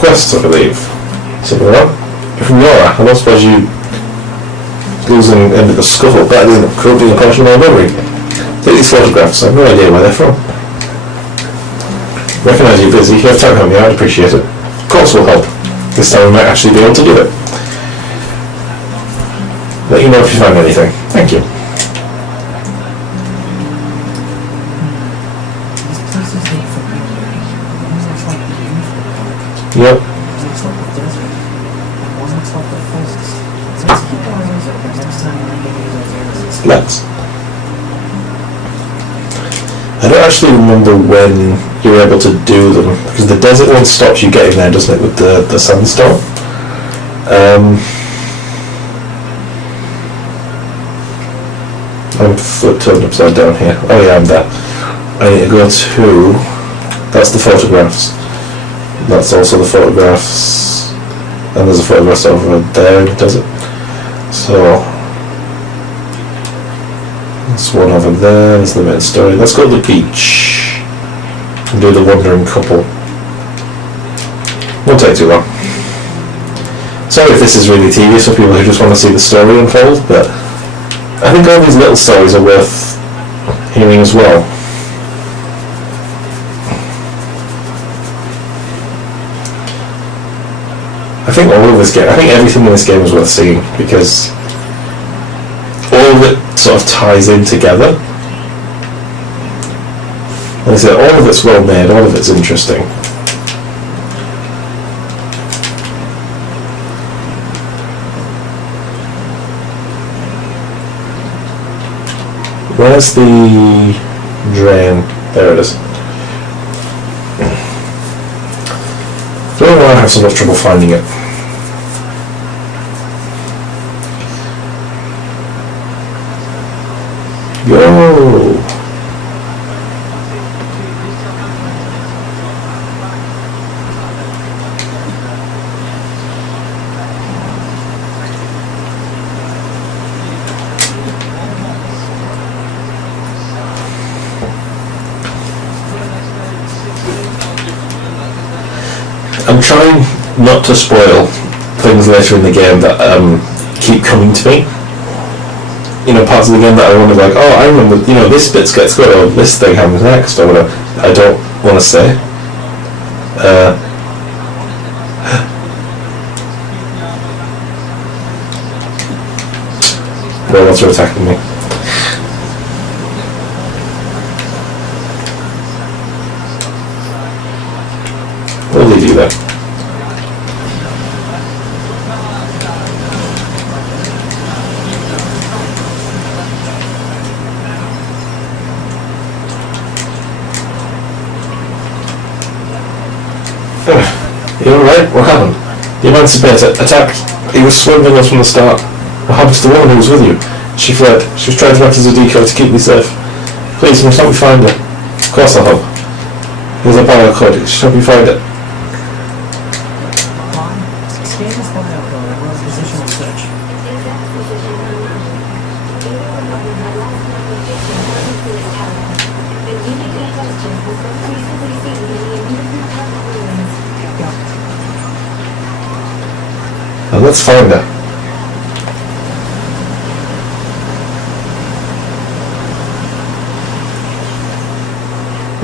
Quests, I believe. Something like that. You're from Yora. I don't suppose you losing end of the scuffle better than corrupting a portion of my memory. Take these photographs. I have no idea where they're from. Recognise you're busy. If you have time to help me out, I'd appreciate it. Of course we'll help. This time we might actually be able to do it. Let you know if you find anything. Thank you. This place is not familiar. One looks like the uniform park. Yep. One looks like the desert. And one looks like the forest. Let's keep our eyes open next time we're in any of those areas. Let's. I don't actually remember when you're able to do them, because the desert one stops you getting there, doesn't it, with the sandstorm? I'm turned upside down here. Oh yeah, I'm there. I need to go to... That's the photographs. That's also the photographs. And there's a photograph over there in the desert. So... There's one over there, there's the main story. Let's go to the beach. And do the wandering couple. Won't take too long. Sorry if this is really tedious for people who just want to see the story unfold, but... I think all these little stories are worth hearing as well. I think everything in this game is worth seeing, because all of it sort of ties in together. Like I said, all of it's well made, all of it's interesting. Where's the drain? There it is. Don't know why I have so much trouble finding it. Yo! I'm trying not to spoil things later in the game that keep coming to me. You know, parts of the game that I want to be like, oh, I remember, you know, this bit gets good, or this thing happens next, or whatever. I don't want to say. Robots are attacking me. What do they do that? You alright? What happened? The Emancipator attacked. He was swimming us from the start. What happened to the woman who was with you? She fled. She was trying to act as a decoy to keep me safe. Please, you must help me find her. Of course I'll help. Here's a bio code. She help me find it. Scan this file while I run positional search. Now let's find her.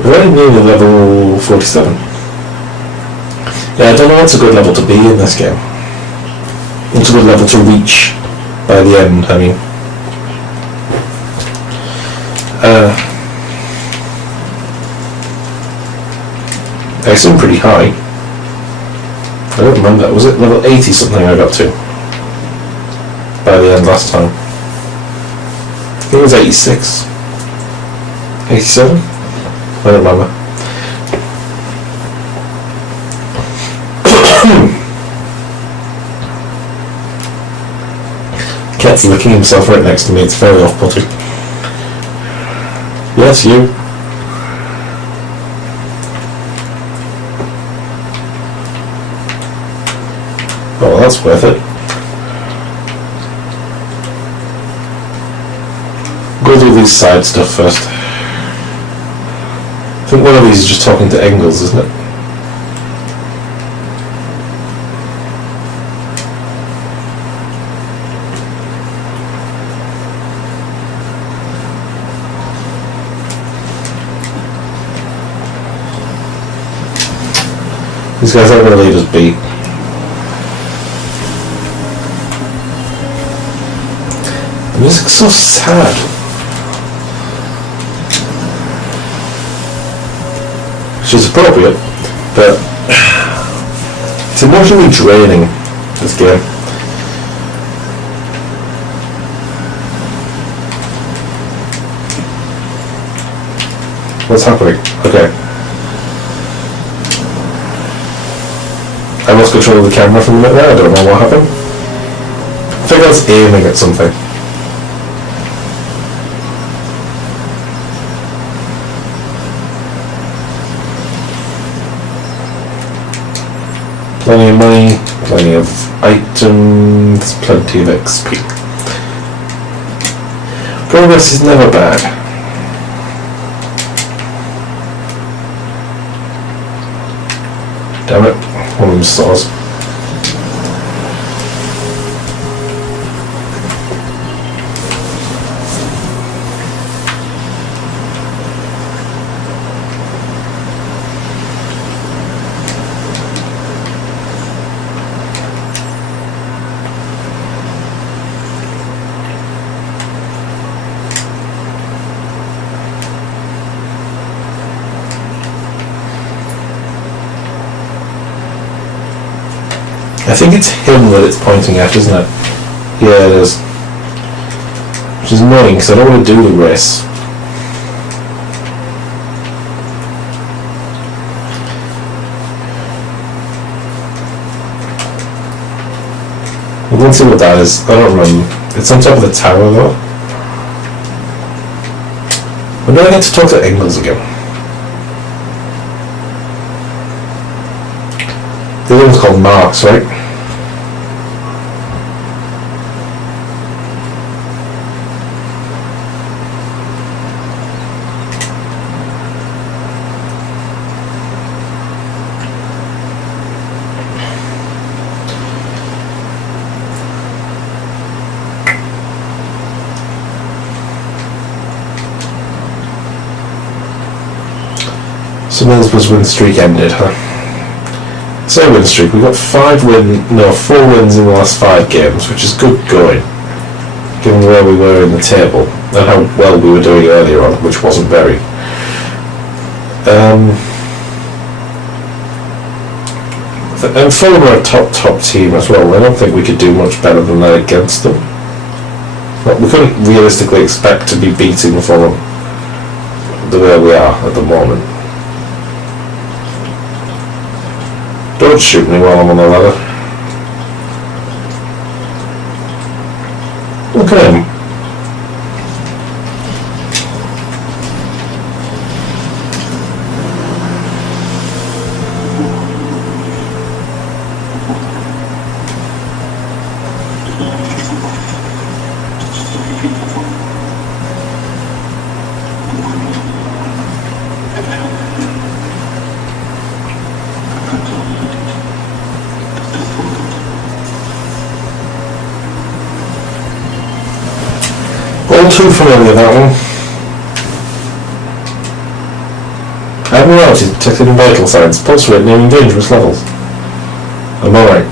We're already nearly level 47. Yeah, I don't know what's a good level to be in this game. What's a good level to reach by the end, I mean. I assume pretty high. I don't remember, was it level 80 something I got to? By the end last time. I think it was 86. 87? I don't remember. Cat's licking himself right next to me, it's very off-putting. Yes, you. Oh, well, that's worth it. Go do these side stuff first. I think one of these is just talking to Engels, isn't it? These guys aren't going to leave us be. The music's so sad. Which is appropriate, but it's emotionally draining, this game. What's happening? Okay. I lost control of the camera for a minute there, I don't know what happened. I think I was aiming at something. Plenty of money, plenty of items, plenty of XP. Progress is never bad. Damn it, one of them stars. I think it's him that it's pointing at, isn't it? Yeah, it is. Which is annoying because I don't want to do the race. We'll see what that is. I don't remember. It's on top of the tower though. When do I get to talk to Engels again? The other one's called Marx, right? So Middlesbrough's win streak ended, huh? Say win streak, we got 4 wins in the last 5 games, which is good going, given where we were in the table, and how well we were doing earlier on, which wasn't very. And Fulham are a top team as well. I don't think we could do much better than that against them. But we couldn't realistically expect to be beating Fulham the way we are at the moment. Don't shoot me while I'm on the ladder. Look at him. All too familiar, that one. Admiralty detected in vital signs. Pulse rate nearing dangerous levels. Am I right?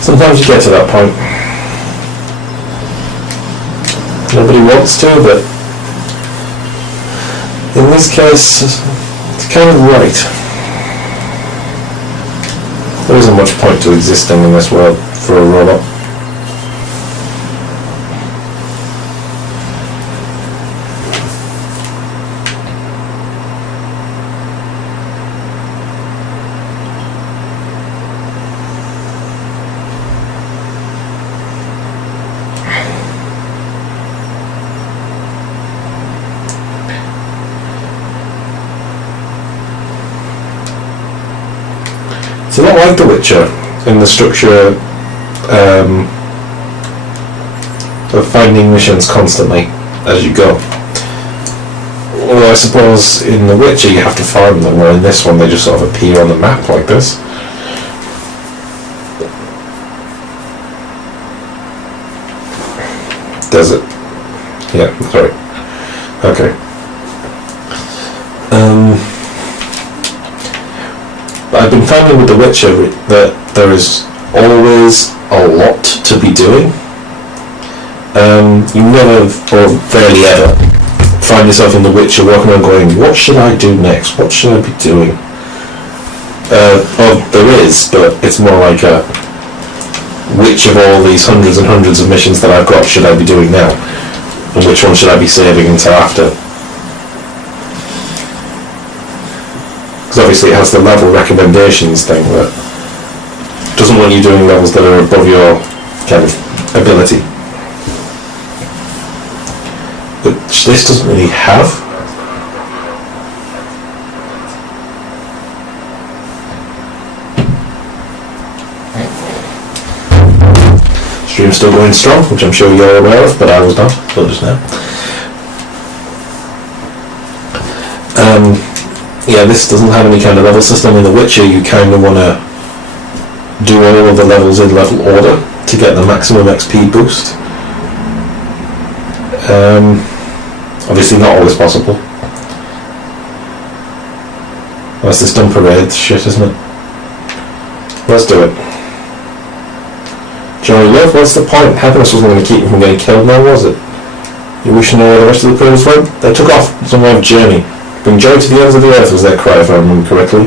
Sometimes you get to that point. Nobody wants to, but in this case, it's kind of right. There isn't much point to existing in this world for a robot. It's a lot like The Witcher in the structure of finding missions constantly as you go. Well, I suppose in The Witcher you have to farm them, where in this one they just sort of appear on the map like this. Does it? Yeah, sorry. Okay. I've been finding with The Witcher that there is always a lot to be doing. You never, or barely ever, find yourself in The Witcher walking around going, what should I do next? What should I be doing? There is, but it's more like a, which of all these hundreds and hundreds of missions that I've got should I be doing now? And which one should I be saving until after? Because obviously it has the level recommendations thing that doesn't want you doing levels that are above your kind of ability. Which this doesn't really have. Stream's still going strong, which I'm sure you're aware of, but I was not, until just now. Yeah, this doesn't have any kind of level system. In The Witcher, you kind of want to do all of the levels in level order to get the maximum XP boost. Obviously not always possible. That's this dumb parade shit, isn't it? Let's do it. Johnny Love, what's the point? Happiness wasn't going to keep you from getting killed now, was it? You wish to know where the rest of the players went? They took off some kind of journey. Bring joy to the ends of the earth was their cry, if I remember correctly.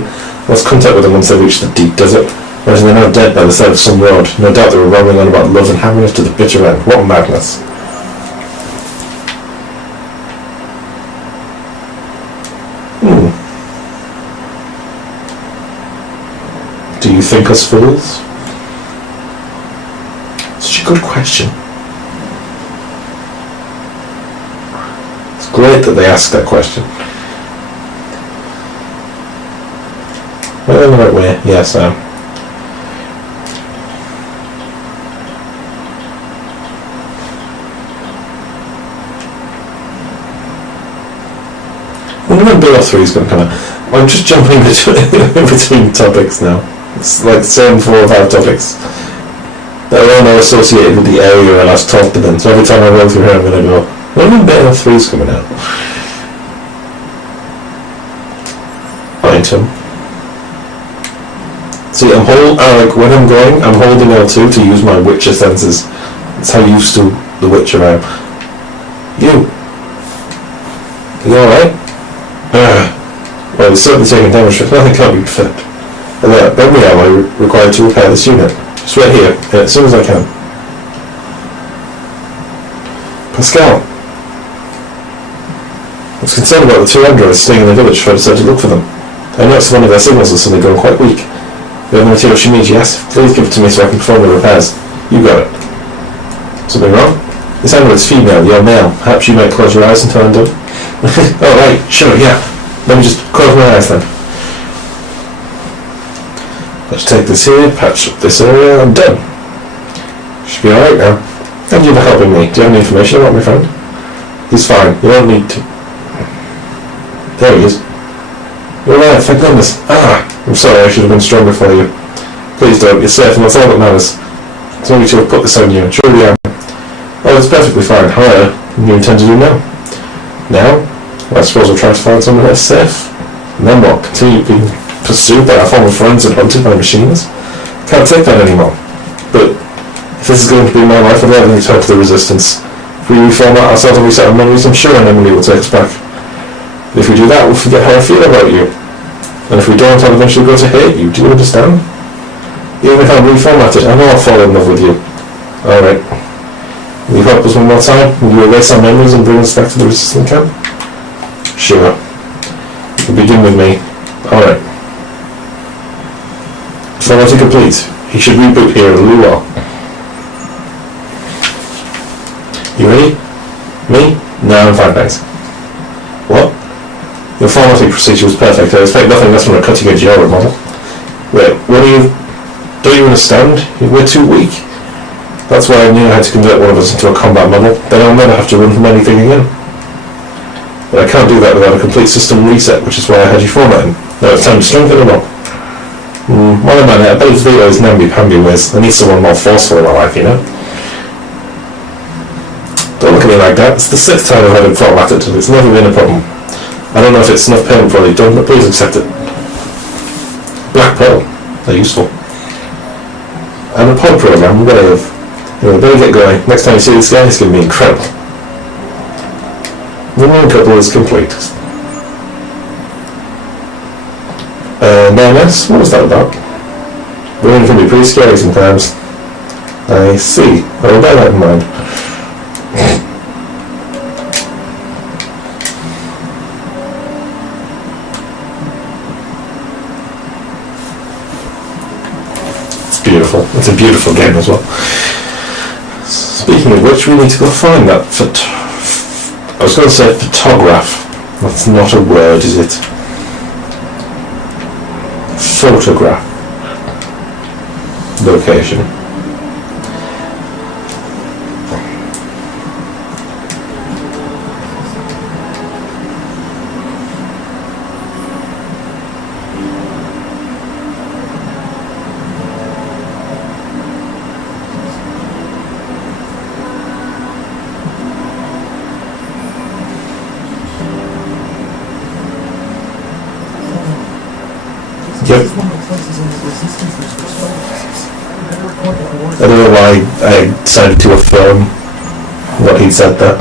Lost contact with them once they reached the deep desert. Whereas they're now dead by the side of some road. No doubt they were rambling on about love and happiness to the bitter end. What madness. Do you think us fools? Such a good question. It's great that they ask that question. Am I in the right way? Yes, I am. I wonder when Bill 3 is going to come out. I'm just jumping between topics now. It's like 7, 4 or 5 topics that are all now associated with the area I last talked about. So every time I roll through here I'm going to go, when Beta 3 is coming out? Item. See, like when I'm going, I'm holding L2 to use my Witcher senses. That's how used to the Witcher I am. You alright? Well, he's certainly taking damage, but nothing can't be fixed. Then we are required to repair this unit. Just right here, as soon as I can. Pascal. I was concerned about the 2 androids staying in the village, so I decided to look for them. I noticed one of their signals has suddenly gone quite weak. We have the material she needs, yes? Please give it to me so I can perform the repairs. You got it. Something wrong? This android's female, you're male. Perhaps you might close your eyes until I'm done? Oh, right, sure, yeah. Let me just close my eyes then. Let's take this here, patch up this area, I'm done. Should be alright now. Thank you for helping me. Do you have any information about my friend? He's fine, you don't need to... There he is. You're alive, thank goodness. I'm sorry, I should have been stronger for you. Please don't, you're safe and that's all that matters. It's only to have put this on you, truly am. Oh, it's perfectly fine. However, what do you intend to do now? Now? Well, I suppose we'll try to find someone that's safe. And then what? Continue being pursued by our former friends and hunted by machines? Can't take that anymore. But if this is going to be my life, I'd rather return to the Resistance. If we reformat ourselves and reset our memories, I'm sure an enemy will take us back. But if we do that, we'll forget how I feel about you. And if we don't, I'll eventually go to hate you. Do you understand? Even if I'm reformatted, I know I'll fall in love with you. Alright. Will you help us one more time? Will you erase our memories and bring us back to the Resistance camp? Sure. You can begin with me. Alright. Formatting complete. He should reboot here in a little while. You ready? Me? No, I'm fine, thanks. What? Your formatting procedure was perfect. I expect nothing less from a cutting-edge Euro model. Wait, what do you... Don't you understand? We're too weak. That's why I knew I had to convert one of us into a combat model. Then I'll never have to run from anything again. But I can't do that without a complete system reset, which is why I had you formatting. Now it's time to strengthen them up. Well, man, I bet it's those namby-pamby ways. I need someone more forceful in my life, you know? Don't look at me like that. It's the 6th time I've had it formatted, and it's never been a problem. I don't know if it's enough payment for what you've done, but please accept it. Black Pearl. They're useful. And a pod program, what I have. Anyway, better get going. Next time you see this guy, it's going to be incredible. The main couple is complete. Baroness? What was that about? Women can be pretty scary sometimes. I see. I will bear that in mind. It's beautiful. It's a beautiful game as well. Speaking of which, we need to go find that I was going to say photograph. That's not a word, is it? Photograph. Location. Yep. I don't know why I decided to affirm what he said there.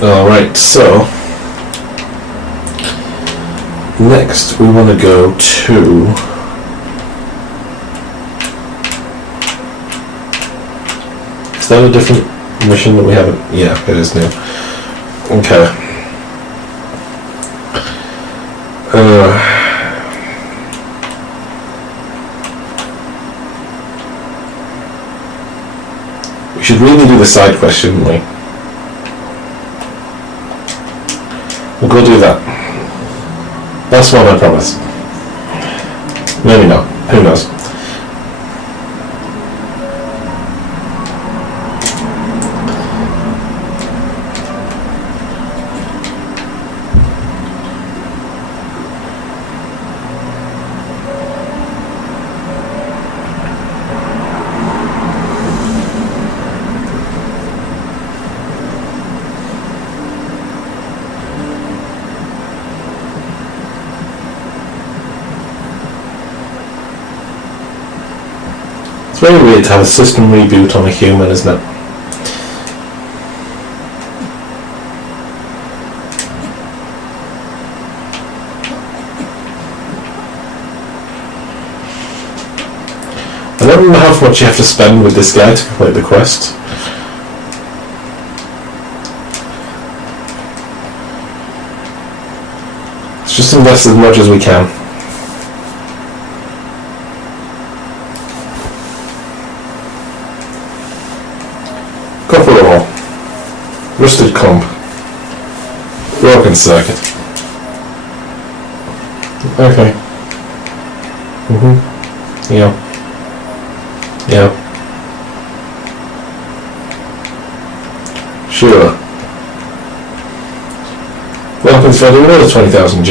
Alright, so next we want to go to is that a different mission that we haven't? Yeah, it is new. Okay. We should really do the side quest, shouldn't we? We'll go do that. That's one, I promise. Maybe not. Who knows? It's very weird to have a system reboot on a human, isn't it? I don't remember how much you have to spend with this guy to complete the quest. Let's just invest as much as we can. Go for it all. Rusted clump. Broken circuit. Okay. Yeah. Yeah. Sure. Welcome to Freddy with another 20,000 G.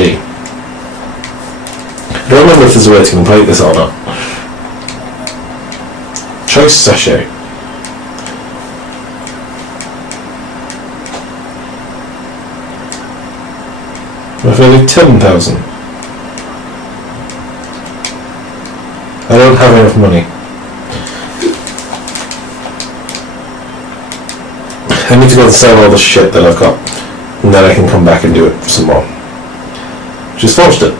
I don't remember if there's a way to complete this or not. Choice sachet. I've only 10,000. I don't have enough money. I need to go and sell all the shit that I've got, and then I can come back and do it some more. Just forced it.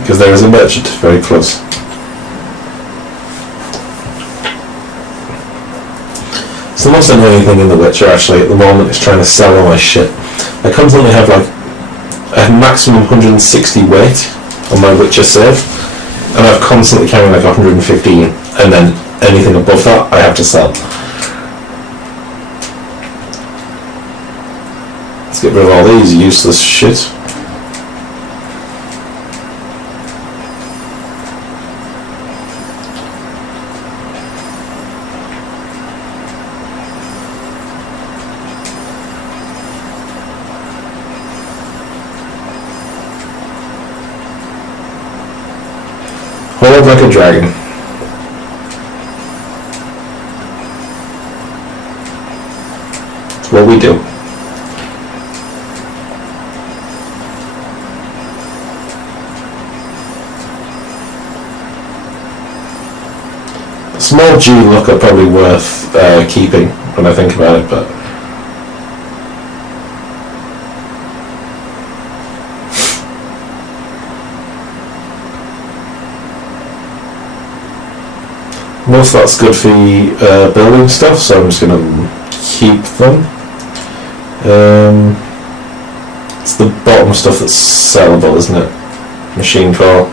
Because there is a merchant very close. So the most annoying thing in The Witcher actually at the moment is trying to sell all my shit. I constantly have like a maximum 160 weight on my Witcher save, and I've constantly carrying like 115, and then anything above that I have to sell. Let's get rid of all these useless shit. Hold like a dragon. That's what we do. Small G look are probably worth keeping when I think about it, but most of that's good for building stuff, so I'm just going to keep them. It's the bottom stuff that's sellable, isn't it? Machine core.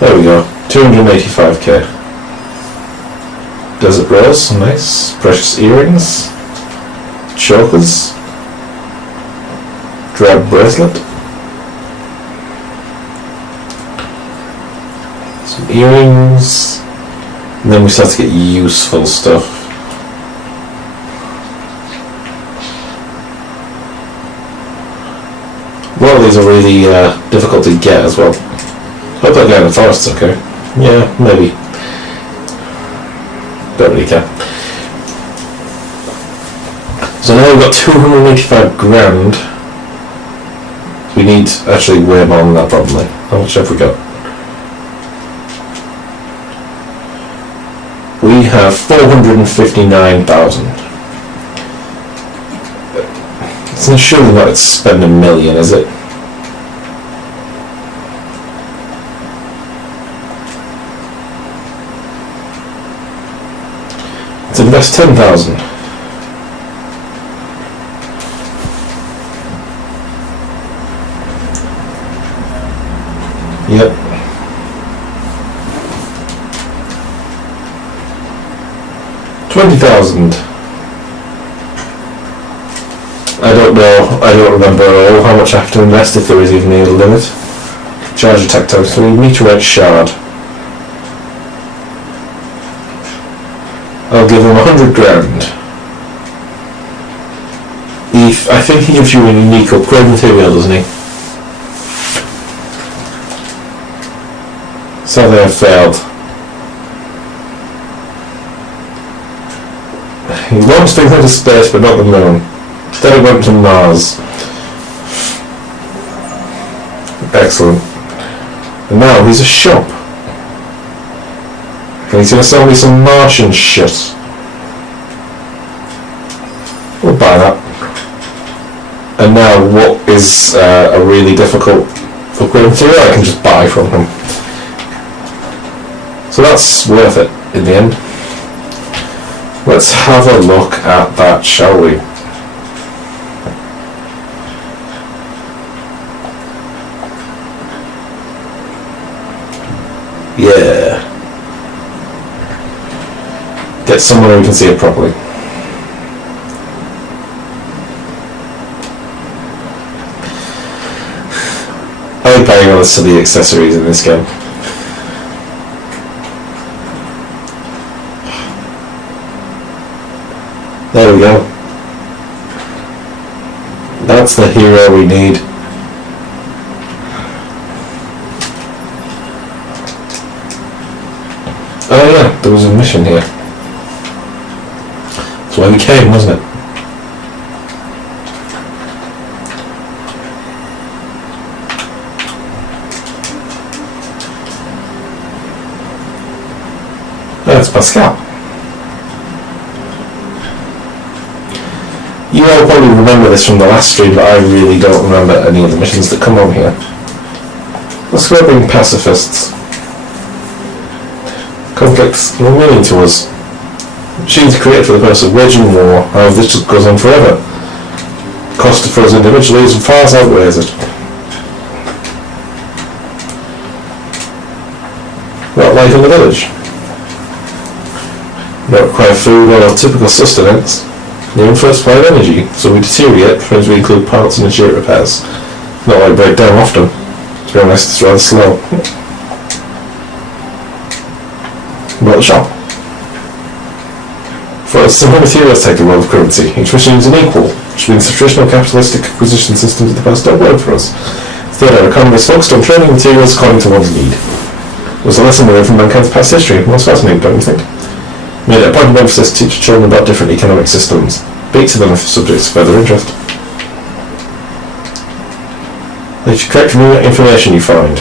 There we go. 285k. Desert Rose, nice. Precious earrings. Chokers. Drab bracelet. Some earrings. And then we start to get useful stuff. A lot of these are really difficult to get as well. Hope that guy in the forest's okay. Yeah, maybe. Don't really care. So now we've got 285 grand. We need actually way more than that probably. How much have we got? We have 459,000. It's surely not to spend $1 million, is it? To invest 10,000. Yep. $20,000. I don't know. I don't remember at all how much I have to invest if there is even a limit. Charge attack times 3. Meteorite shard. I'll give him 100 grand. I think he gives you a unique upgrade material, doesn't he? Sadly, I failed. He launched things into space, but not the moon. Instead, it went to Mars. Excellent. And now he's a shop. And he's going to sell me some Martian shit. We'll buy that. And now, what is a really difficult upgrade material I can just buy from him. So that's worth it in the end. Let's have a look at that, shall we? Yeah. Get somewhere where we can see it properly. I like buying all the silly accessories in this game. There we go. That's the hero we need. Oh yeah, there was a mission here. That's why we came, wasn't it? That's Pascal. You all probably remember this from the last stream, but I really don't remember any of the missions that come on here. Let's go bring pacifists. Conflicts are willing to us. Machines created for the purpose of waging war. However, this just goes on forever. Cost for us individually is far outweighs it. Not life in the village. We don't require food or typical sustenance. Near first supply of energy, so we deteriorate, which means we include parts and initiate repairs. Not like break down often. To be honest, it's rather slow. About the shop. For us, some raw materials take the role of currency. Each machine is unequal, which means the traditional capitalistic acquisition systems of the past don't work for us. Instead, our economy is focused on trading materials according to one's need. It was a lesson we learned from mankind's past history. Most fascinating, don't you think? Made it a point of emphasis to teach children about different economic systems. Speak to them if the subject's of further interest. They should correct new information you find.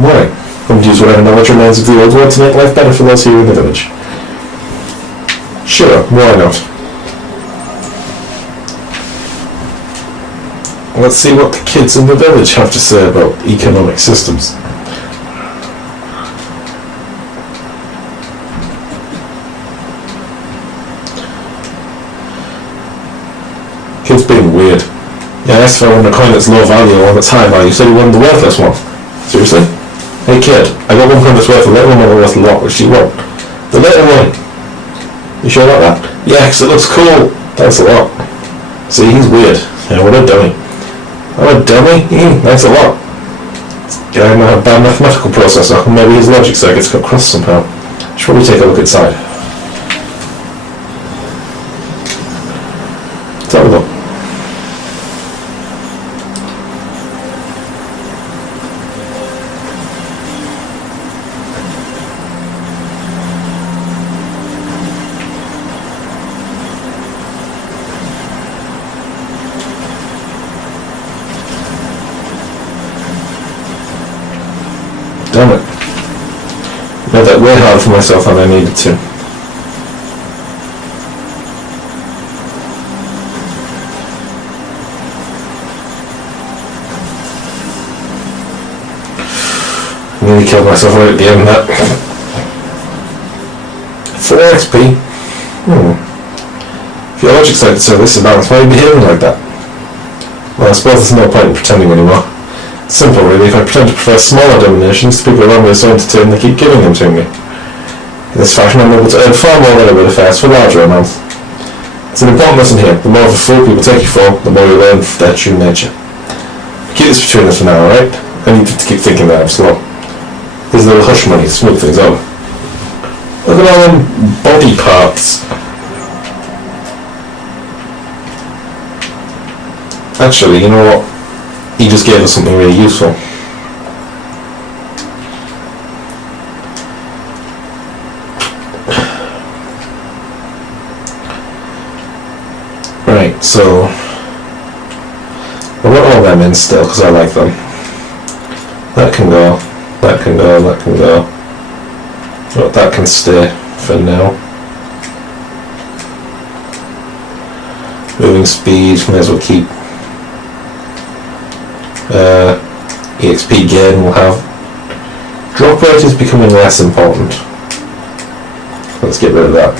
Why? And use whatever knowledge remains of the old world to make life better for those here in the village. Sure, why not? Let's see what the kids in the village have to say about economic systems. Kid's being weird. Yeah, that's for one a coin that's low value or that's high value. You said you wanted the worthless one. Seriously? Hey kid, I got one coin that's worth a little, one worth a lot. Which do you want? The little one. You sure about that? Yeah, because it looks cool. Thanks a lot. See, he's weird. Yeah, what a dummy. I'm a dummy? Thanks a lot. Yeah, I might have a bad mathematical processor. Maybe his logic circuits got crossed somehow. Should probably take a look inside. Let's have a look. Damn it. Made that way hard for myself than I needed to. nearly killed myself right at the end of that. 4 XP? If your logic's like so this is balanced, why are you behaving like that? Well, I suppose there's no point in pretending anymore. It's simple, really. If I pretend to prefer smaller dominations, the people around me are so entertained they keep giving them to me. In this fashion, I'm able to earn far more than I would affairs for larger amounts. It's an important lesson here. The more of a fool people take you for, the more you learn their true nature. Keep this between us for now, alright? I need to keep thinking that I'm slow. Here's a little hush money to smooth things over. Look at all them body parts. Actually, you know what? He just gave us something really useful. Right, so I want all them in still because I like them. That can go, that can go, that can go. But that can stay for now. Moving speed, may as well keep. EXP gain will have. Drop rate is becoming less important. Let's get rid of that.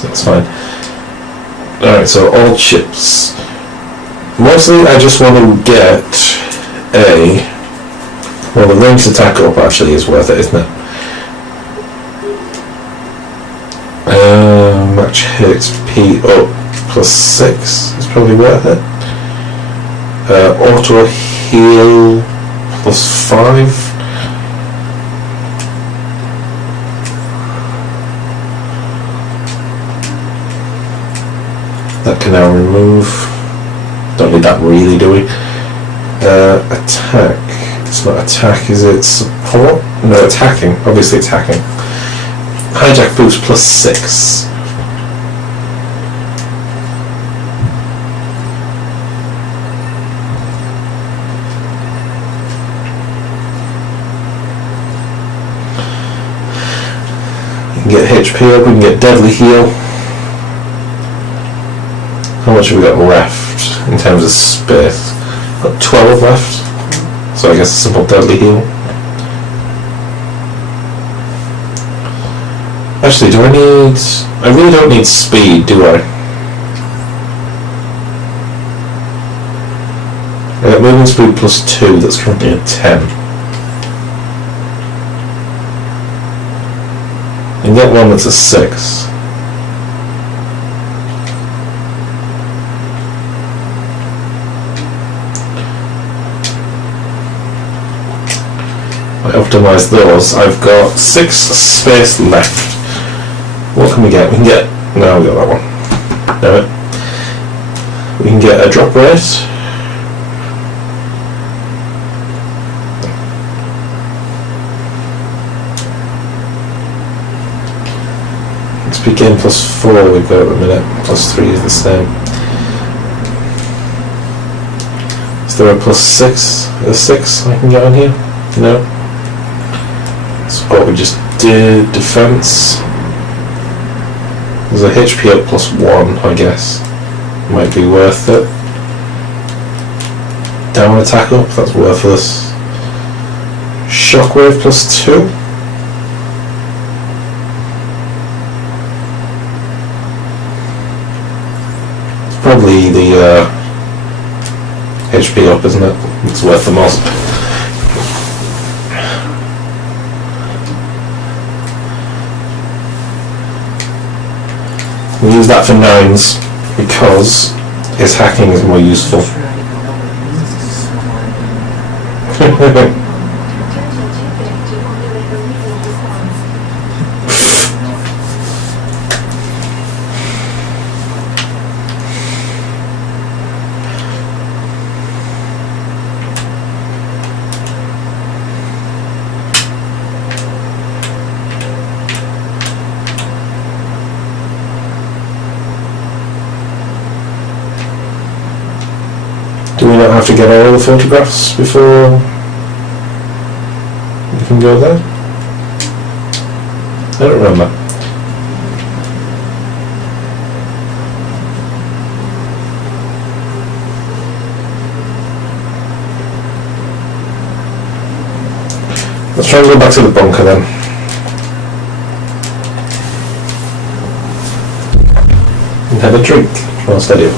That's fine. Alright, so all chips. Mostly I just want to get a... Well, the ranged attack up actually is worth it, isn't it? Match XP up +6 is probably worth it. Auto heal +5. That can now remove. Don't need that really, do we? Attack. It's not attack, is it? Support? No, attacking. Obviously attacking. Hijack boost +6. We can get HP up, we can get deadly heal. How much have we got left in terms of space? Got 12 left. So I guess a simple deadly heal. Actually, do I need... I really don't need speed, do I? I got movement speed +2, that's currently at 10. And get one that's a 6. I optimise those. I've got 6 space left. What can we get? We can get... No, we got that one. Damn it. We can get a drop rate. XP gain +4 we've got at the minute. +3 is the same. Is there a +6? A 6 I can get on here? No. That's what we just did. Defense. There's a HP up +1, I guess. Might be worth it. Down attack up, that's worthless. Shockwave +2. It's probably the HP up, isn't it? It's worth the most. We use that for 9s because his hacking is more useful. Do we not have to get all the photographs before we can go there? I don't remember. Let's try and go back to the bunker then. And have a drink while steady.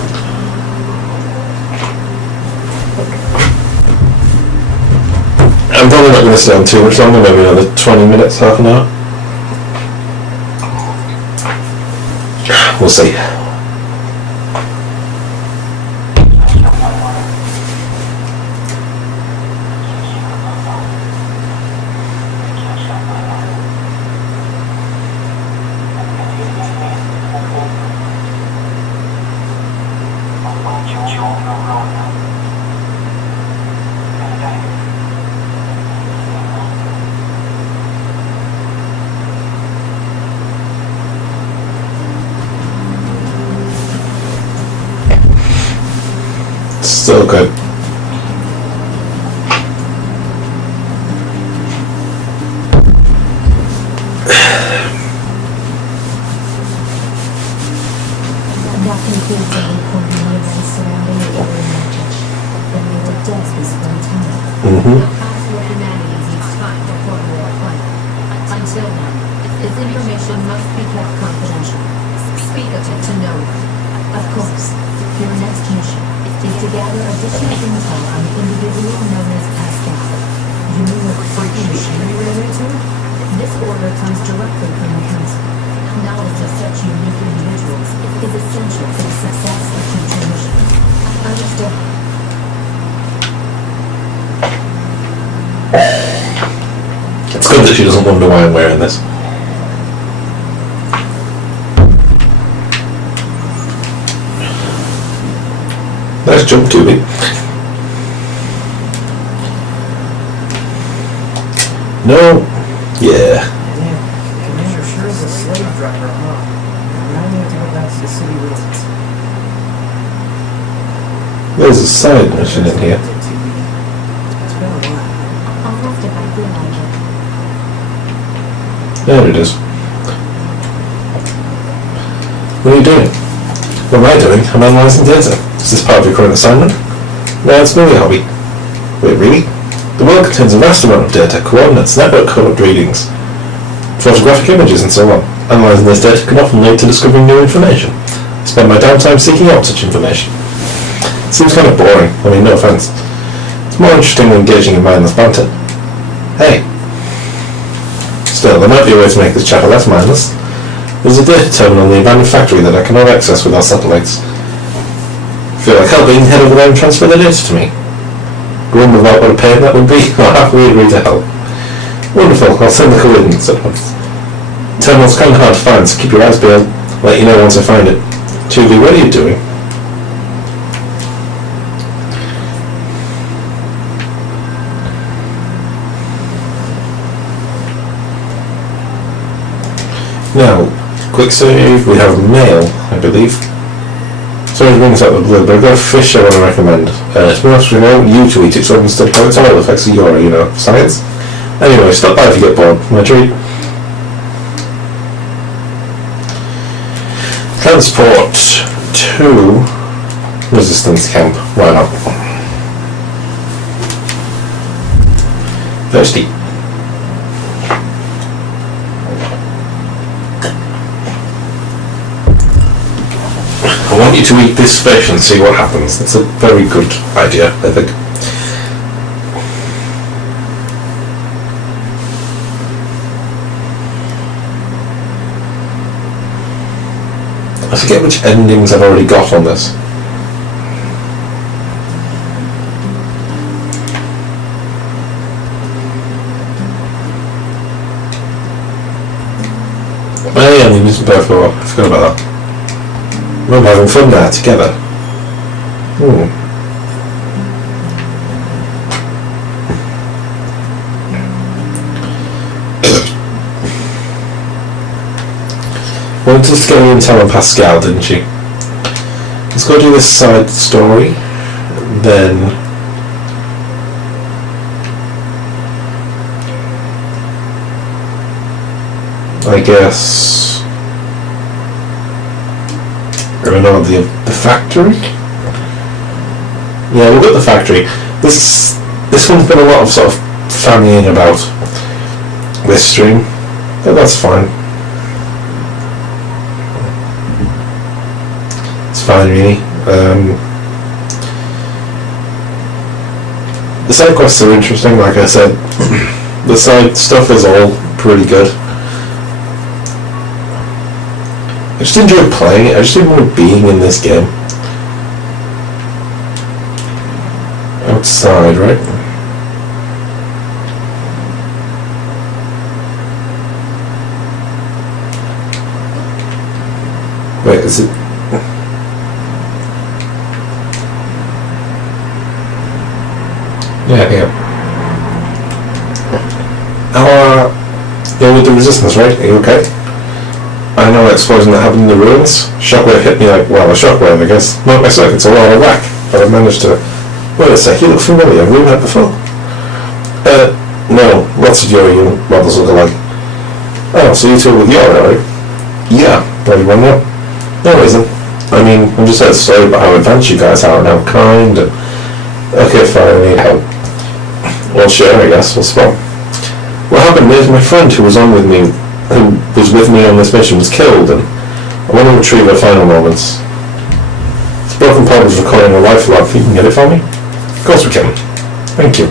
I'm probably not going to stay on too much longer, maybe another 20 minutes, half an hour. We'll see. So good. That concludes the report on the events surrounding the area market. The naval desk was Mm-hmm. Actual humanity needs time to formulate a plan. Until then, this information must be kept confidential. Speak of it to no one. Of course, your next mission is to gather additional intel on the individual known as Pascal. You mean the freaking machinery related to it? This order comes directly from the Council. Knowledge of such unique individuals is essential for the success of future missions. Understood? It's good that she doesn't wonder why I'm wearing this. Nice jump, Toby. No. Yeah. Commander sure is a slave driver, huh? Now we have to go back to the city ruins. There's a side mission in here. It's been a while. I'll have to back in on it. There it is. What are you doing? What am I doing? I'm analysing data. Is this part of your current assignment? No, it's merely a hobby. Wait, really? The world contains a vast amount of data, coordinates, network code readings, photographic images and so on. Analysing this data can often lead to discovering new information. I spend my downtime seeking out such information. It seems kind of boring, I mean, no offence. It's more interesting than engaging in mindless banter. Hey. Still, there might be a way to make this chatter less mindless. There's a data terminal in the abandoned factory that I cannot access with our satellites. Feel like helping, head over there and transfer the data to me. Grim about what a pain that would be, I'll happily agree to help. Wonderful, I'll send the coordinates at once. Terminal's kind of hard to find, so keep your eyes peeled. I'll let you know once I find it. Julie, what are you doing? Now, quick save, we have mail, I believe. Sorry to bring this out of the blue, but I've got a fish I want to recommend. To be honest with you, I don't want you to eat it, so I can still point out the effects of your, science. Anyway, stop by if you get bored. My treat. Transport to Resistance Camp. Why not? Thirsty. I want you to eat this fish and see what happens. That's a very good idea, I think. I forget which endings I've already got on this. Oh yeah, the amusement park floor. I forgot about that. We're having fun there together. Wanted us to get intel on Pascal, didn't she? Let's go do this side story, then I guess I don't know, the factory? Yeah, we'll go to the factory. This one's been a lot of sort of fannying about. this stream, but that's fine. It's fine, really. The side quests are interesting, like I said. The side stuff is all pretty good. I just enjoy playing it, I just enjoy being in this game. Outside, right? Wait, is it... Yeah. You're with the resistance, right? Are you okay? I know that explosion that happened in the ruins. Shockwave hit me like, well, a shockwave, I guess. Not my circuits are all a whack, but I managed to... Wait a sec, you look familiar. Have we met before? No. Lots of your models look alike. Oh, so you two are with Yora, right? Yeah. Bloody one now. No reason. I mean, I'm just heard a story about how advanced you guys are and how kind and... Okay, fine, I need help. Well, sure, I guess. We'll spot. What happened is my friend who was with me on this mission was killed, and I want to retrieve her final moments. This broken pod was recording a life log. You can get it for me? Of course we can. Thank you.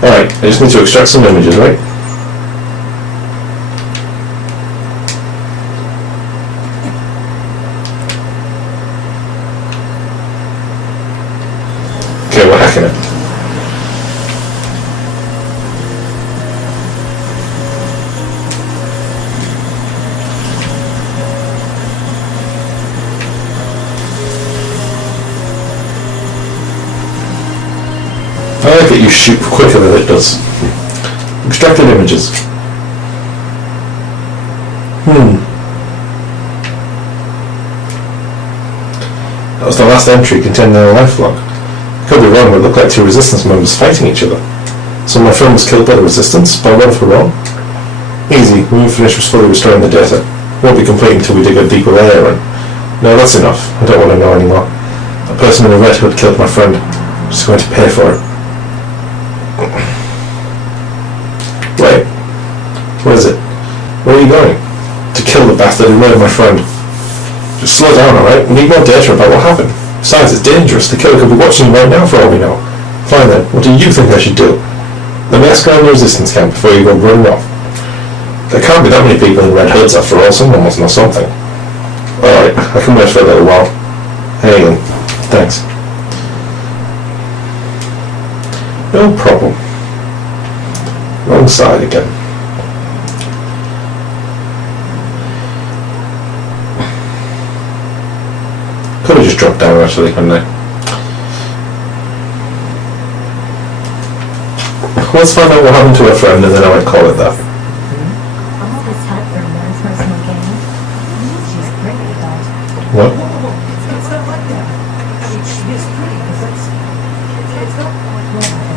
Alright, I just need to extract some images, right? Okay, we're hacking it. I like that you shoot quicker than it does. Extracted images. That was the last entry containing their life log. I could be wrong, but it looked like two resistance members fighting each other. So my friend was killed by the resistance, by one for wrong. Easy, when we finish fully restoring the data. Won't be complete until we dig a deeper layer in. No, that's enough. I don't want to know anymore. A person in a red hood killed my friend. I'm just going to pay for it. Wait. Where is it? Where are you going? To kill the bastard who murdered my friend. Just slow down, alright? We need more data about what happened. Besides, it's dangerous. The killer could be watching you right now for all we know. Fine then, what do you think I should do? Let me ask around the resistance camp before you go running off. There can't be that many people in red hoods after all. Someone must know something. Alright, I can wait for a little while. Hey then. Thanks. No problem. Wrong side again. Could have just dropped down actually, couldn't I? Let's find out what happened to her friend and then I might call it that. All this help for one personal gain. She's pretty, but... What? It's not like that. She is pretty, but it's not Whatever.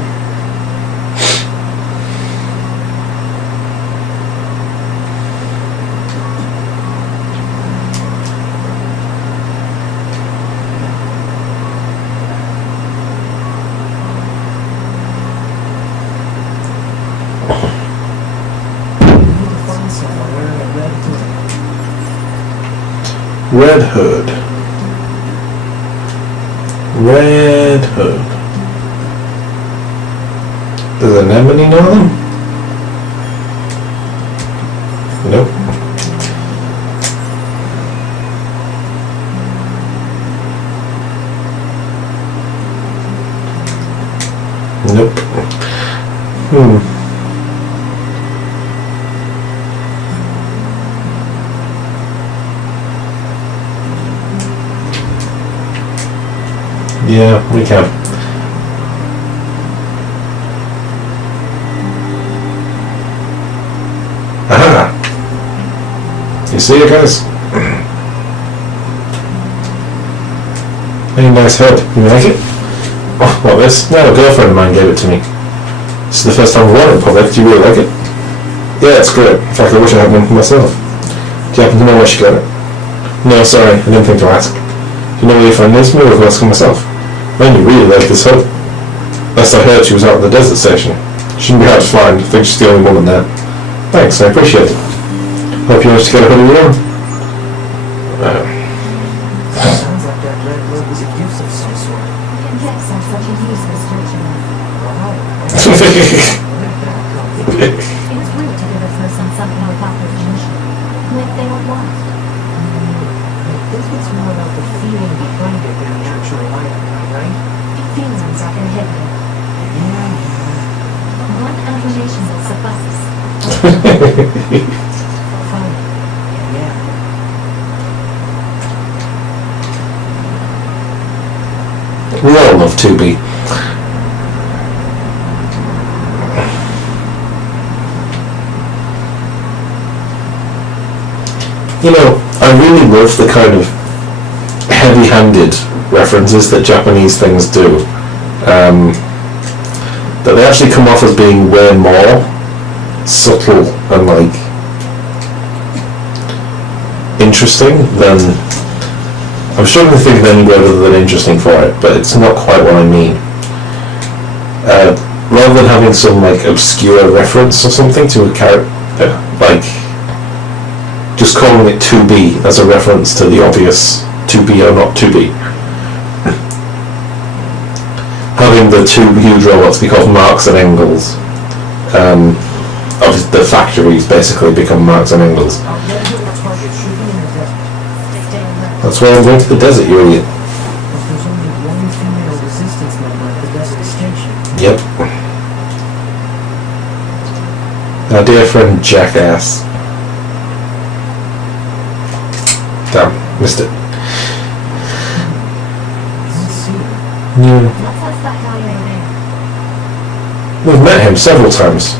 Red Hood. Red Hood. Does Anemone know them? Nope. Nope. Yeah, we can. Aha! You see it, guys? Very nice hood. You like it? Oh, what this? No, a girlfriend of mine gave it to me. This is the first time I've worn it in public. Do you really like it? Yeah, it's great. In fact, I wish I had one for myself. Do you happen to know where she got it? No, sorry, I didn't think to ask. Do you know where your friend is? Maybe I'll go ask her myself. Man, you really like this hood. Last I heard, she was out at the desert station. Shouldn't be hard to find. I think she's the only woman there. Thanks, I appreciate it. Hope you managed to get a hold of your own. Sounds like that red robe was a use of some sort. Yes, I'm such a useless creature. Wow. It is rude to give a person something without their permission. Like they don't want. I think it's more about the feeling behind it than the actual item, right? Feelings are inhibited. Yeah. One affirmation that suffices. Fine. Yeah. We all love 2B. You know, I really love the kind of heavy-handed references that Japanese things do. That they actually come off as being way more subtle and like interesting than... I'm struggling to think of any word other than interesting for it, but it's not quite what I mean. Rather than having some like obscure reference or something to a character, like just calling it 2B as a reference to the obvious 2B or not 2B. Having the two huge robots be called Marx and Engels. Obviously the factories basically become Marx and Engels. That's why I'm going to the desert, you idiot. But there's only one female resistance member at the desert station. Yep. Our dear friend Jackass. Damn, missed it. Let's see. Yeah. Let's ask that guy over there. We've met him several times.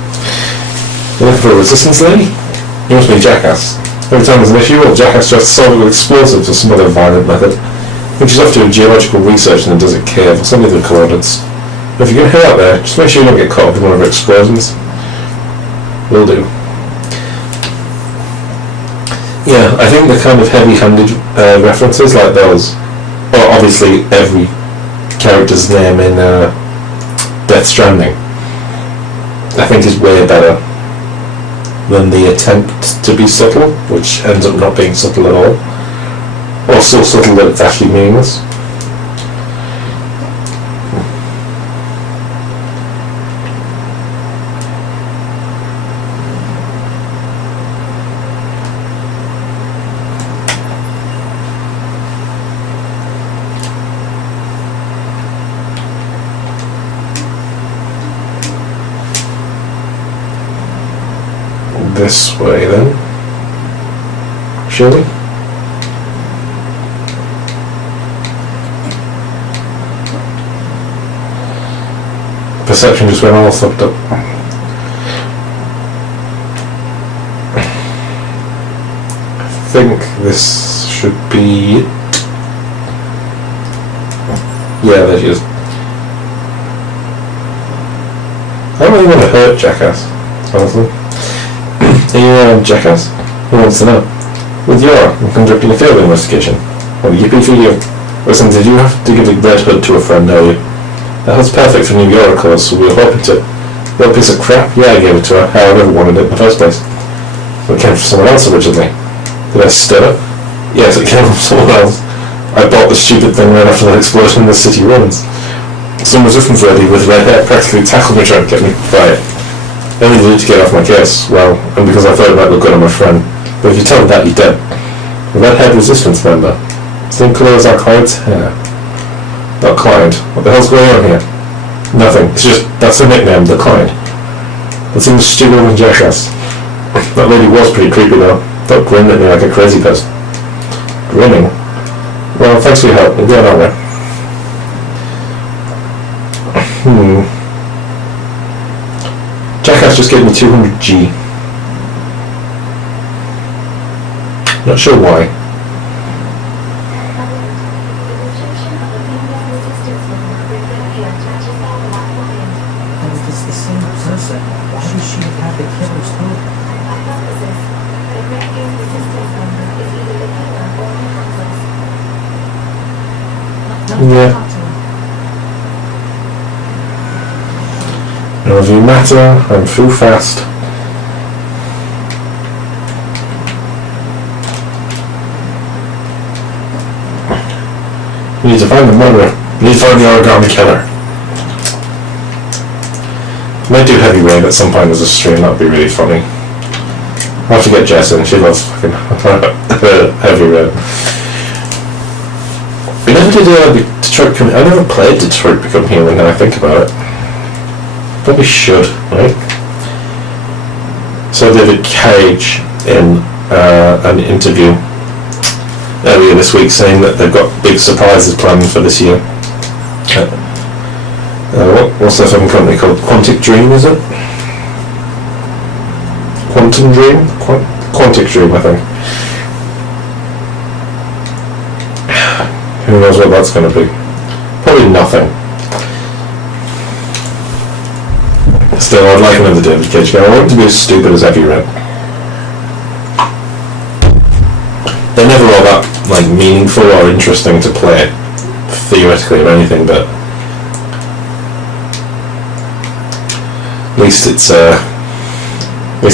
You looking for a resistance lady? He must be Jackass. Every time there's an issue, well, Jackass tries to solve it with explosives or some other violent method. I think she's off doing geological research in a desert cave or something with the coordinates. But if you're going to head out there, just make sure you don't get caught up in one of her explosions. Will do. Yeah, I think the kind of heavy-handed references like those, well, obviously every character's name in Death Stranding, I think is way better than the attempt to be subtle, which ends up not being subtle at all, or so subtle that it's actually meaningless. This way then, shall we? Perception just went all fucked up. I think this should be it. Yeah, there she is. I don't really want to hurt Jackass, honestly. Are you Jackass? Who wants to know? With Yora, I'm conducting a field investigation. Well, yippee for you. Listen, did you have to give a red hood to a friend earlier? That was perfect for new Yora clothes, so we were hoping to. That piece of crap? Yeah, I gave it to her. How I never wanted it in the first place. It came from someone else originally. Did I stutter? Yes, it came from someone else. I bought the stupid thing right after that explosion in the city ruins. Some resistance lady with red hair practically tackled me trying to get me to buy it. I only did it to get off my case, well, and because I thought it might look good on my friend. But if you tell me that, you're dead. A red-haired resistance member. Same colour as our client's hair. Not client. What the hell's going on here? Nothing. It's just, that's the nickname, the client. That seems stupider than Jackass. That lady was pretty creepy though. That grinned at me like a crazy person. Grinning? Well, thanks for your help. We'll go that way. Jackass just gave me 200G. Not sure why. And if it's the same person, why does she have the killer's hood? Yeah. Automata, I'm full fast. You need to find the murderer. You need to find the origami killer. Might do Heavy Rain at some point as a stream, that'd be really funny. I'll have to get Jess in, she loves fucking Heavy Rain. We never did Detroit Become... I never played Detroit Become Human, now I think about it. Probably should, right? So David Cage in an interview earlier this week saying that they've got big surprises planned for this year. What's that film company called? Quantic Dream, is it? Quantum Dream? Quantic Dream, I think. Who knows what that's going to be? Probably nothing. Still, I'd like another David Cage game. I want it to be as stupid as Heavy Rain. They're never all that like meaningful or interesting to play, theoretically, or anything, but at least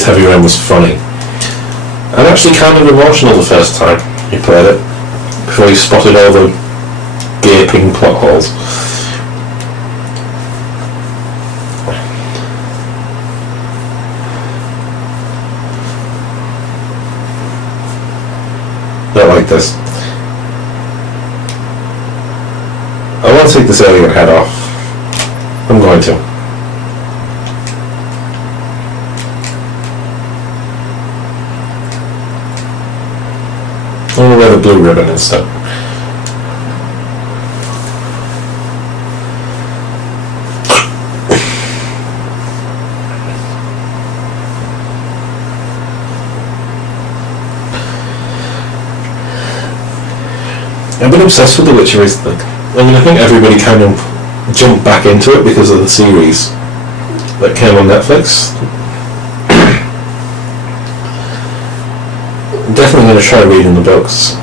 Heavy Rain was funny. And actually kind of emotional the first time you played it, before you spotted all the gaping plot holes. Not like this. I want to take this alien head off. I'm going to. I'm going to wear the blue ribbon instead. I've been obsessed with The Witcher recently. I mean, I think everybody kind of jumped back into it because of the series that came on Netflix. I'm definitely going to try reading the books.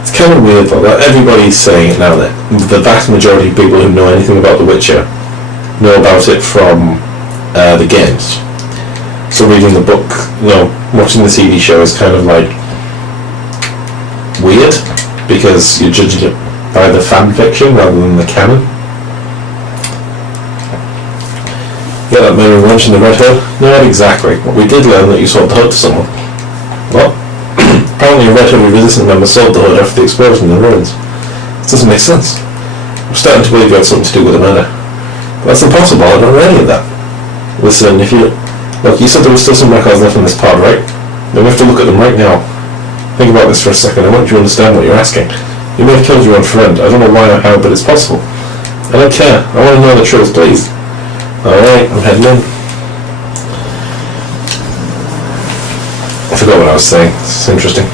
It's kind of weird though that everybody's saying it now that the vast majority of people who know anything about The Witcher know about it from the games. So reading the book, watching the TV show is kind of like weird because you're judging it by the fan fiction rather than the canon. Yeah, that made me mention the Red Hood. Not exactly. We did learn that you sold the hood to someone. Well, apparently a Red Hood resistance member sold the hood after the explosion in the ruins. This doesn't make sense. I'm starting to believe you had something to do with the murder. But that's impossible, I don't know any of that. Listen, look, you said there were still some records left in this pod, right? Then we have to look at them right now. Think about this for a second. I want you to understand what you're asking. You may have killed your own friend. I don't know why or how, but it's possible. I don't care. I want to know the truth, please. Alright, I'm heading in. I forgot what I was saying. This is interesting.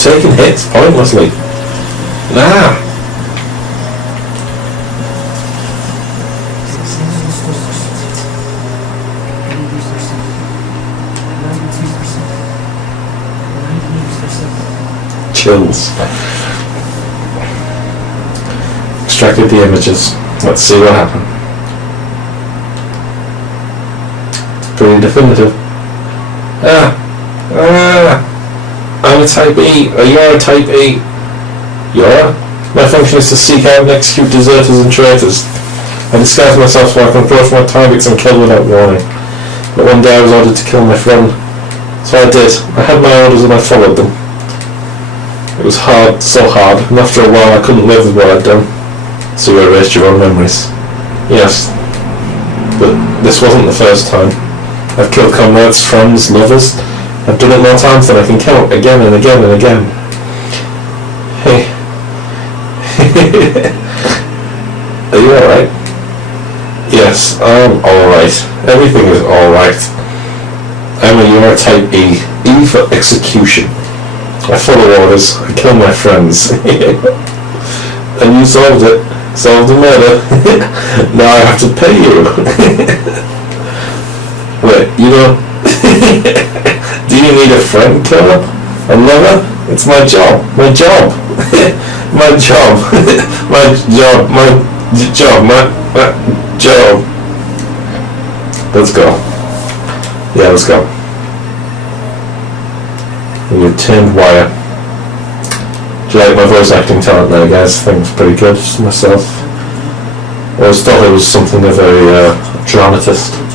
Taking hits pointlessly. Chills. Extracted the images. Let's see what happened. Pretty definitive. I'm a type E. You're a type E. You're? My function is to seek out and execute deserters and traitors. I disguise myself so I can approach my targets and kill without warning. But one day I was ordered to kill my friend. So I did. I had my orders and I followed them. It was hard, so hard, and after a while I couldn't live with what I'd done. So you erased your own memories. Yes. But this wasn't the first time. I've killed comrades, friends, lovers. I've done it more times than I can count, again and again and again. Hey. Are you alright? Yes, I'm alright. Everything is alright. Emma, you are type E. E for execution. I follow orders, I kill my friends. And you solved it. Solved the murder. Now I have to pay you. Wait, you don't... Do you need a friend killer? A lover? It's my job. My job. My job. My job. Job, man. Job. Let's go. Yeah, let's go. We turned wire. Do you like my voice acting talent there, guys? I think it's pretty good myself. I always thought I was something of a dramatist. Some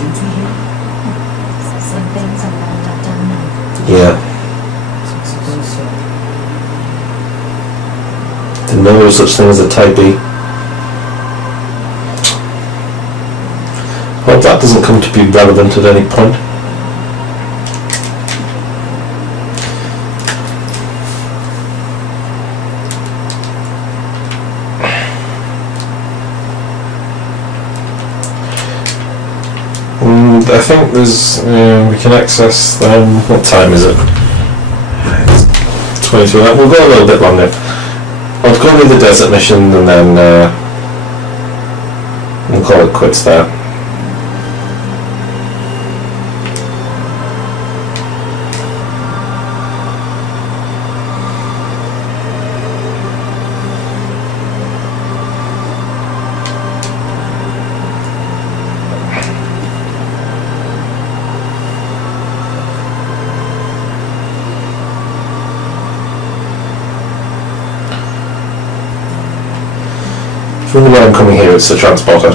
things are better done now. Yeah. Didn't know there was such thing as a Type E. Hope that doesn't come to be relevant at any point. And I think there's, we can access them. What time is it? 22. We'll go a little bit longer. I'll go with the desert mission and then we'll call it quits there. From the way I'm coming here, it's the transporter.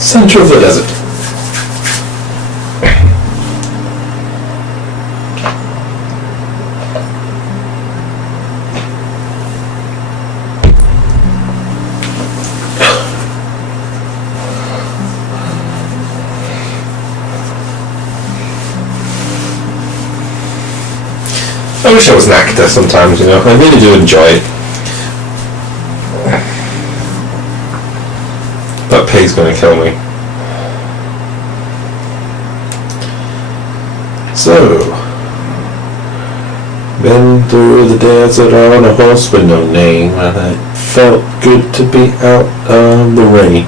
Center of the desert. I wish I was an actor sometimes, you know. I really do enjoy it. That pig's gonna kill me. So, been through the desert on a horse with no name, and it felt good to be out of the rain.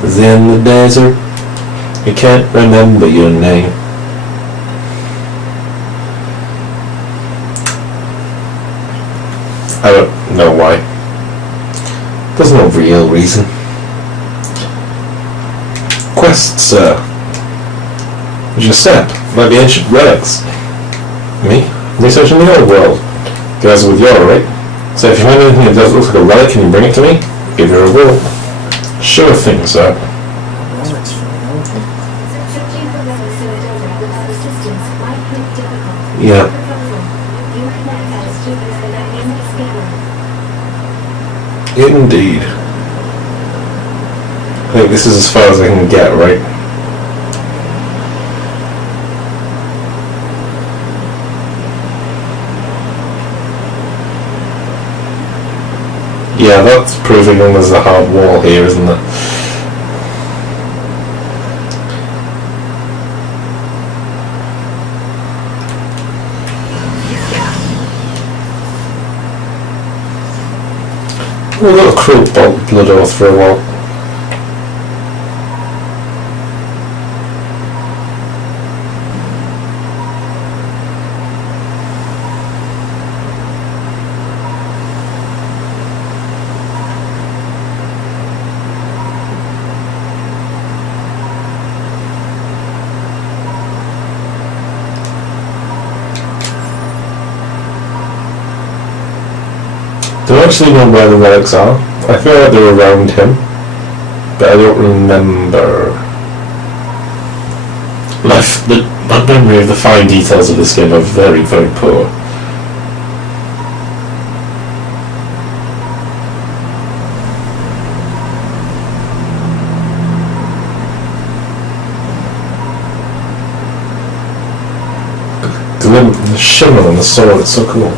'Cause in the desert, you can't remember your name. I don't know why. There's no real reason. Quest, sir. What's your step? Might be ancient relics. Me? Researching the old world. Guys are with you, alright? So if you find anything that does look like a relic, can you bring it to me? Give you a reward. Sure thing, sir. Relics from an old one. Searching for relics in the desert without assistance might prove difficult. Yeah. You can access to this dynamic scanner. Indeed. I think this is as far as I can get, right? Yeah, that's proving there's a hard wall here, isn't it? We've got a cruel blood oath for a while. Don't actually know where the relics are. I feel like they're around him, but I don't remember. My memory of the fine details of this game are very, very poor. The shimmer on the sword, it's so cool.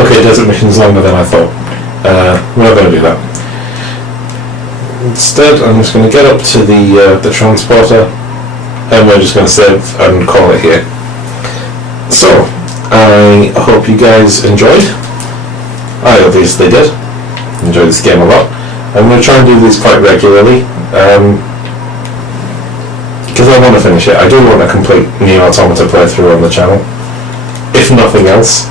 Okay, desert mission's longer than I thought. We're not going to do that. Instead, I'm just going to get up to the transporter, and we're just going to save and call it here. So, I hope you guys enjoyed. I obviously did. Enjoy this game a lot. I'm going to try and do these quite regularly. Because I want to finish it. I do want a complete Nier Automata playthrough on the channel. If nothing else.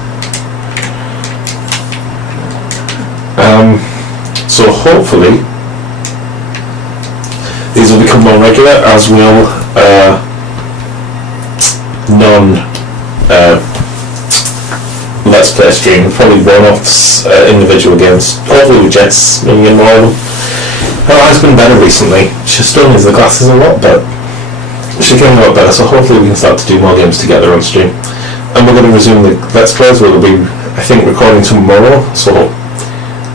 So hopefully these will become more regular, as will Let's Play stream, probably one-offs, individual games, hopefully with Jess maybe in more of them. Her eyes been better recently. She still needs the glasses a lot, but she's getting a lot better, so hopefully we can start to do more games together on stream. And we're going to resume the Let's Plays. We'll be, I think, recording tomorrow, so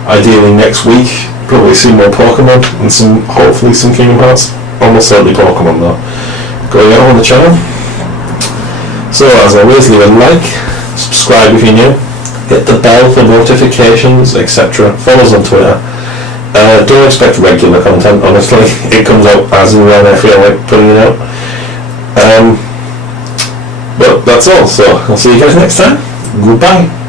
ideally next week, probably see more Pokemon and hopefully some Kingdom Hearts. Almost certainly Pokemon though, going out on the channel. So as always, leave a like, subscribe if you're new, hit the bell for notifications, etc. Follow us on Twitter. Don't expect regular content, honestly. It comes out as and when I feel like putting it out. But that's all, so I'll see you guys next time. Goodbye.